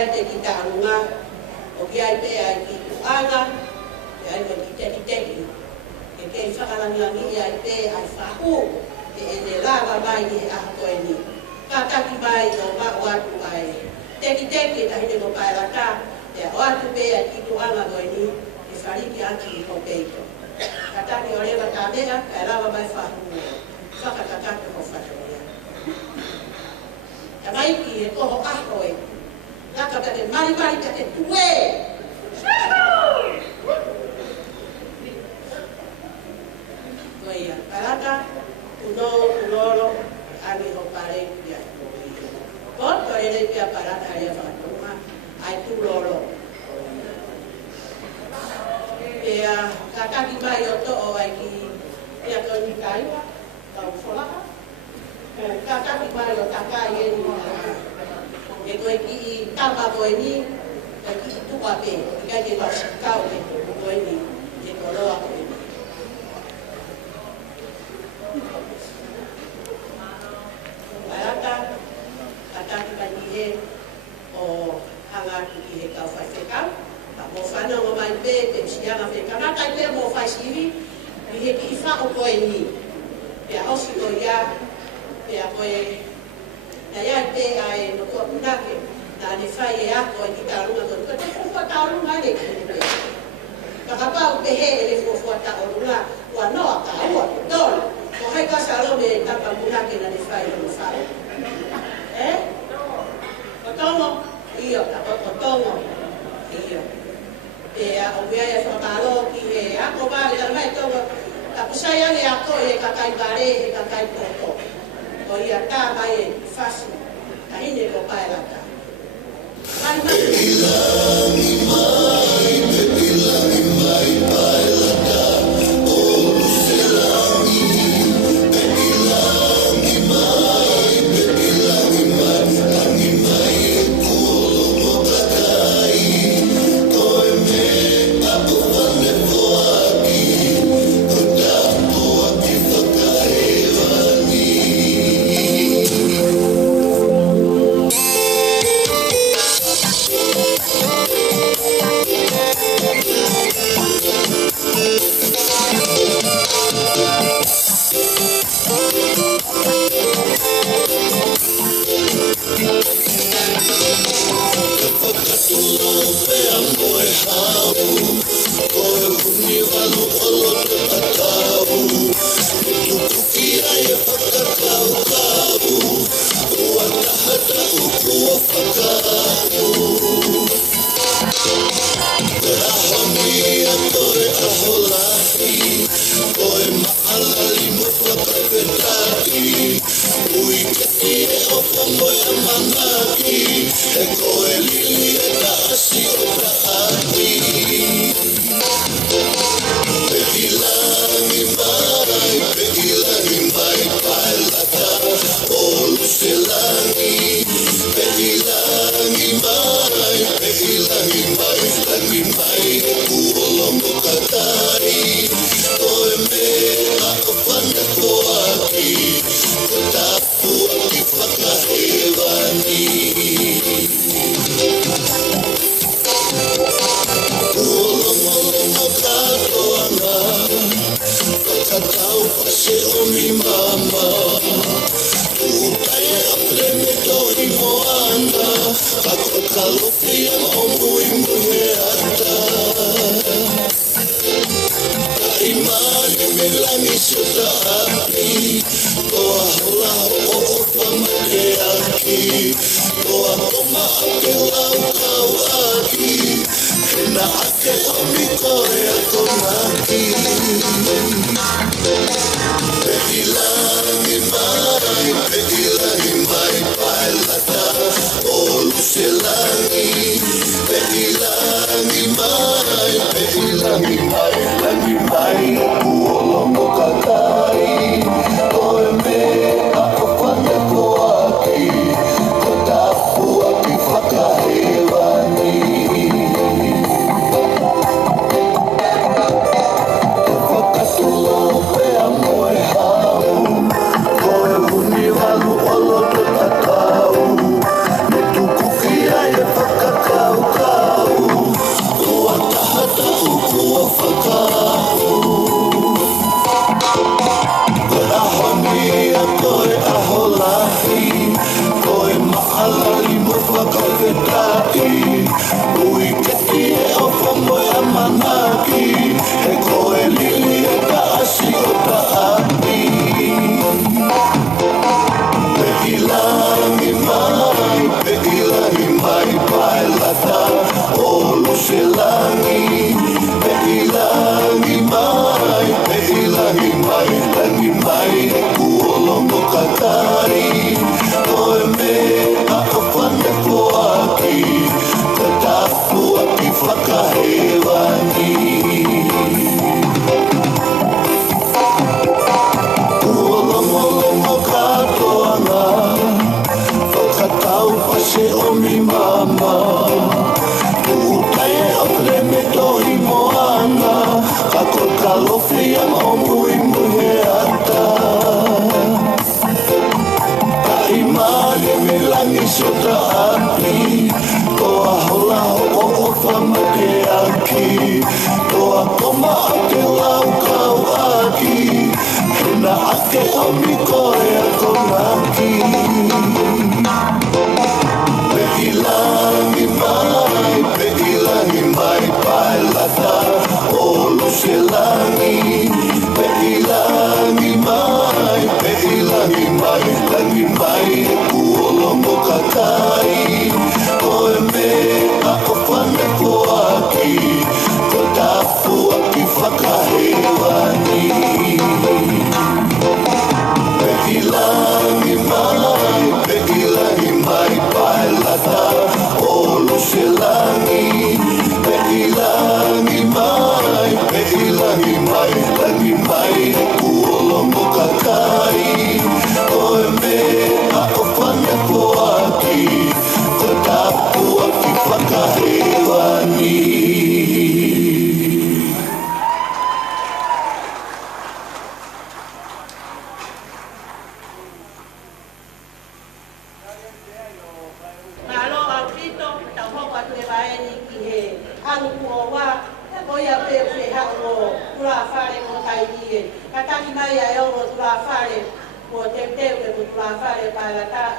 ia te ki tāunga, o ki ai pe ai ki tuanga, e ai ko ki teki teki. E kei whakalangilangi ai pe ai whahu, e ne lava mai ni a koe ni. Ka taki mai o mao atu ai. Teki teki ta hine ko Paelata, e o atu pe ai ki tuanga koe ni, e whariki atu i ko peito. Ka taki o rewa tā mea, e lava mai whahu, whakatatatu ko whakaria. Ta mai ki e koho ahoe, naka ta te mari ta te tue. Koia, Paelata, unoro, ani ho pare kia. Poto e le pia Paelata aia whakatunga, ai tu loro. E ka taki mai o to'o ai ki pia toni kaiwa, tau wholaka. Ka taki mai o takai e ni e koe ki i tama koe ni, e ki i tuka pe, i kai ke wasi kau e koe ni, e koroa koe ni. Paelata, ka taki mai ni he o hanga ki he kau whai whekau, ka mo whanau o mai pe, te msianga whekau, nā kai pe mo whai siwi, i he ki i whao koe ni, pia osi koe ia, pia koe, na ia te ai no kua punake, na ne whai e ako i ki tarunga koe, ka te fufua tarunga e kene pe. Ka kapau te he e le fufua tarunga, ua noa ka ua te tole, ko hai ka salome e tapa punake na ne whai no whai. Kotongo, iyo, tapa kotongo, iyo. Te o mea e whamalo ki he ako vale, la mai tonga, ka pusai ane ako e kakai bare, e kakai poto. O ia tā mai e whasu, ka hine ko Paelata. Ilangi mai Paelata, o Luselangi. Ilangi mai, langi mai e kuolo mo kakai. Koe me apo wane poaki, o tapo aki whakahewani.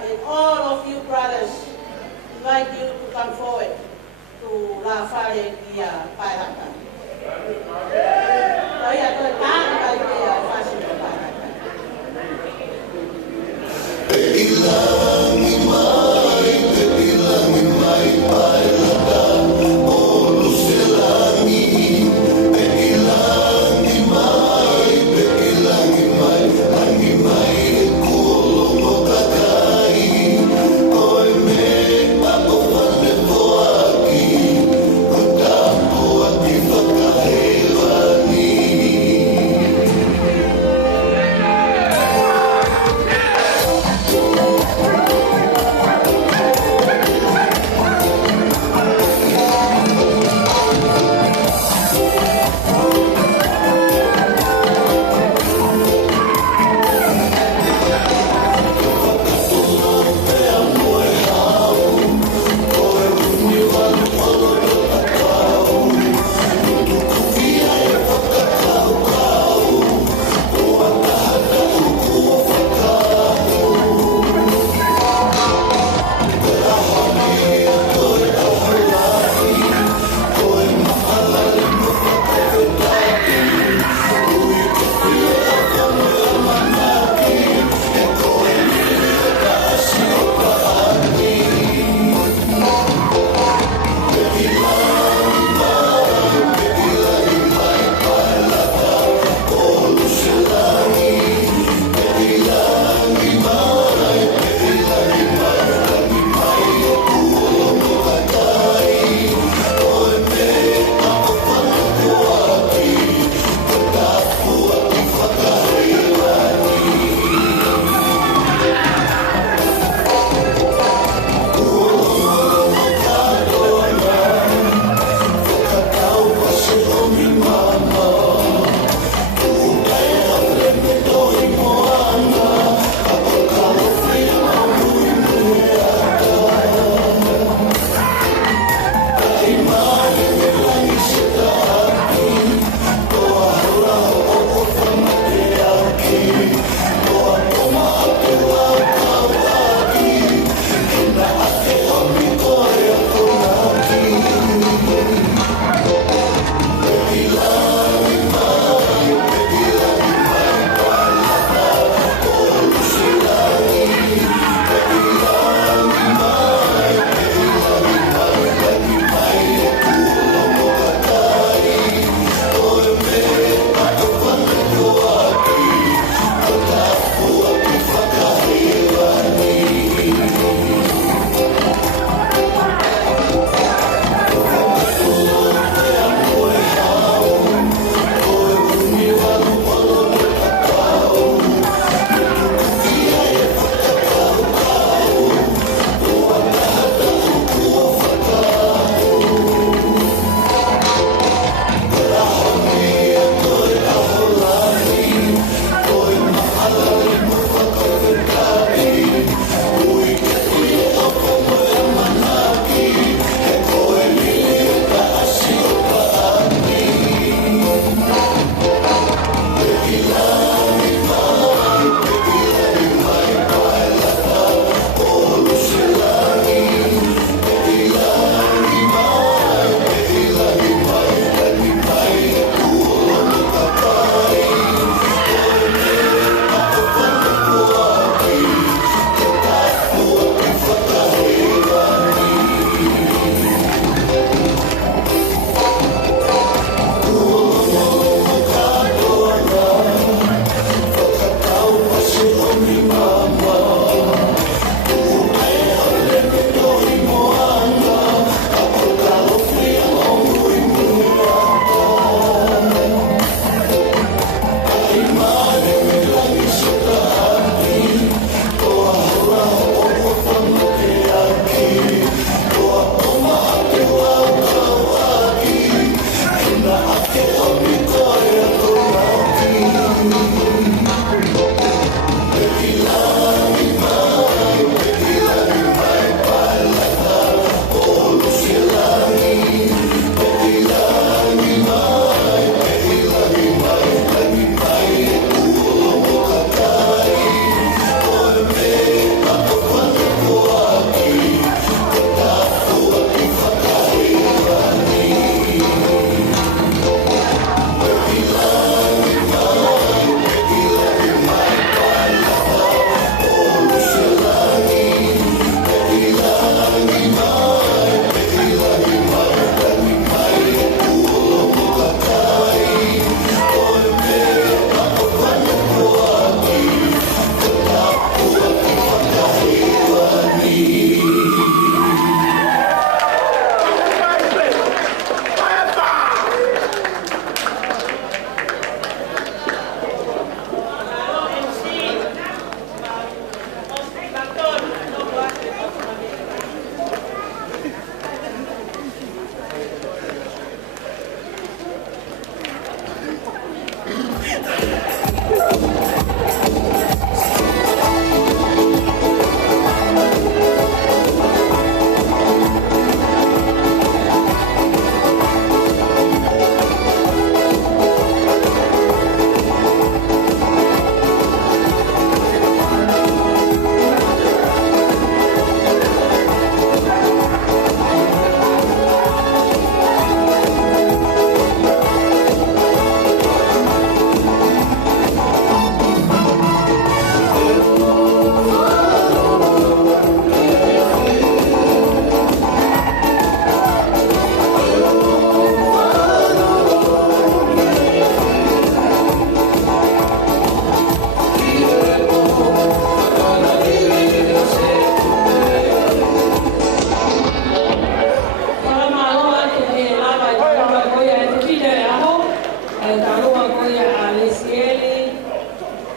And all of you brothers, invite you to come forward to La Fare via Paelata.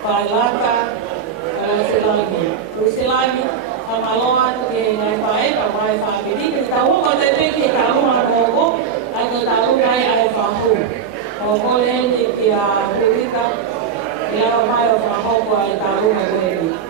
Paelata, Luselangi. Luselangi, Amaloa, Tugenai Pae, Pamai Family, the Tauma, the Piki, Tauma, Mogo, and the Talukai, I Fahu. Mogo, the Purita, the Aramai of Mahoko, and Taluma, baby.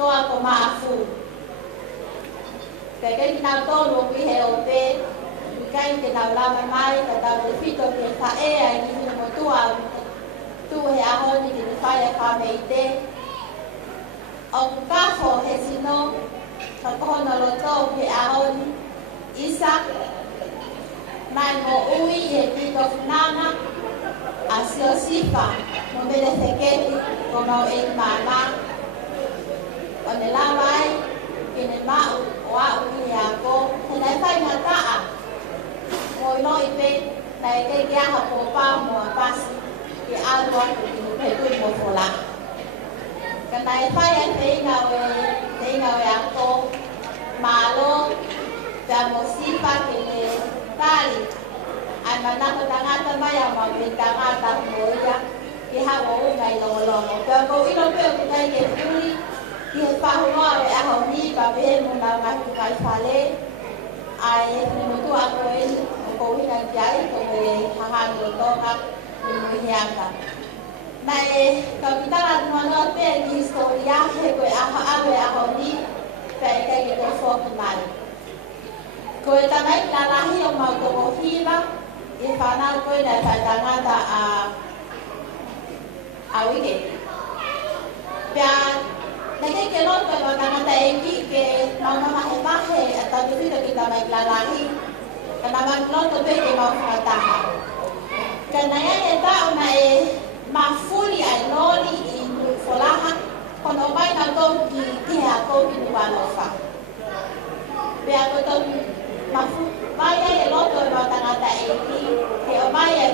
toa ko maafu. Kaya kita tolu pihe ope, kai te tau lama mai, ka tau te fito ke whae ai ni hina mo tua, tu he ahoni ki te whae a whame i te. O kafo he sino, ka kohono loto ke ahoni, isa, mai mo ui he tito funana, a sio sifa, mo mele seketi, ko mau e mama. O ne lawai, ki ne mau, o au ki ako, he nei whai ngataa, mo ino i pe, nei ke kia hako pā mo a pasi, ki alua ki mo petui mo fola. Ka nei whai e te inga we ako, malo, pia mo sipa ki ne tali, ai manako tangata mai a mau me tangata mo ia, ki hawa o ngai longo. Pia mo ino pe o ki nei ke furi, ki he whahunga e aho ni pa pehe muna ngaki kai whale ai ni mutu ako e ko wina kiai ko me hahani o tonga ni muhianga. Nai kapitala tuanoa pe ki historia he koe aho ni pe e kai ki te whoki mai. Ko e tanai lalahi o mau toko hiwa i whanau koe nei whai tangata a wike. Pia nake ke loto e tangata e ki ke mauna mahe a tatu whita ki tamai lalahi ka namang loto pe ke mau whakataha. Ka naya e tau na e mafuli ai loli i nui folaha kono mai na kou ki hea kou ki nuano wha. Pea koto mai e loto e tangata e ki ke o mai e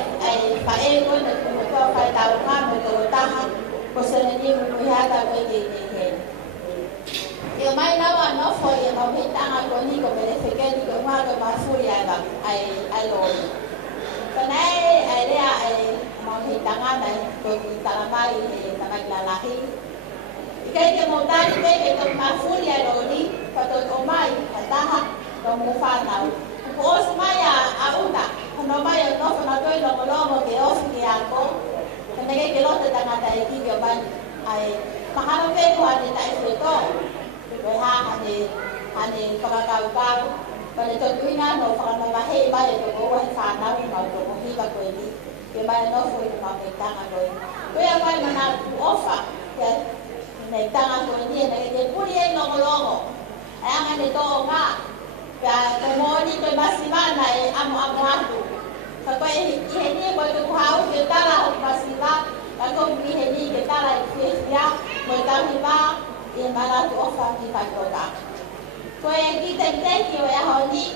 whae koe na kumutua whai tau ngā me tō taha ko sene ni muhiata koe ke he. Yo mai lawa no fo ye no mitanga ko ni ko mele fekeni ko ma ko mafuri ai lori. Kanai ai rea ai mo mitanga dai ko talamai e tamak lalahi. Ikai ke mo tani pe ke ko mafuri ai lori ko to o mai kataha ko mo fa nau. Ko os mai a uta no mai no fa na to lo ke os ke ako. Kanai ke lo te tanga dai ki ke ban ai mahalo pe ko ani tai feto. Kaya hane pagkakaukaw, palito tuwinga no, pagkakamahe, iba ito ko, wahin sana, ito ko, hiba ko hindi. Kaya ba no, po ito makitanga ko hindi. Kaya ba yung nag-offer, kaya naitanga ko hindi, nagiging puli ay longo-longo. Ay ang ganito nga, kaya kumoni ko masiba na amo-amo ako. Kaya ihini ko ito kuhaw, kaya tala ako masiba, kaya ihini kaya tala ikifya, kaya tala e mara tu ofa ki pakoka. Ko e ki te ki o e honi,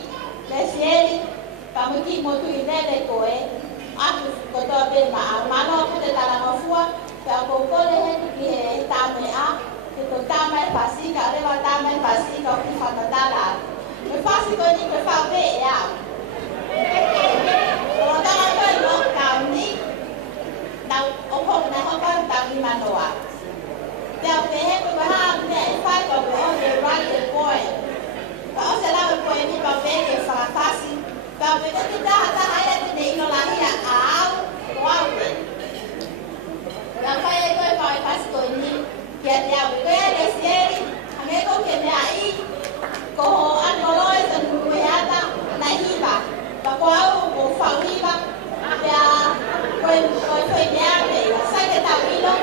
Lesieli, kamuki motu i nele ko e, aku ko to be ma mano ko te tala mafua, ka ko ko le he ki e tame a, ki to tame pasika, le va tame pasika ki fa tala. Me pasi ko ni ke fa be e a. Ko tala ko no kauni, na o ko na ho ka tami manoa. Now, we have to have that fight of the right and boy. But also, I would point it out very fast. But we don't get that I had to name on here. Ow, wow. Now, I go by fast going in. Get out of there, Lesieli. I'm going to get there. Go and go and we have that Nahiba. But go for Hiba. When we are there, second time we look.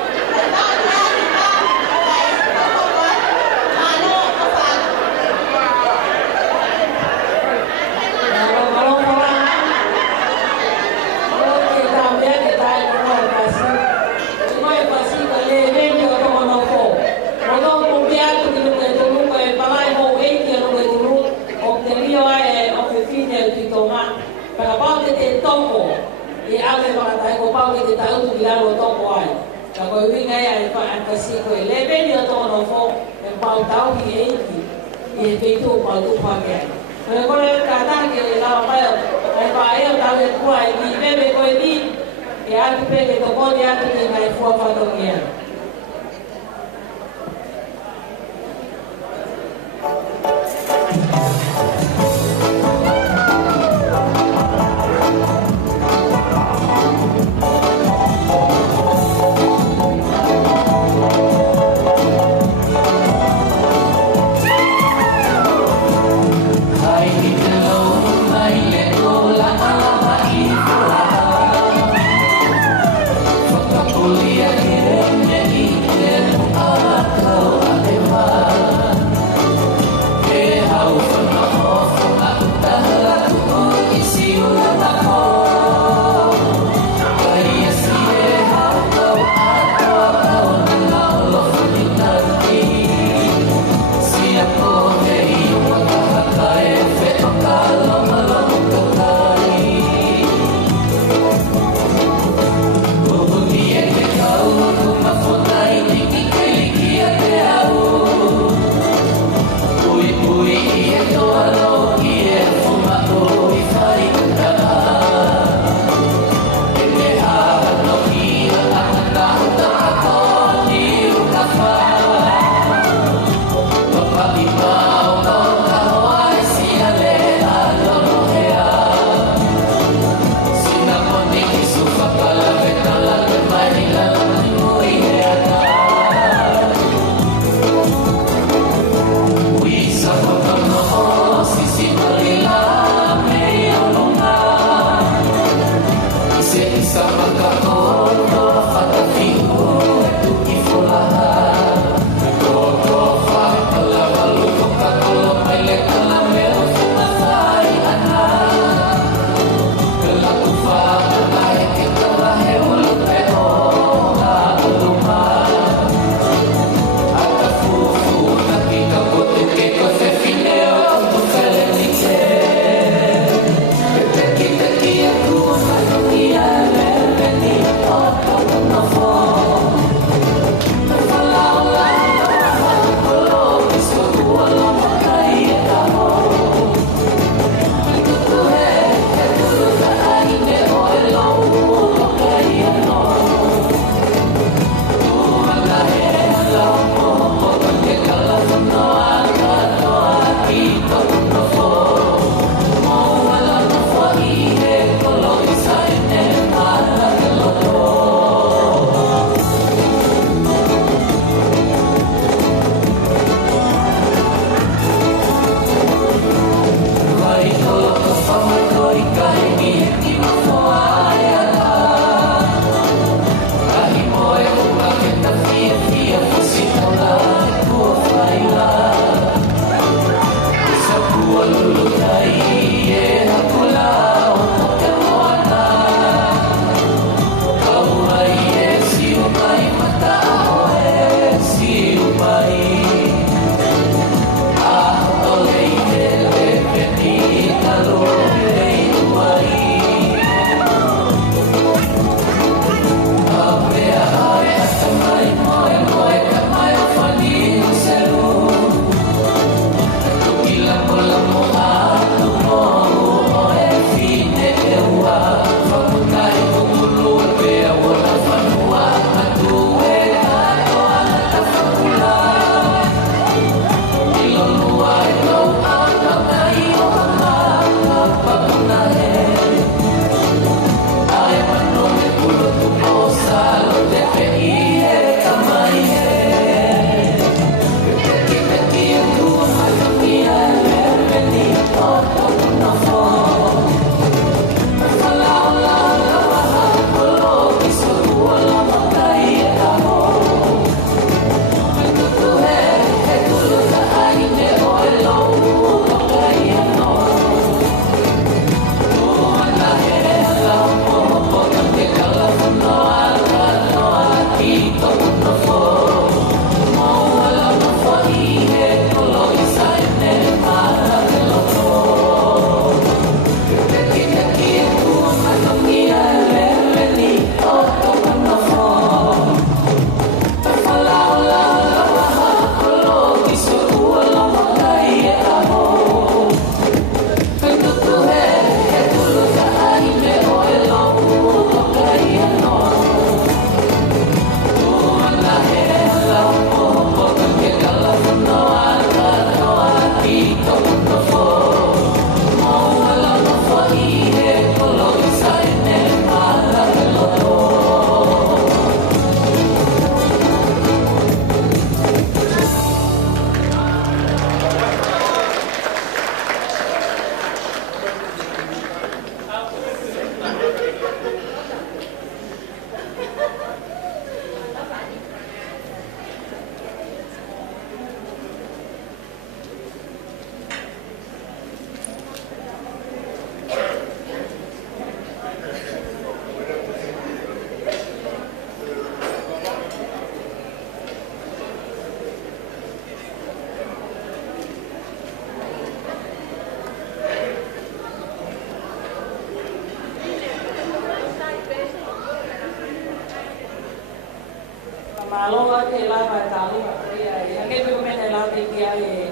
talu ia ngai pe mena la te kia e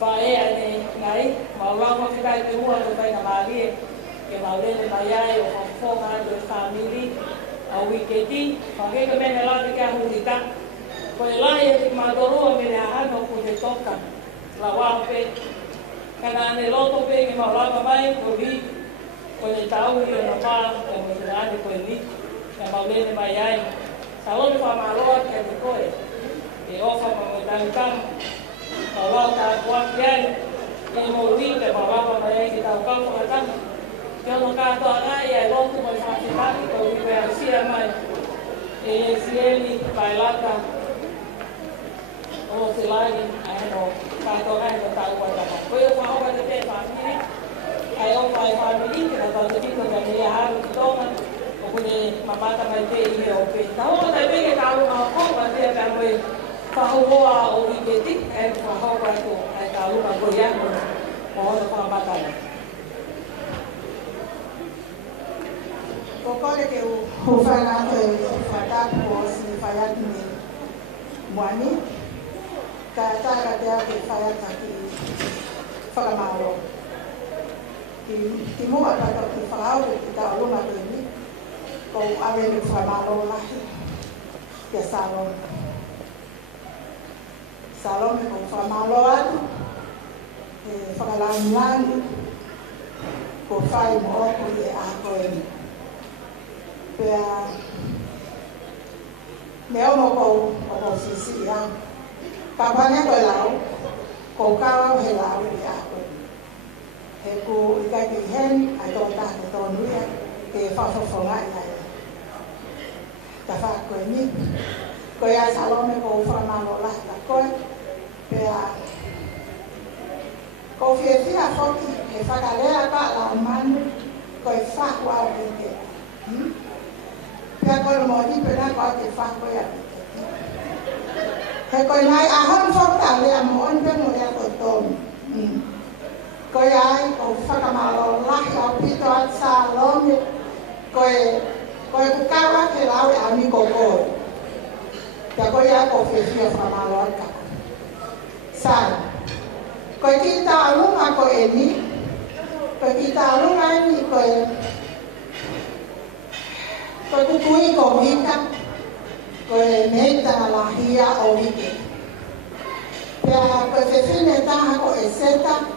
pae ane ngai maula mo ki kai pe mua ko kai na mali ke maulele mai ai o fonga do family a wiketi ngai pe mena la te kia hulita ko la e madoro me la ano ko te toka la wa pe kana ne loto pe ke maula mai ko vi ko le tau i na pa ko mo te ane ko ni ke maulele mai ai Kalau di Pamaloa ke Koe, di ofa mengundangkan kalau tak kuat kian, yang mau di ke bawah yang kita tahu kan, kalau kata orang ya lo tu masih mati kalau di Persia mai, Lesieli, Paelata, Luselangi, ayo kata orang yang tahu apa. Kau mau apa tu family, ayo family kita tahu jadi kita dia harus doang. Kuni mamata mai te i o pe tau ta pe ke tau ma ko ma te pe mai fa ho a o i ke ti e fa ho ra ko ai tau ma ko ya mo o fa mata ko ko le ke o fa na te fa ta ko si fa ya ni mwani ka ta ka te ke fa ya ta ki fa ka ma ro ki mo ata ka ki fa au ki ta o ma te ni ko ave me famalo lahi ke salon me ko famalo atu whakalangi ko whai mo ko e a koe pea me ono ko sisi a kapane ko lau ko kawa he lau e a koe he ko i kai ki hen ai tō tāke tō nuia ke whawhawhonga i ai ta fa ko ni ko ya salome ko famalo la ta ko pea ko fia foki e fa galera ka la manu ko e fa wa ke pea ko mo ni pena ko te fa ko ya he ko nai a hon fo ta le mo on pe mo ya ko tom ko ya ko fa ka malo la ko pito at salome ko e bukawa ke lau e ami koko. Te ko ya ko fefia famalo ka. Sai. Ko kita alunga ko eni. Ko kita alunga ni ko kukui ko mika. Ko meita la hia o wike. Pea ko fefine taha ko eseta.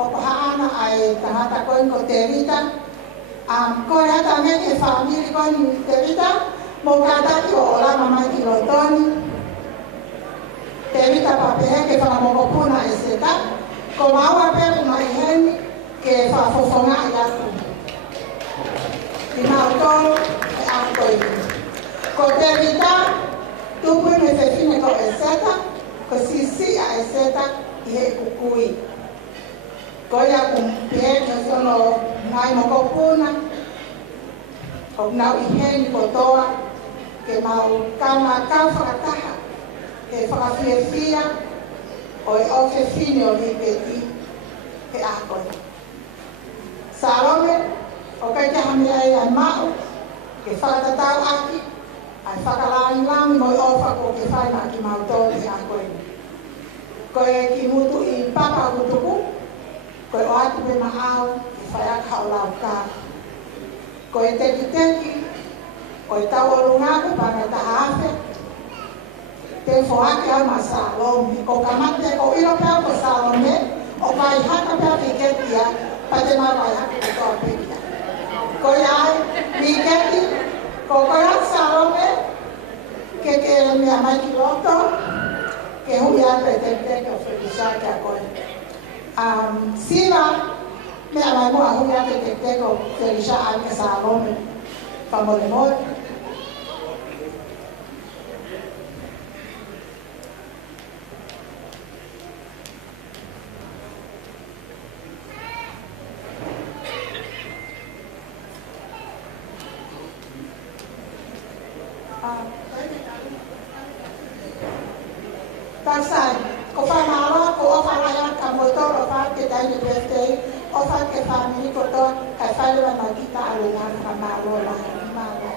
O paana ai tahata ko terita. Ko hata me ke family ko ni terita mo kata ki ola mama ki lotoni terita pa pe ke fa mo ko puna eseta ko mawa pe mai hen ke fa fofonga ya tu ki ma to a ko terita tu pu me se fine ko eseta ko si a eseta ye kukui ko ya kumpe no sono ngai mo ko puna o na i hen ko toa ke mau kama ka fakataha ke fakafia o e o ke fine o ni ke a ko salome o ka ke hami ai mau ke fakatau aki ai fakalalang mo o fa ko ke fai na ki mau to ke a ko e ki mutu i papa mutuku ko o atu me mahau fai a kaulau ka ko e teki ko e tau orungaku pana ta hafe te foake au ma salome ko kamate ko iro pea ko salome o kai haka pea piketia pa te mawai haka ko toa pekia ko e ai piketi ko koe salome ke me amai ki loto ke hui ata e teki o whekisake a koe sila me amai mo ahu ya te teko te risha ake salome famole mo Tasai ko famalo ko ofalaya ka motor o fa ke dai ni birthday o fa ke family ko to ka fa le ma kita alunga famalo la malo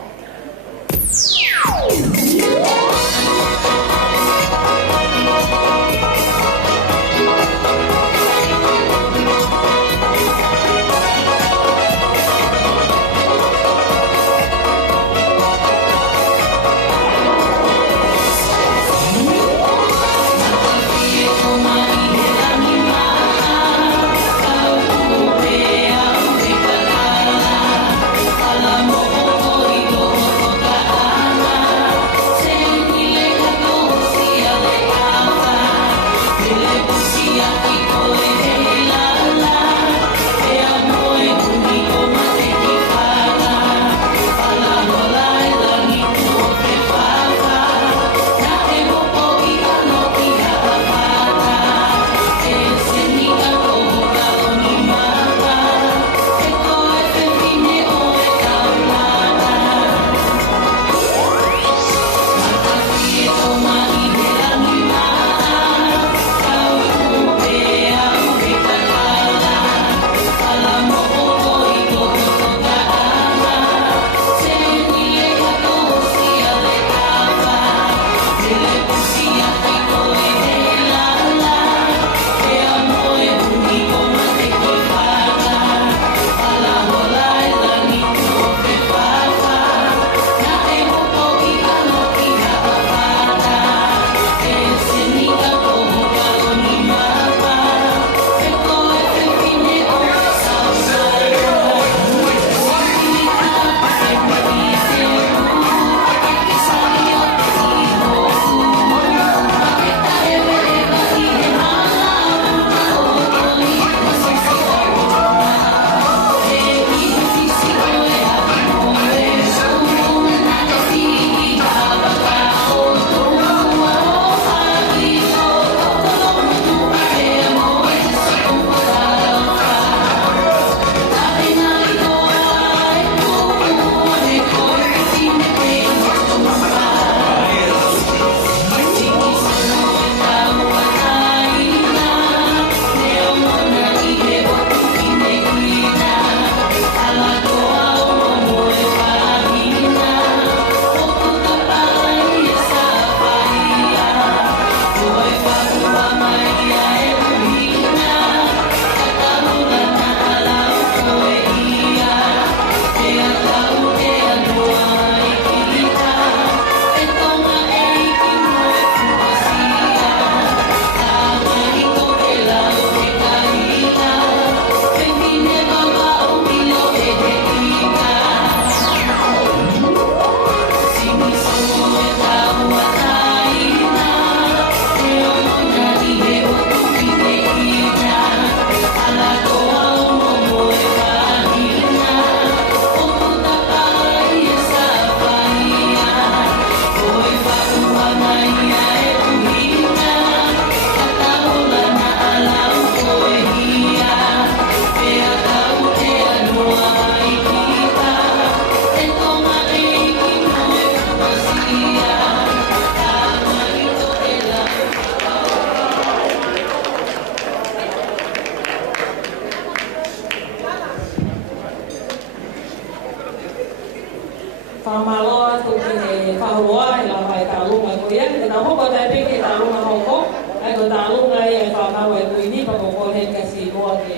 tālunga e whanau e kuini pa koko he kasi roa ke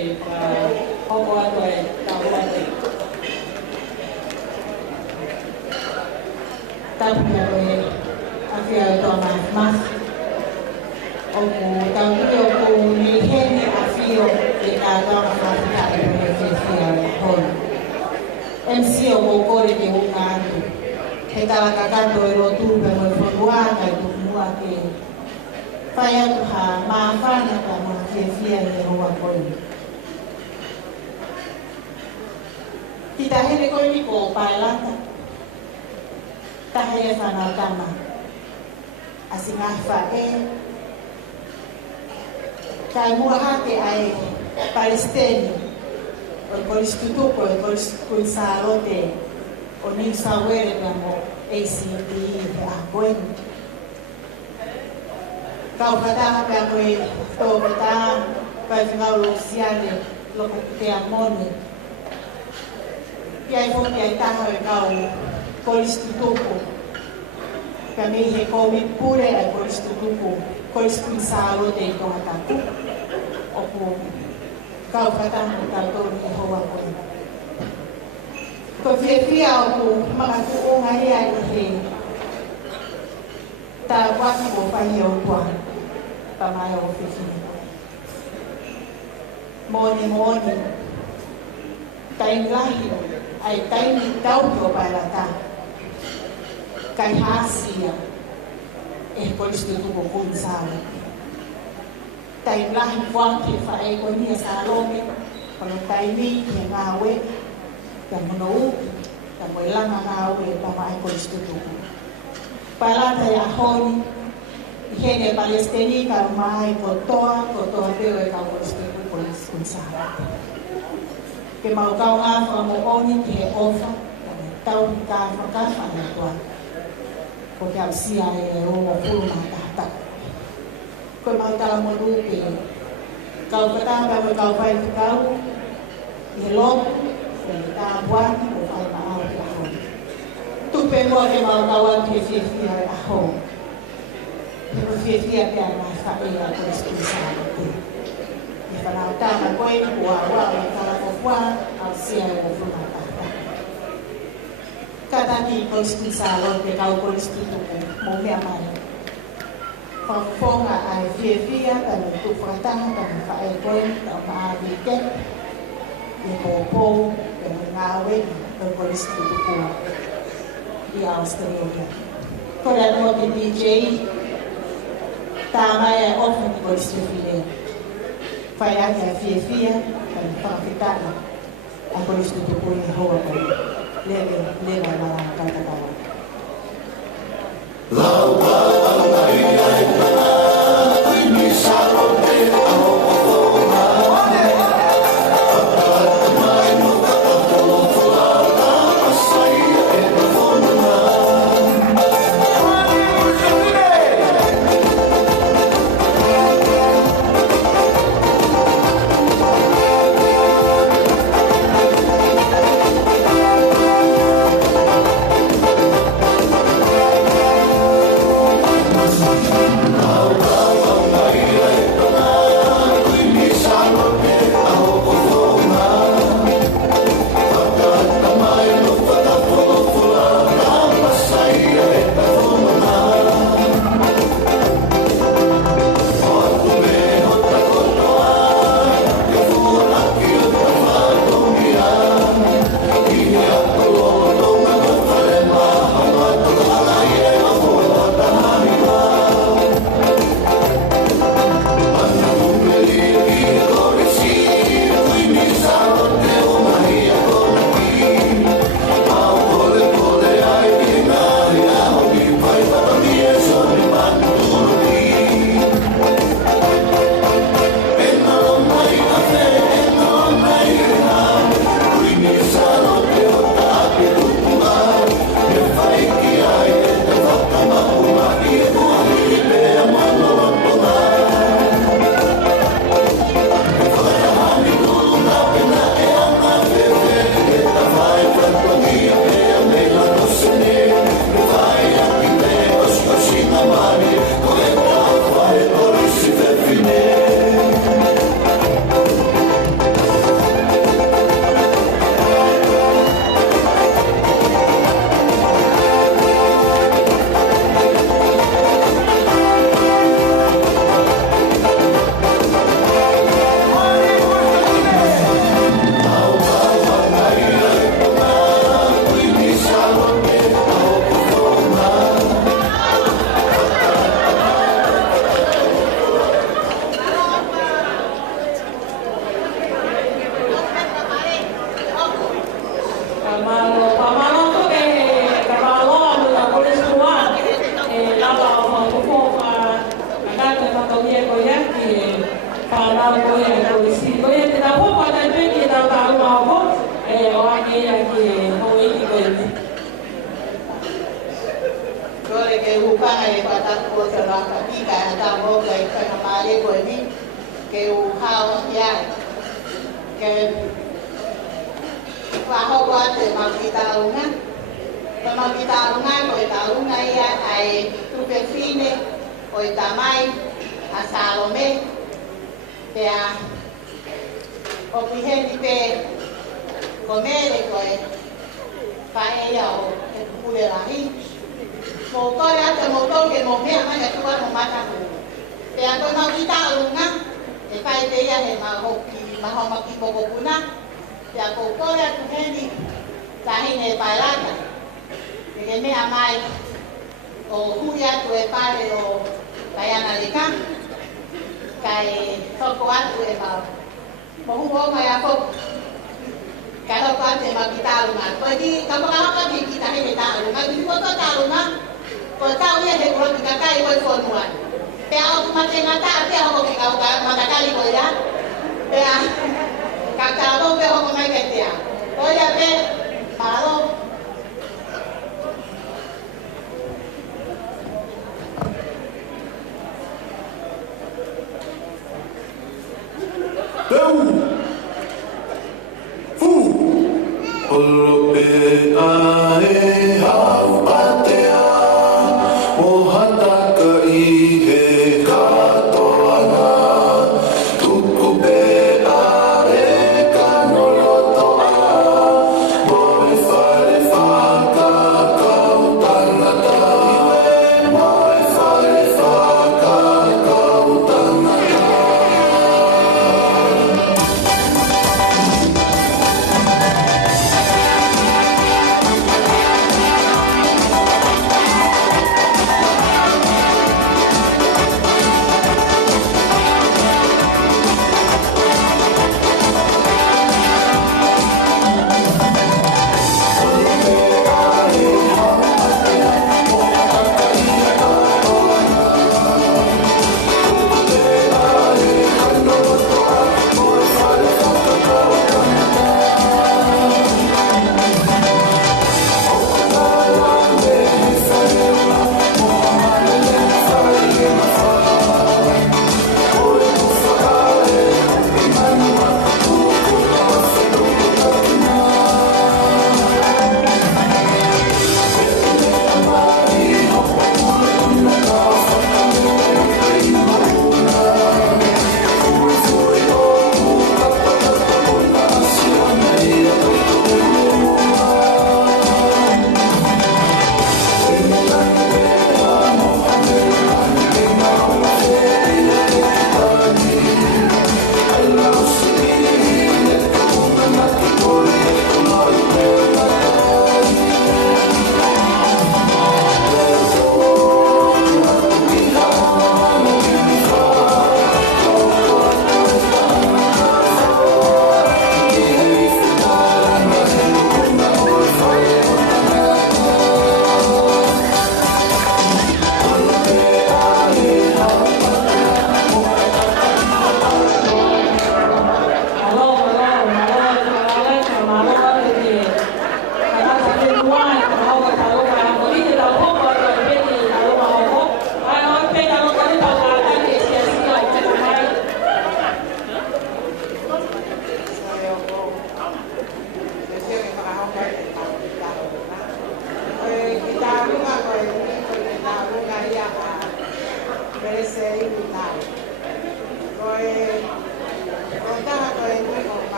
hoko ato e tālunga te. Tāpuna koe awhia o tō mas. O ku tāpuna o ku ni hene awhio e kā tōna whakita e koe whia e hona. MC o kōkore ke unga atu. He tālaka kato e rotu pe mo whanuaka e tukumua ke whai atu ha maawhana ka mga whia e roa koe. Ki ta hele koe ni ko Paelata. Tahe e whanau tama. Asi ngahi wha e. Kai mua hake ai Palestini. O koristutuko e korisarote. O New South Wales na mo ACD e a koe. Kau kataha pe a koe tō kataha kai whingau Luseeli loko te a moni. Piai fōki ai taha e kau koristutuko. Ka mei he komi pure ai koristutuko. Korisarote i tonga taku. O ku kau kataha o tau tōni e hoa koe. Ko whiawhia o ku makatu o ngai ai he tā waki o whahi o kua pa mai o whiwhia. Moni, taini lahi ai taini tauki o Paelata. Kai hāsia e koristutuko kunsāre. Taini lahi waki whae ko nia sālome, kono taini he ngāwe, ka mono ka moilanga ngāwe pa mai koristutuko. Paelata e ahoni, i hene Palestini ka mai kotoa peo e ka koristutuko kunsāre. Ke mau kau ngāwha mo oni ki he ofa, ka me tau ni kāwha na kua. Ko ke au sia e rongo pulu mā tātaka. Ko mau tala mo rupe, kau katamba mo kau pai tukau, i he lopu, ke me tā buani o whai maau ki ahoni. Tupe mua ke mau kau atu e whiawhia e ahoni. He ko whiawhia pe a mai whae a koristutuko te. I whanau tāma koe ni kua wau e kalakokua au sia e o whuma tātaka. Kataki i koristutuko te kau koristutuko mo mea mai. Whawhonga ai whiawhia ka me tuwhakataha ka me whae koe tau maawi ke. I pōpō e me ngāwe ka koristutuko i Australia. Kore anua ke DJ tā mai e ofa ki koristutuko. Whai ake a whiawhia, ka me whakitana a koristutuko i hoa koe. Lewa la kaitakawa. Thank you. ia ko ia ki Paula ko ia ko si ko ia te tau ko ta pe ki tau tau ma ko o ake ia ki ho i ko ia Kore ke upanga e pata ko te raka ki ka ta mo ka i ka mare ko ni ke u hao ia ke wa ho wa te ma ki ta unga ta ma ki ta unga ko ta unga ia ai tu pe fine o ta mai a Salome pe a o piheni pe komere ko e pae ia o e Luselangi motor ate motor ke mo mea mai tu wa mo mata ko pe a ko ma kita unga e pai te ia he ma ho ki ma ho ma ki ko kuna pe a ko ko ya tu heni ta hine Paelata ke mea mai o huia tu e pare o kaiana lika kai toko atu e ma mo huo mai a ko kai toko atu e ma kita unga ko di ka di kita hene ta unga di ko ta unga ko tau ia he ko ki kai ko fonuan pe a tu mate ngata pe a ko ke ka mata kali ko ya pe a ka ka bo pe ko mai ke tia ko ya pe paro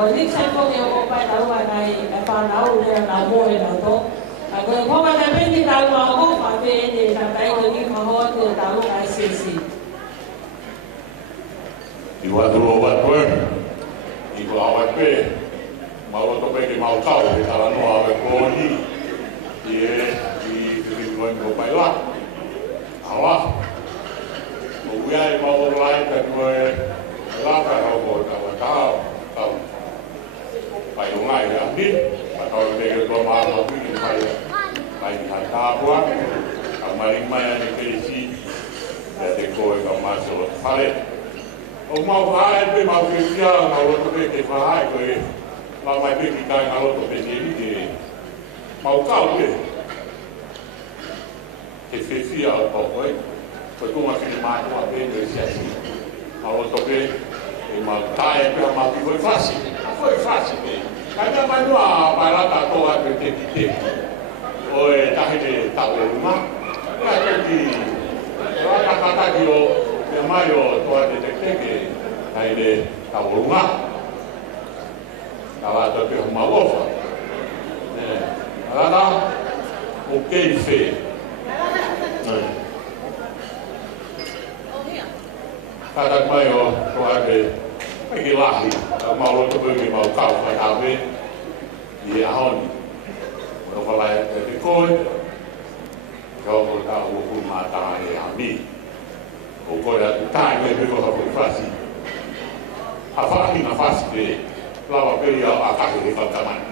ko ni sai ko yo ko pai tau ngai pa nau le na mo e na to ko ko ma te pendi tau ma ko pa pe ni ta tai ko ni ma ho tu tau kai si I watu o watu e, I ko awa pe, mau to pe ki mau kau, I tala no awa koni, I ko Paelata. Awa, o wia I mau lai ka koe, Paelata hau ko tawa tau, pai o ngai a ni, pa tau te ke to maa ma pui pai ki hai tāpua, a maring mai ani te isi, te koe ka maso whare. O mau hae pe mau ke pia ngā roto pe ke whahae koe la mai pe ki kai ngā roto pe te ike mau kau pe ke whewhia o tō koe koe kunga whine mai kua pe koe siasi ngā roto pe e mau tae pe a mau ki koe whasi a koe whasi pe kai mea mai nua Paelata tōa pe te ki te o e tahi te tau e runga kai te ki raka kataki o Ia mai o toa te teke hai le taurunga. Kawa to pe huma wofa. Ala o kei fe. Kada mai o toa te ki lahi. Mau lo to pe mau kau ka tawe. I ahoni. O wala te koe. Ko ta o ku mata e ami. O koe atu tae koe pe koha koe whasi. Ha whaki na whasi pe, lawa peri au a kahe he whakamani.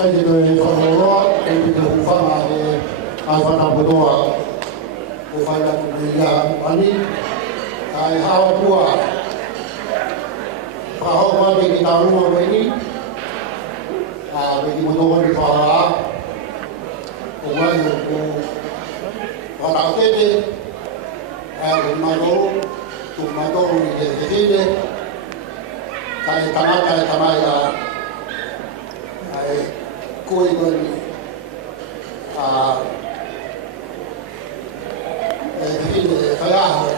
Kai te koe whakoroa, e te whanga e ai whanapotoa o whaia te ia ani. Ai hawa tua, whahau mate ki tā runga koe ni, me ki motoa ni whaha o mai o whatau tete, o matoro, tu matoro ni te whetine, kai tangata e tamai ai koe koe ni e whetine e whaiaho e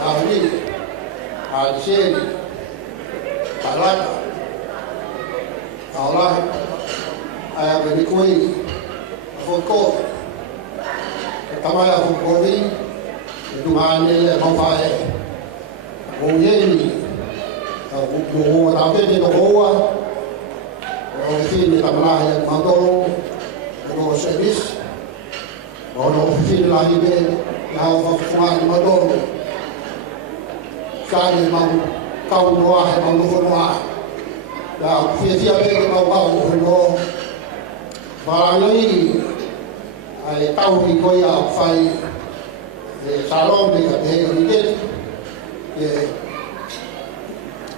Aholahi, Lesieli, Paelata, Aholahi, ai a veni koe a whakore. E tamai a whakore, e tungane e mawhae, o ieni, o tāwhete no hoa, o e whine tamalahi e matoro, o service, o whine lahi me, e hao whakawhani matoro. Kāne mau kau noa he mau noko noa. Nā whiawhia peke mau kau he noa. Wharangai ai tau ki koe a whai e Salome ka te hei oriketi.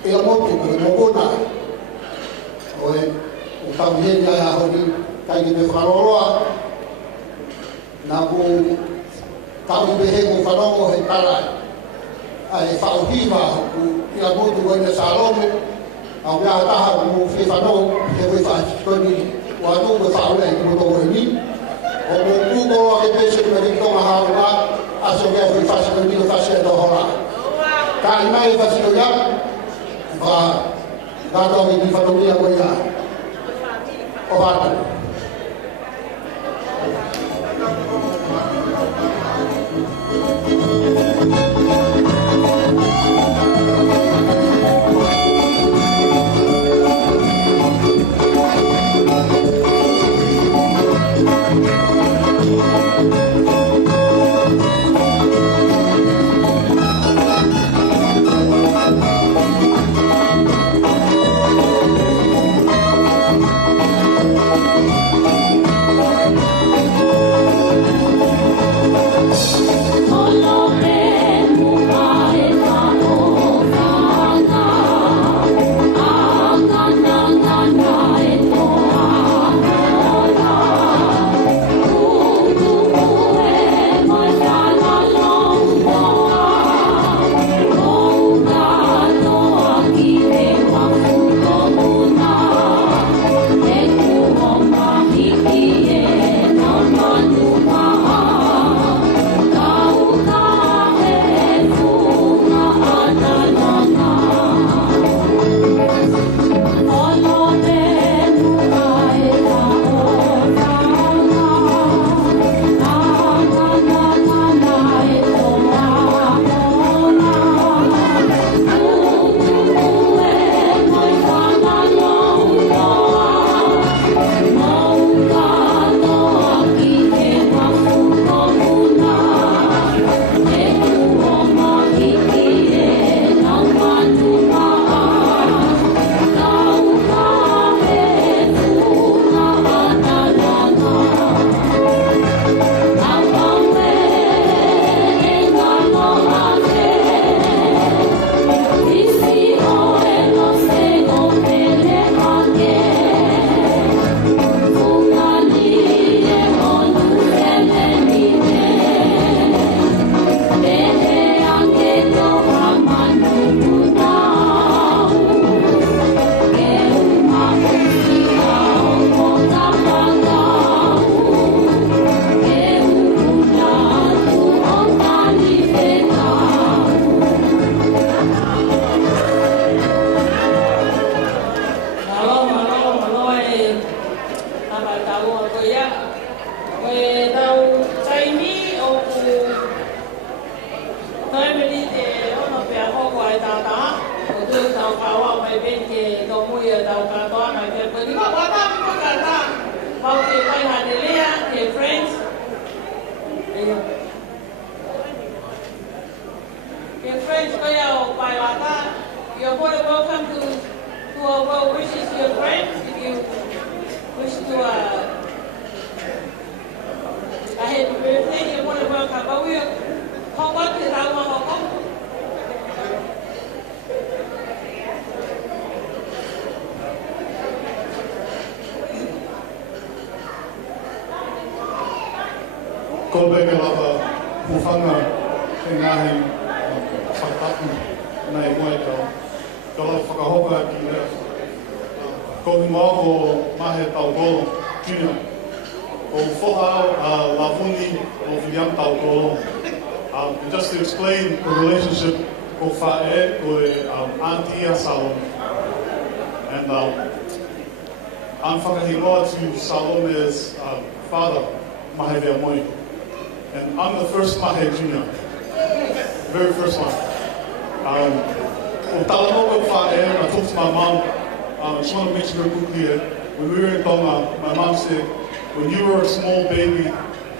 E a motu ko e mokona. O tau heni ai a honi kai ki me wharoroa. Nā ku tau me he ko whanongo he tarai. Ai whauhiwa i a motu koe na Salome, au mea taha ku whiwhanau he koe whaakikoni o atu koe whaure i moto koe ni. O mo kūkoro a ke pese me rintonga haunga, aso mea koe whasikoni o whasea no hora. Ka i mai e whasiko ia, wa kātou i ki whanauia koe ia. O whātau. Dear friends, Paelata, you're more than welcome to our well wishes to your friends if you wish to ko peke lava pufanga e ngahi whakatapu nei moe tau. Ka lava whakahoka ki rea. Ko hi mua ko mahe tau kolo, Junior. Ko whoha lavuni o William tau kolo. And just to explain the relationship ko whae ko Auntie a Salome. And I'm whakahiroa to Salome's father, Mahe Vea Moi. And I'm the first Mahe Junior. Very first one. O talano ko whae, I talked to my mom. I just want to mention her quickly. When we were in Tonga, my mom said, when you were a small baby,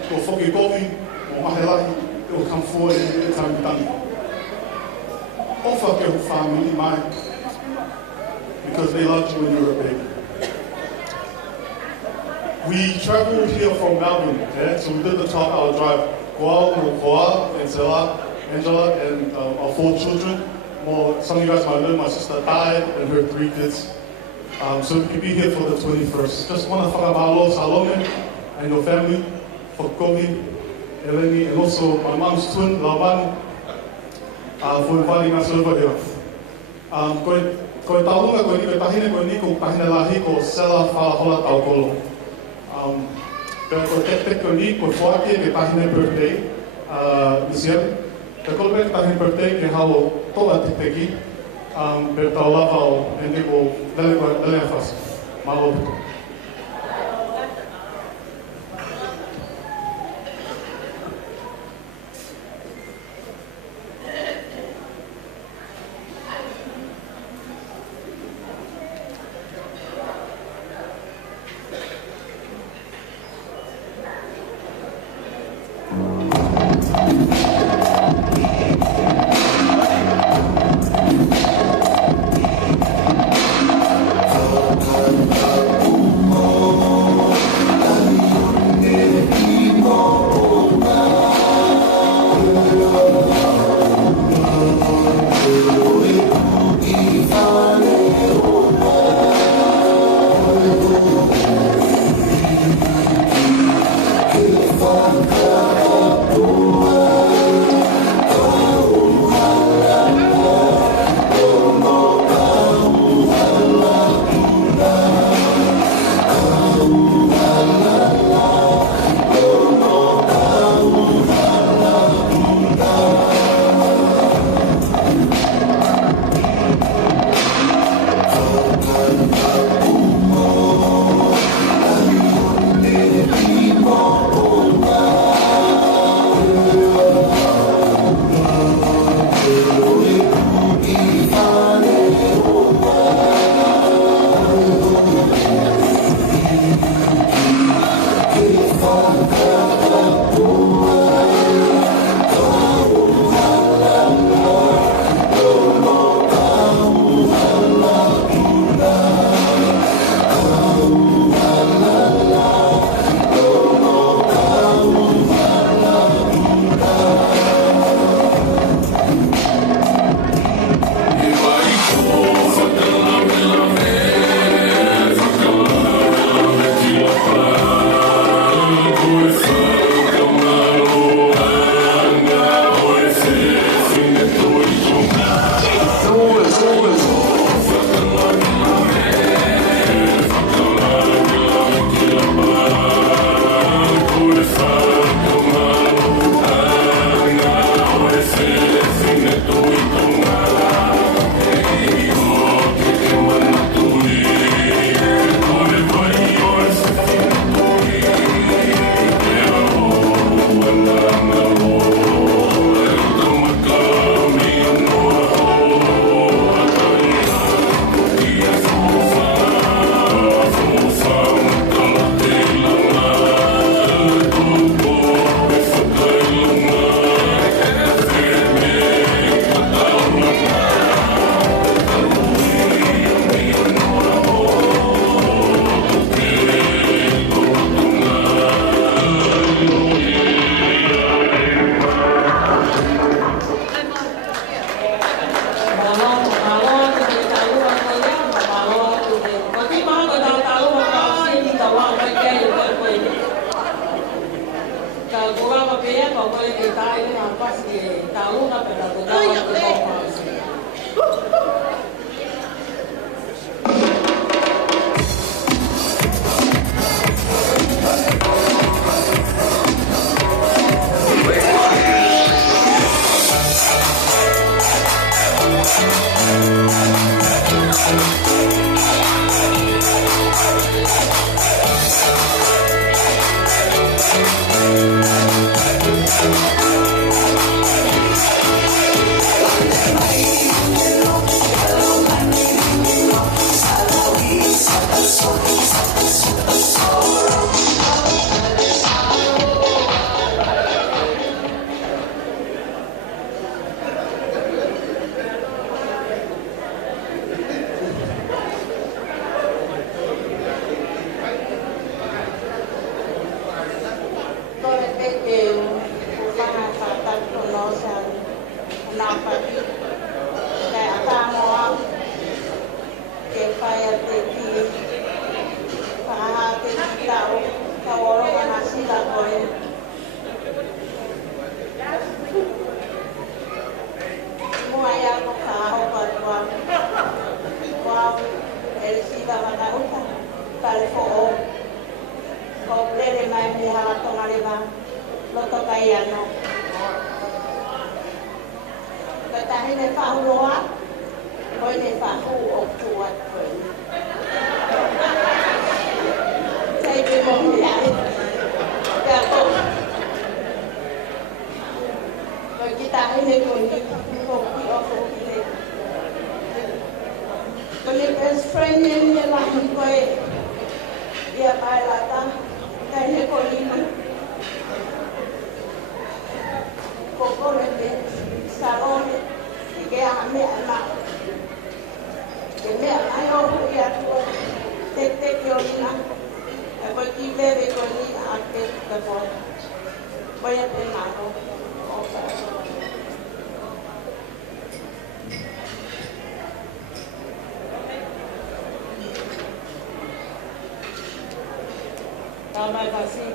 ko whoki kofi, o Aholahi, it will come forward and get time done. Ofa ke hu family, mai, because they loved you when you were a baby. We traveled here from Melbourne, yeah? So we did the 12-hour drive. Koa, and Zella, Angela, and our 4 children. Well, some of you guys might know my sister died and her 3 kids. So we could be here for the 21st. Just want to whakamahalo Salome and your family, for Kohi, Eleni, and also my mom's twin, Lavan, for inviting us over here. Koe taunga koe ni, koe tahine koe ni, koe tahine lahi ko Sela Whalahola Taukolo. Koe tete koe ni, koe whaake ke tahine birthday, Lesieli. Te kolme ke tahine birthday ke hao toa titeki, per tau lava o ene ko lele a whasi. Malo pito. Oh, le fo'o. Ko lele mai me hala tonga lewa. Loto kai ano. Ka tahi ne whahuroa. Koi ne whahu o tuat koi. Tei pe mohu iai. Pea ko. Koi ki tahi ne koi ni. Ko ki ofo ki le. Koi ne best friend ni lahi koi. Ia Paelata. Kai ne koi ni. Kokore pe sarone ke a me ana ke me ana yo ya tu te yo na e ko ki bebe ko ni a te te po voy a pedirlo Tama kasi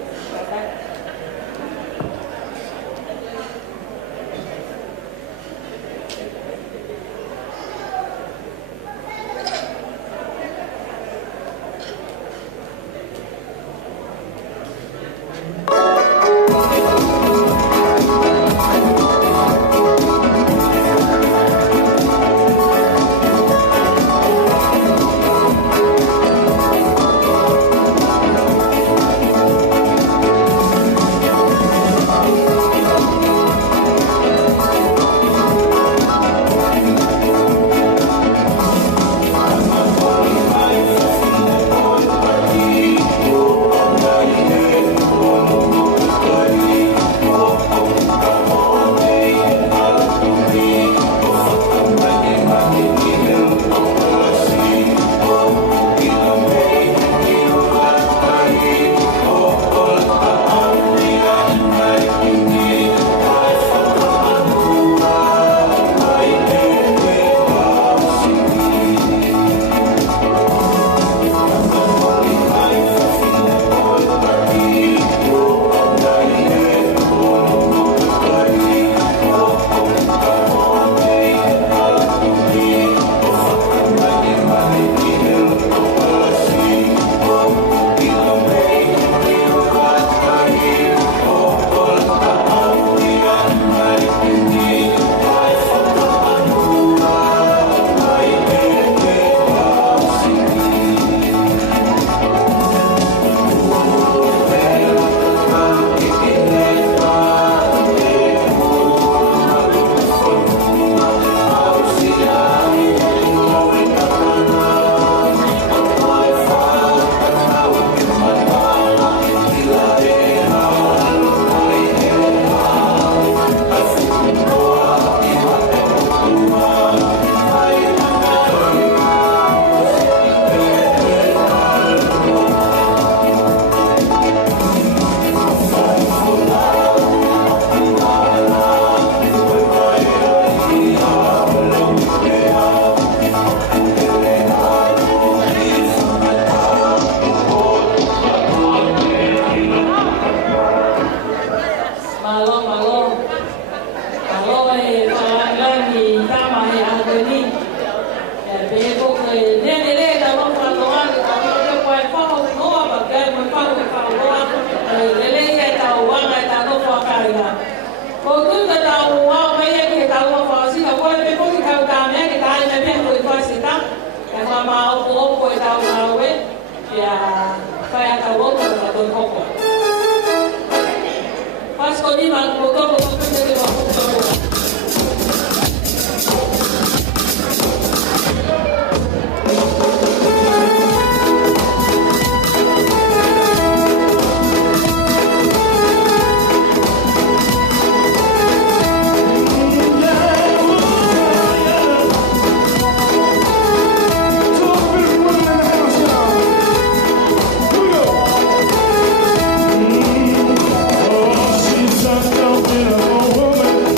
Oh, she's such a beautiful woman.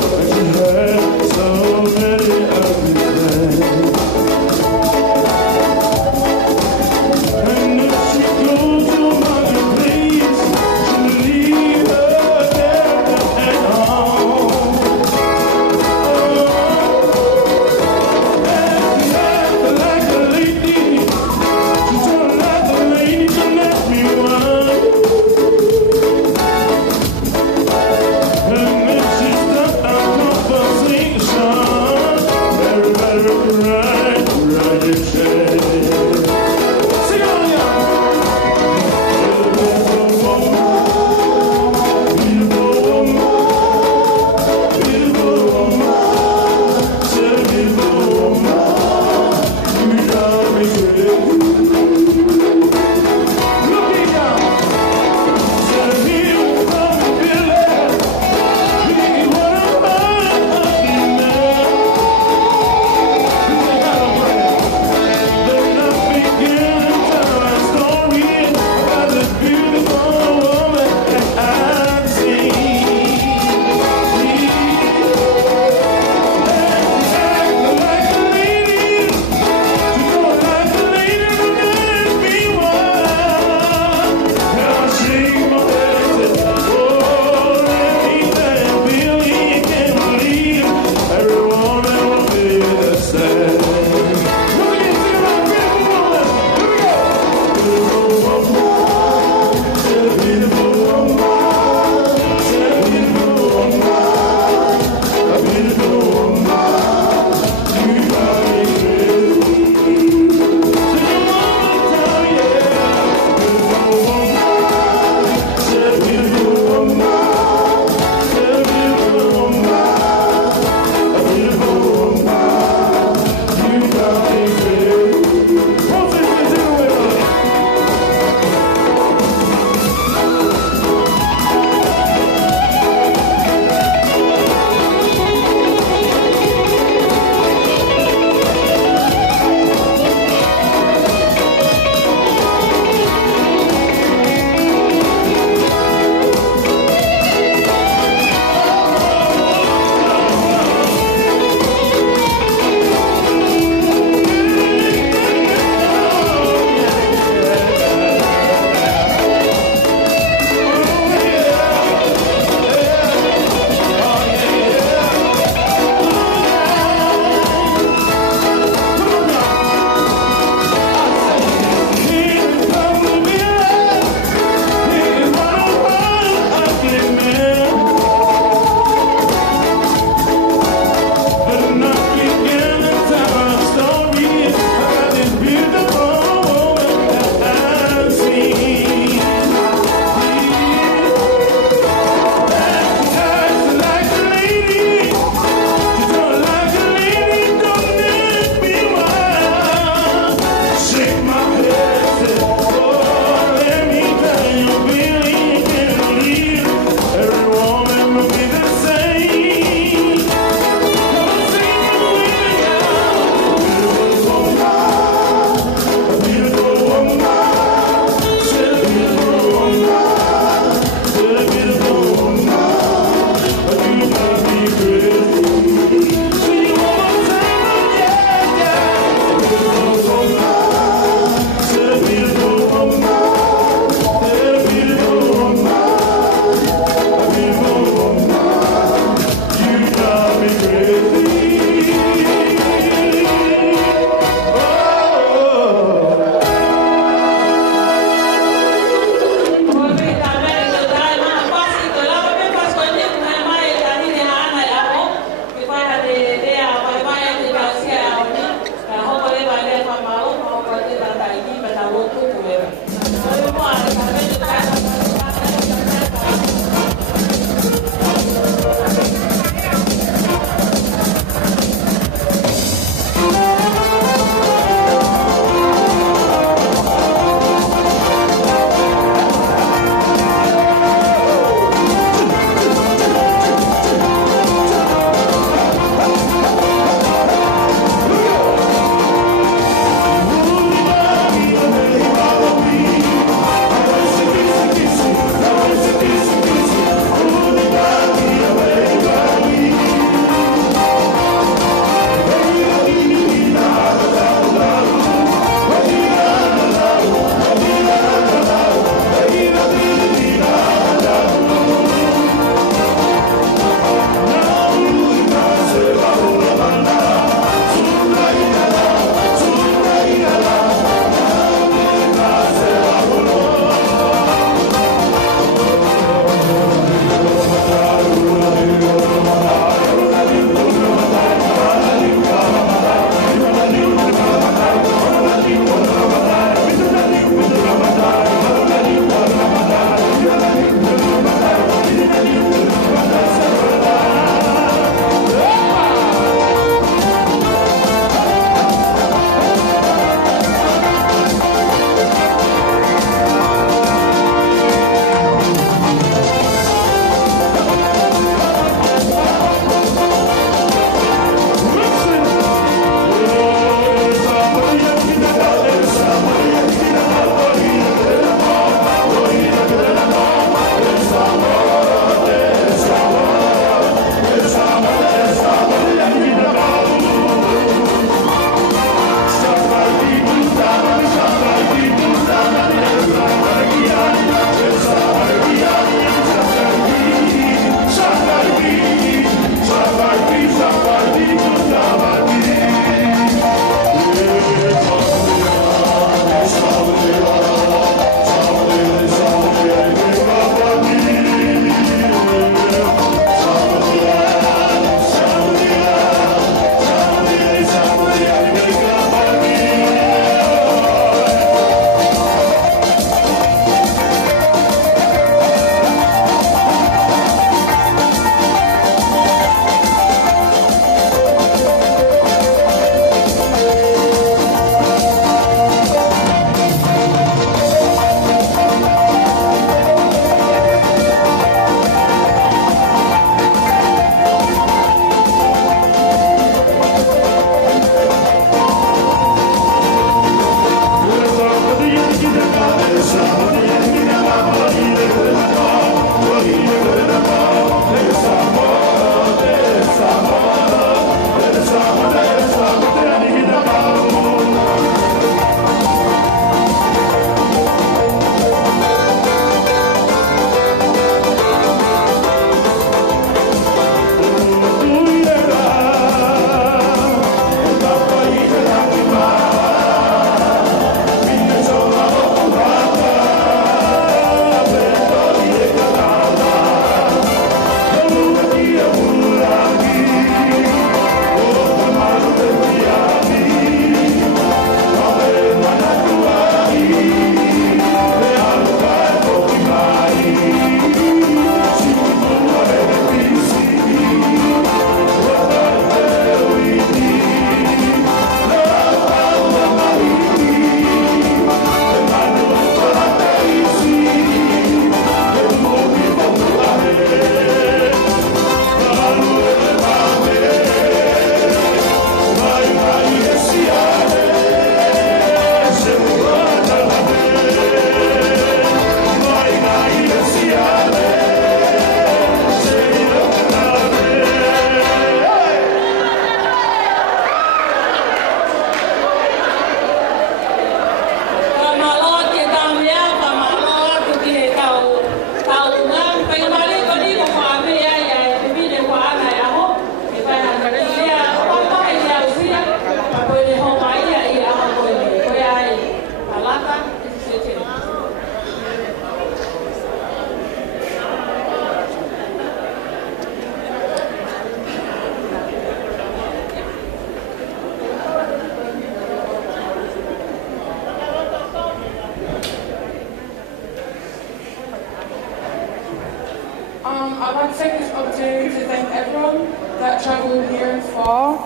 I'd like to take this opportunity to thank everyone that travelled near and far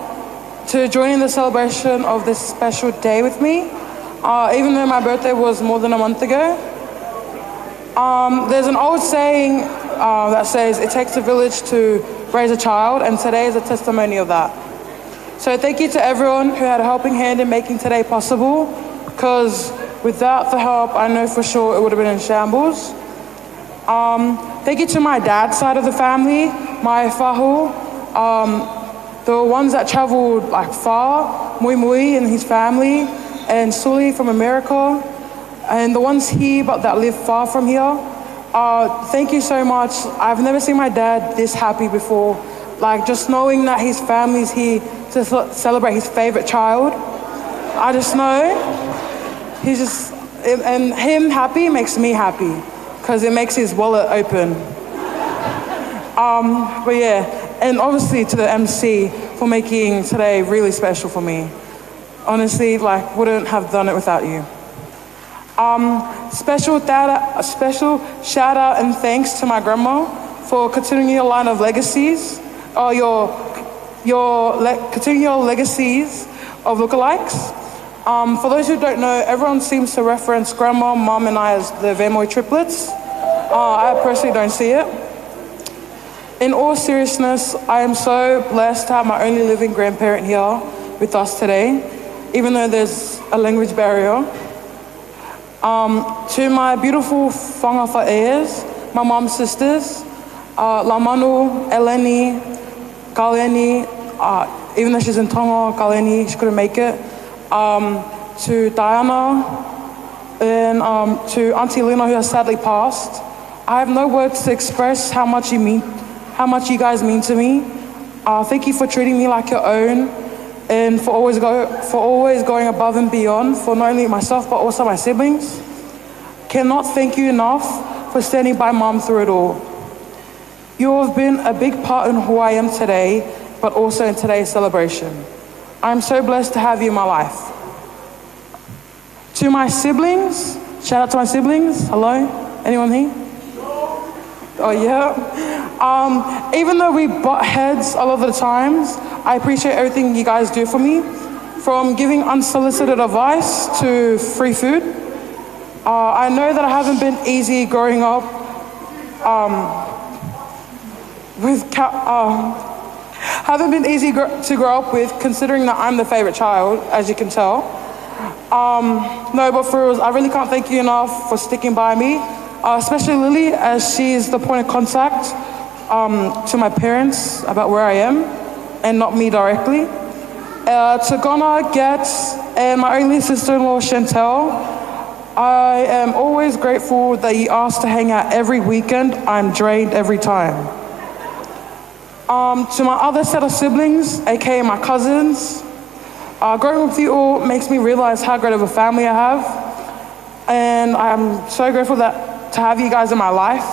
to join in the celebration of this special day with me, even though my birthday was more than a month ago. There's an old saying that says it takes a village to raise a child, and today is a testimony of that. So thank you to everyone who had a helping hand in making today possible, because without the help, I know for sure it would have been in shambles. Thank you to my dad's side of the family, my fahu, the ones that traveled like far, Moimoi and his family, and Suli from America, and the ones here but that live far from here. Thank you so much. I've never seen my dad this happy before. Like just knowing that his family's here to celebrate his favorite child. I just know he's just, and him happy makes me happy because it makes his wallet open. But yeah, and obviously to the MC for making today really special for me. Honestly, like wouldn't have done it without you. Special shout out and thanks to my grandma for continuing your line of legacies, or continuing your legacies of lookalikes. For those who don't know, everyone seems to reference grandma, mom, and I as the Moimoi triplets. I personally don't see it. In all seriousness, I am so blessed to have my only living grandparent here with us today, even though there's a language barrier. To my beautiful whangafa heirs, my mom's sisters, Lamanu, Eleni, Kaleni, even though she's in Tonga, Kaleni, she couldn't make it. To Diana, and to Auntie Lena, who has sadly passed. I have no words to express how much you guys mean to me. Thank you for treating me like your own, and for always going above and beyond for not only myself but also my siblings. Cannot thank you enough for standing by Mom through it all. You have been a big part in who I am today, but also in today's celebration. I'm so blessed to have you in my life. To my siblings, shout out to my siblings. Hello, anyone here? Oh yeah. Even though we butt heads a lot of the times, I appreciate everything you guys do for me, from giving unsolicited advice to free food. I know that I haven't been easy growing up haven't been easy to grow up with, considering that I'm the favorite child, as you can tell. No, but for real, I really can't thank you enough for sticking by me, especially Lily, as she's the point of contact to my parents about where I am, and not me directly. To Ghana, Getz, and my only sister-in-law, Chantel, I am always grateful that you asked to hang out every weekend. I'm drained every time. To my other set of siblings, aka my cousins, growing up with you all makes me realize how great of a family I have, and I'm so grateful to have you guys in my life,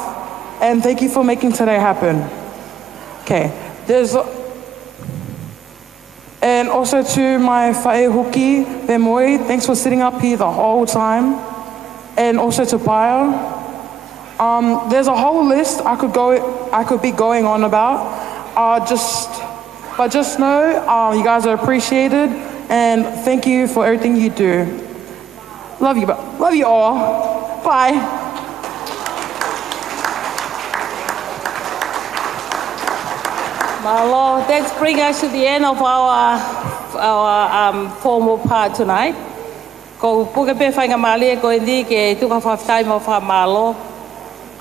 and thank you for making today happen. Okay, and also to my whaehuki, Moimoi, thanks for sitting up here the whole time, and also to Paula. There's a whole list I could be going on about. Just know you guys are appreciated, and thank you for everything you do. Love you all. Bye. Malo, that brings us to the end of our formal part tonight. Ko puke pe whainga mali ko indi ke tuka whawhitai mo whamalo.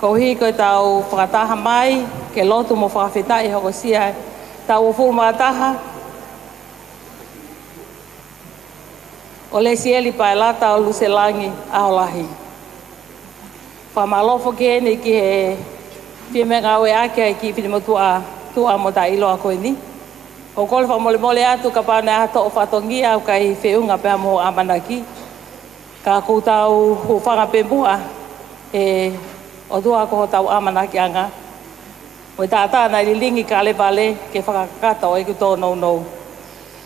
Ko hi ko tau whakataha mai, ke lotu mo whawhitai hoko sia tau whulmataha. O Lesieli, Paelata, o Luselangi, Aholahi. Whamalofo ke ene ki he whimenga oe ake ki whinemotua tua mo ta ilo ako ini. O kole whamole atu ka pane ato o whatongi au kai whiunga pēr mo amanaki. Ka koutau hu whanga pēmua o tua ko tau amanaki anga. O tātā nai lilingi ka le vale ke whakakata o eku tō nou.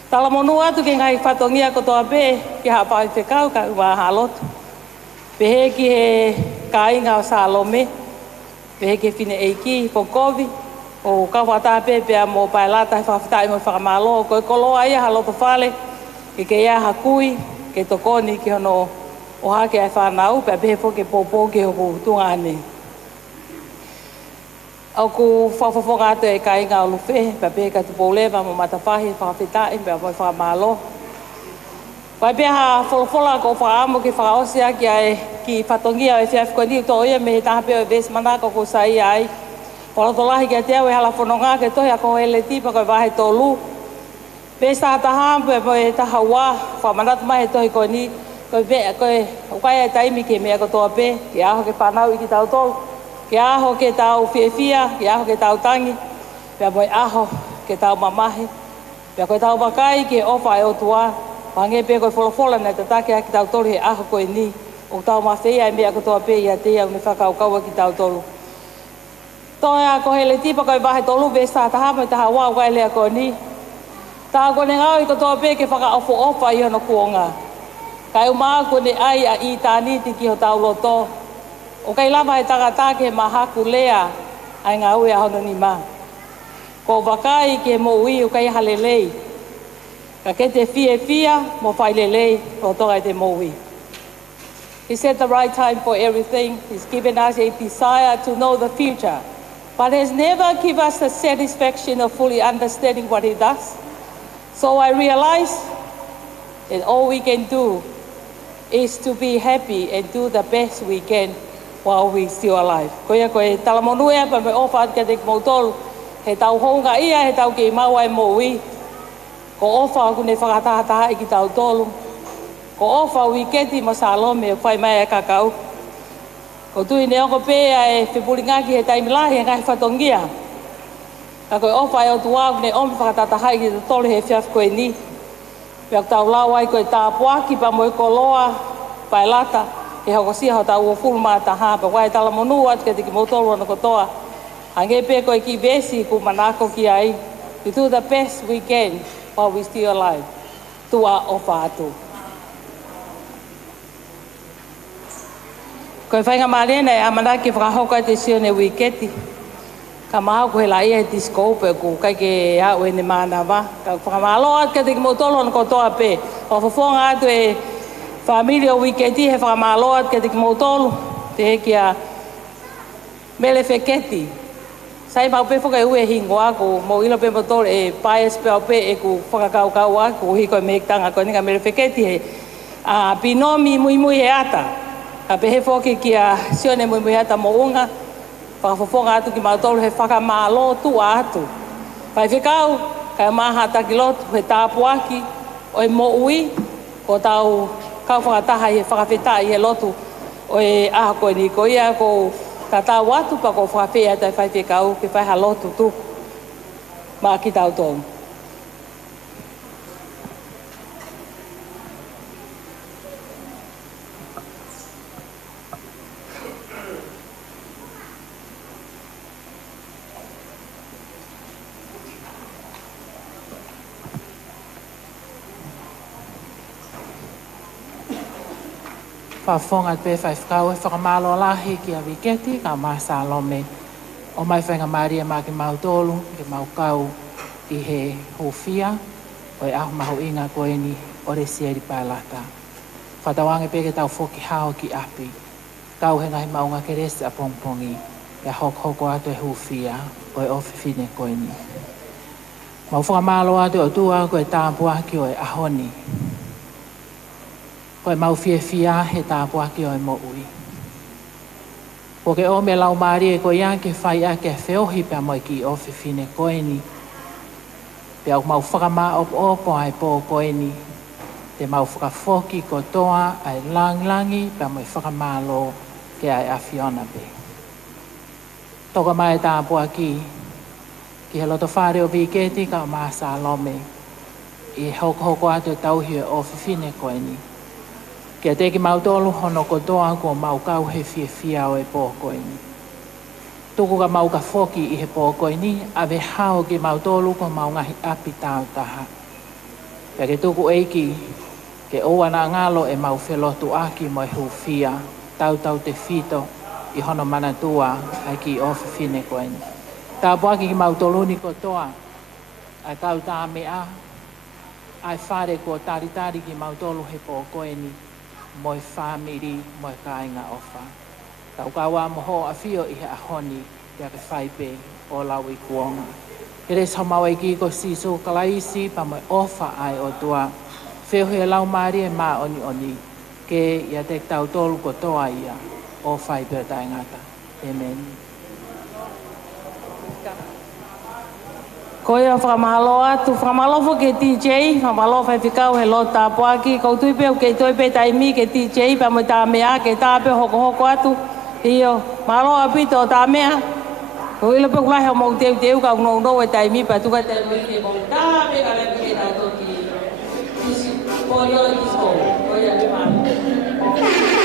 Tala monu atu ke ngai whatongia ko toa pē ki hapai te kau ka ua halotu. Pehe ki he ka inga o Salome. Pe ke fine eiki ko kovi o ka wata pepe mo Paelata fa fita mo fa malo ko kolo ai ha lo fale ke ia hakui ke tokoni ke ono o hake ai fa nau pe pe fo ke popo ke o tunga ni au ku fa ngate e kai nga lu fe pe pe ka tu poleva mo matafahi fa fita e pe mo fa malo Pai pia ha fola ko fa amo ke fa osia ki ai ki fatongia e fiaf ko ni to ia me ta pe ves mana ko sai ai. Polo to lahi ke te e hala fononga ke to ya ko ele tipa ko va he to lu. Pesa ta ha pe pe ta hawa fa mana mai to ko ni ko ve ko kai tai mi ke me ko to pe ki a ho ke pa nau ki tau to. Ki a ho ke tau fia ki a ho ke tau tangi. Pe mo a ho ke tau mamahi. Pe ko tau bakai ke ofa e o tua. Pange pe ko fola na tatake ki tau tolu he aho ko ni o tau ma feia me ko to pe ia te ia me whakau kaua ki tau tolu. Toa ko hele tipa ko ba he tolu be sa ta ha me ta wa wa le ko ni. Ta ko ne ngau ko to pe ke whaka ofo ofa i no kuonga. Kai uma ko ne ai a i tani ti ki ho tau loto. O kai lava he takatake ma haku lea ai ngau e hono ni ma. Ko wakai ke mo ui o kai halelei. Ka ke te fia mo whailelei o toa te mohi. He said the right time for everything. He's given us a desire to know the future, but has never given us the satisfaction of fully understanding what he does. So I realize that all we can do is to be happy and do the best we can while we're still alive. Koia koe talamonua pa me ofa ke te kmotolu. He tau honga ia, he tau ke maua e mohi. Ko ofa ku ne whakatahataha i ki tau tolu. Ko ofa wiketi mo salome o whai mai e kakau. Ko tui ne oko pēa e whipuringaki he taimilahi e ngai whatongia. Ka koe ofa e o tuau ne omi whakatahataha i ki tau tolu he whiaf koe ni. Pea tau lawai koe tāpuaki pa mo e koloa Paelata. E hoko siha ho tau o fulma taha. Pa wai tala monu at ke te ki motolu ana kotoa. Hange pē koe ki vesi ku manako ki ai. To do the best we can while we're still alive. Tua ofa atu. Koe whainga marena e amanaki whakahoka te sione wiketi. Ka maha ko he la ia e diskope ku kai ke au e ne mana wa. Ka whakamalo at ka te ki motolo na kotoa pe. O whafonga atu e familia wiketi he whakamalo at ka te ki motolo. Te he kia mele wheketi. Sai mau pe foka ue hingoa ko mo ilo pe motor e paes pe pe e ku whakakau kau a ko hiko me tanga ko ninga mere wheketi he a binomi Moimoi he ata a pe he foki ki a sione Moimoi ata mo unga whakafofonga atu ki mautolu he whakamalo tu atu pai whikau kai maha takilotu he tāpuaki o e mo ui ko tau kau whakataha he whakawhita i he lotu o e aha koe ni ko ia ko ka tau atu pa ko whawhea tai whai whikau ke whai halotu tu ma ki tau tonu. Whafonga pe whaifkau e whakamalo lahi ki a wiketi ka maa salome. O mai whainga maria ma ki mautolu, ki maukau i he hofia, o e ahu mahu inga koe ni o Lesieli Paelata. Whatawange pe ke tau whoki hao ki api. Kau he ngahi maunga ke resi a pongpongi, e hoko atu e hofia, o e ofifine koe ni. Mau whakamalo atu o tua koe tāpua ki o e ahoni. Koe mau fia he tāpuaki o e mo ui. Ko ke o me lau maari e koe ia ke whai a ke whiohi pia moi ki ofi fine koe ni. Pia mau whakama opo ai po koe ni. Te mau whakafoki ko toa ai langi pia moi whakama lo ke ai a Fiona pe. Toka mai tāpuaki ki he loto whare o wiketi ka o maa salome. I hoko atu e tauhi o ofi fine koe ni. Kia te ki mautolu hono ko toa ko mau kau he fia o e pōkoini. Tuku ka mau ka foki i he pōkoini, a ve hao ki mautolu ko mau ngahi api tau taha. Pea ke tuku eiki, ke oana ngalo e mau whelotu aki mo e hufia, tau te fito, i hono mana tua ai ki o whiwhine koeni. Tā puaki ki mautoluni kotoa, ai kau tā mea, ai whare ko tāritari ki mautolu he po koeni, moi whamiri, moi kāinga ofa. Tau kawa moho a whio i he ahoni, ia ke whaipe o lau i kuonga. Here somau e ki ko siso kalaisi, pa moi ofa ai o tua, whio he lau maari e mā oni oni, ke ia te tau tolu kotoa ia, o whaipe o taingata. Amen. Ko ia whakamahalo atu, whakamalofo ke TJ, whakamalo whaiwhikau he lo tāpuaki, kou tuipe o ke toipe taimi ke TJ, pa mo tā mea ke tāpe hoko atu, iyo, mahalo apito o tā mea, ko ilo pe kulahe o mou teu ka unau e taimi, pa tuka te luine mou tā me ka lepi ke tātou ki, ko ilo disko, ko ia me mahalo. Thank you.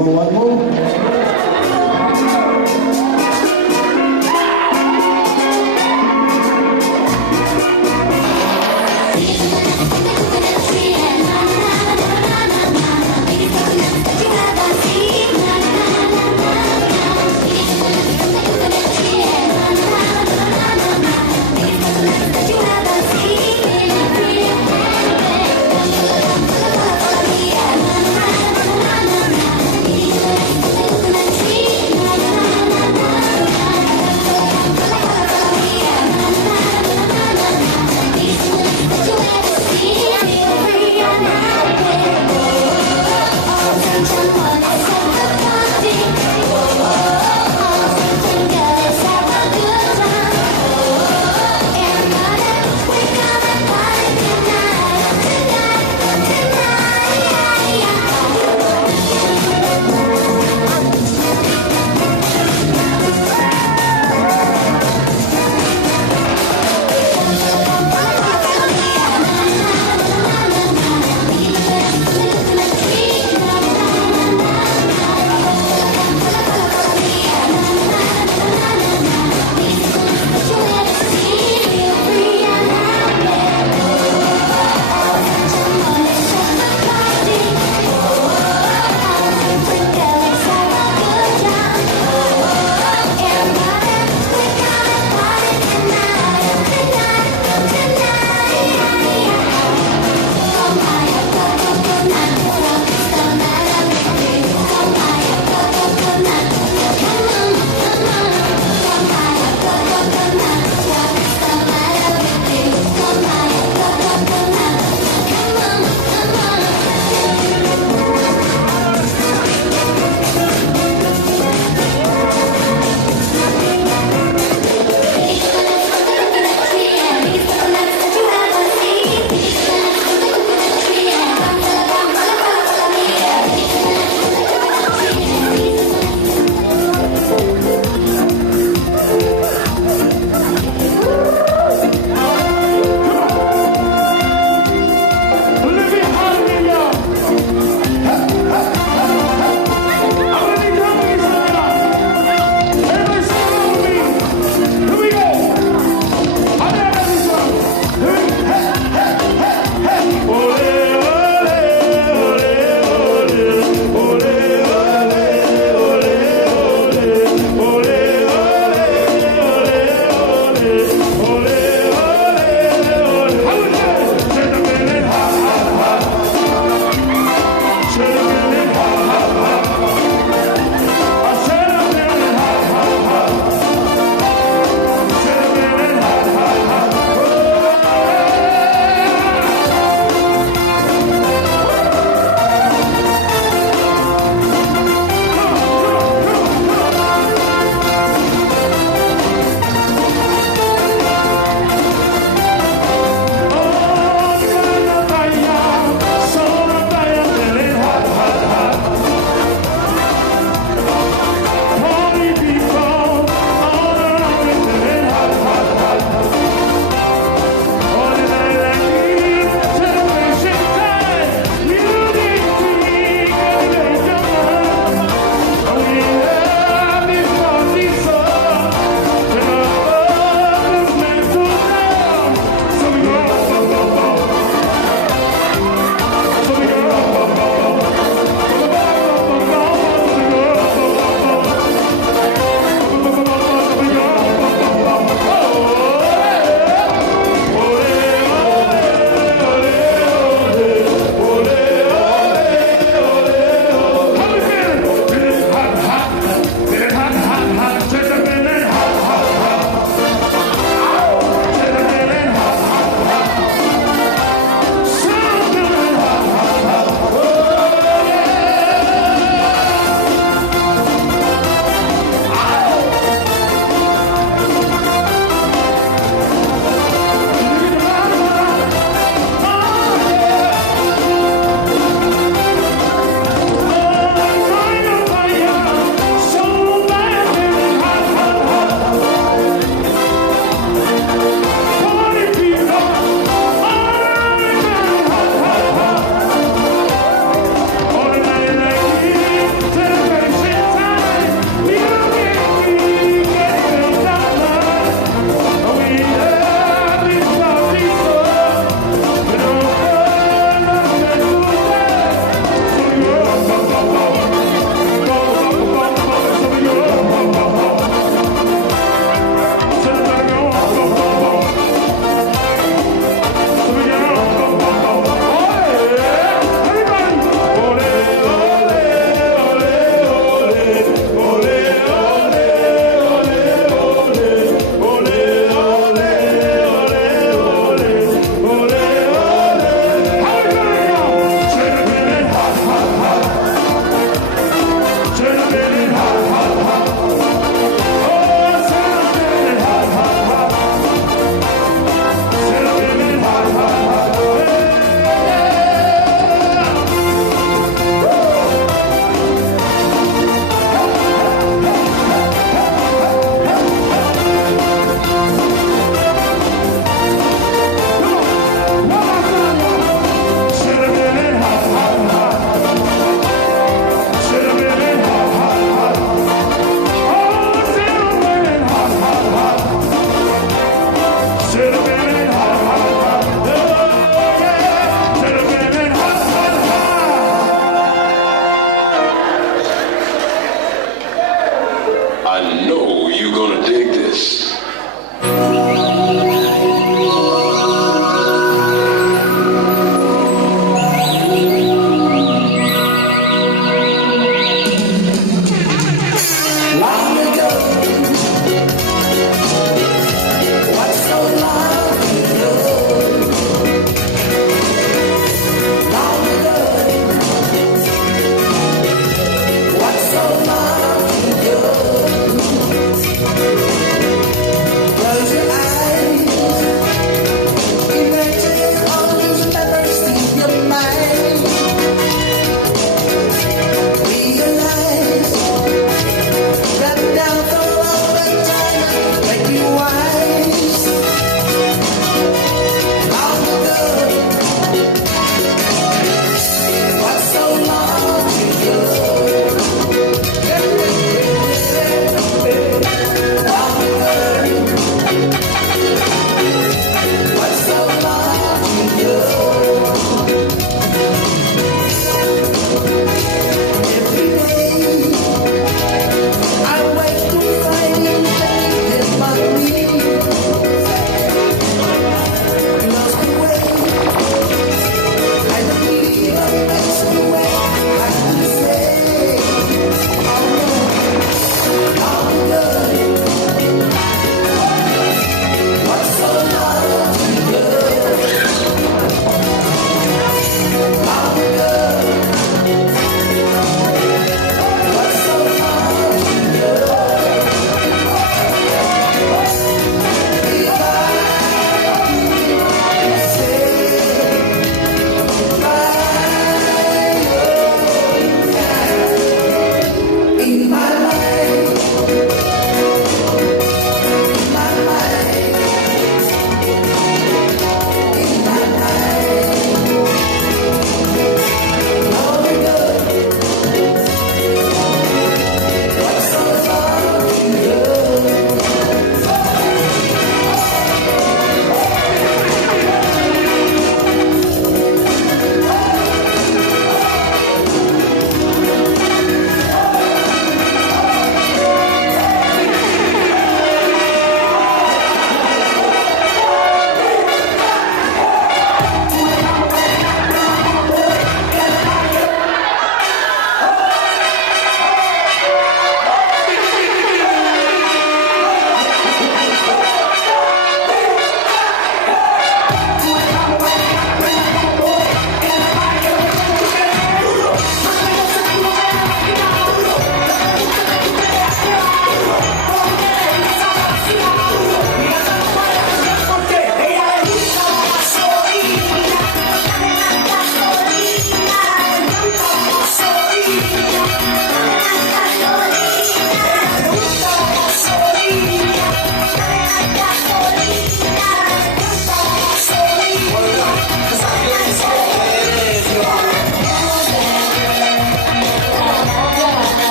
mau anu. Yeah.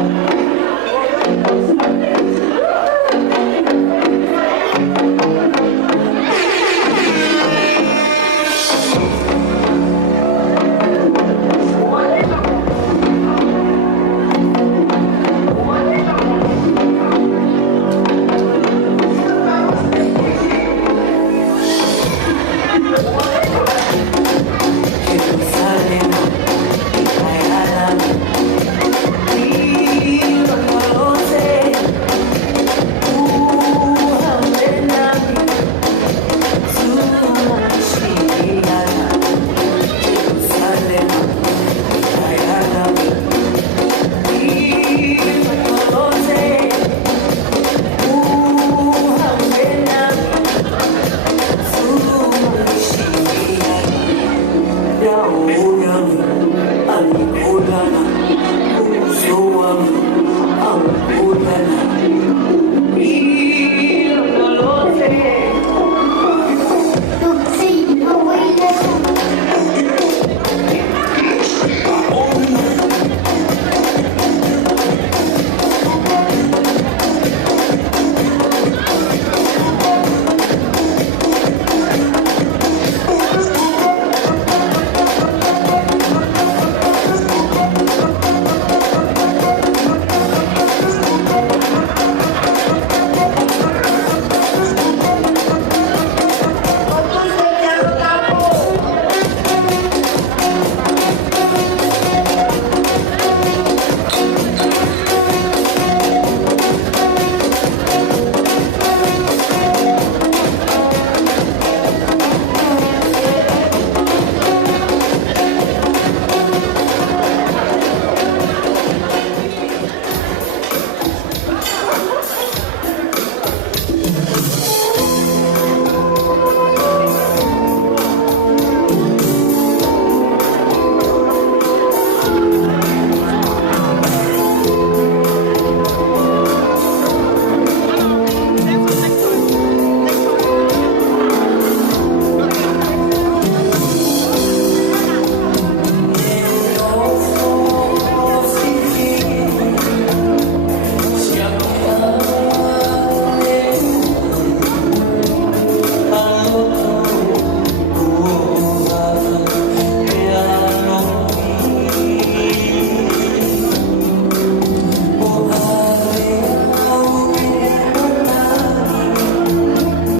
Thank you.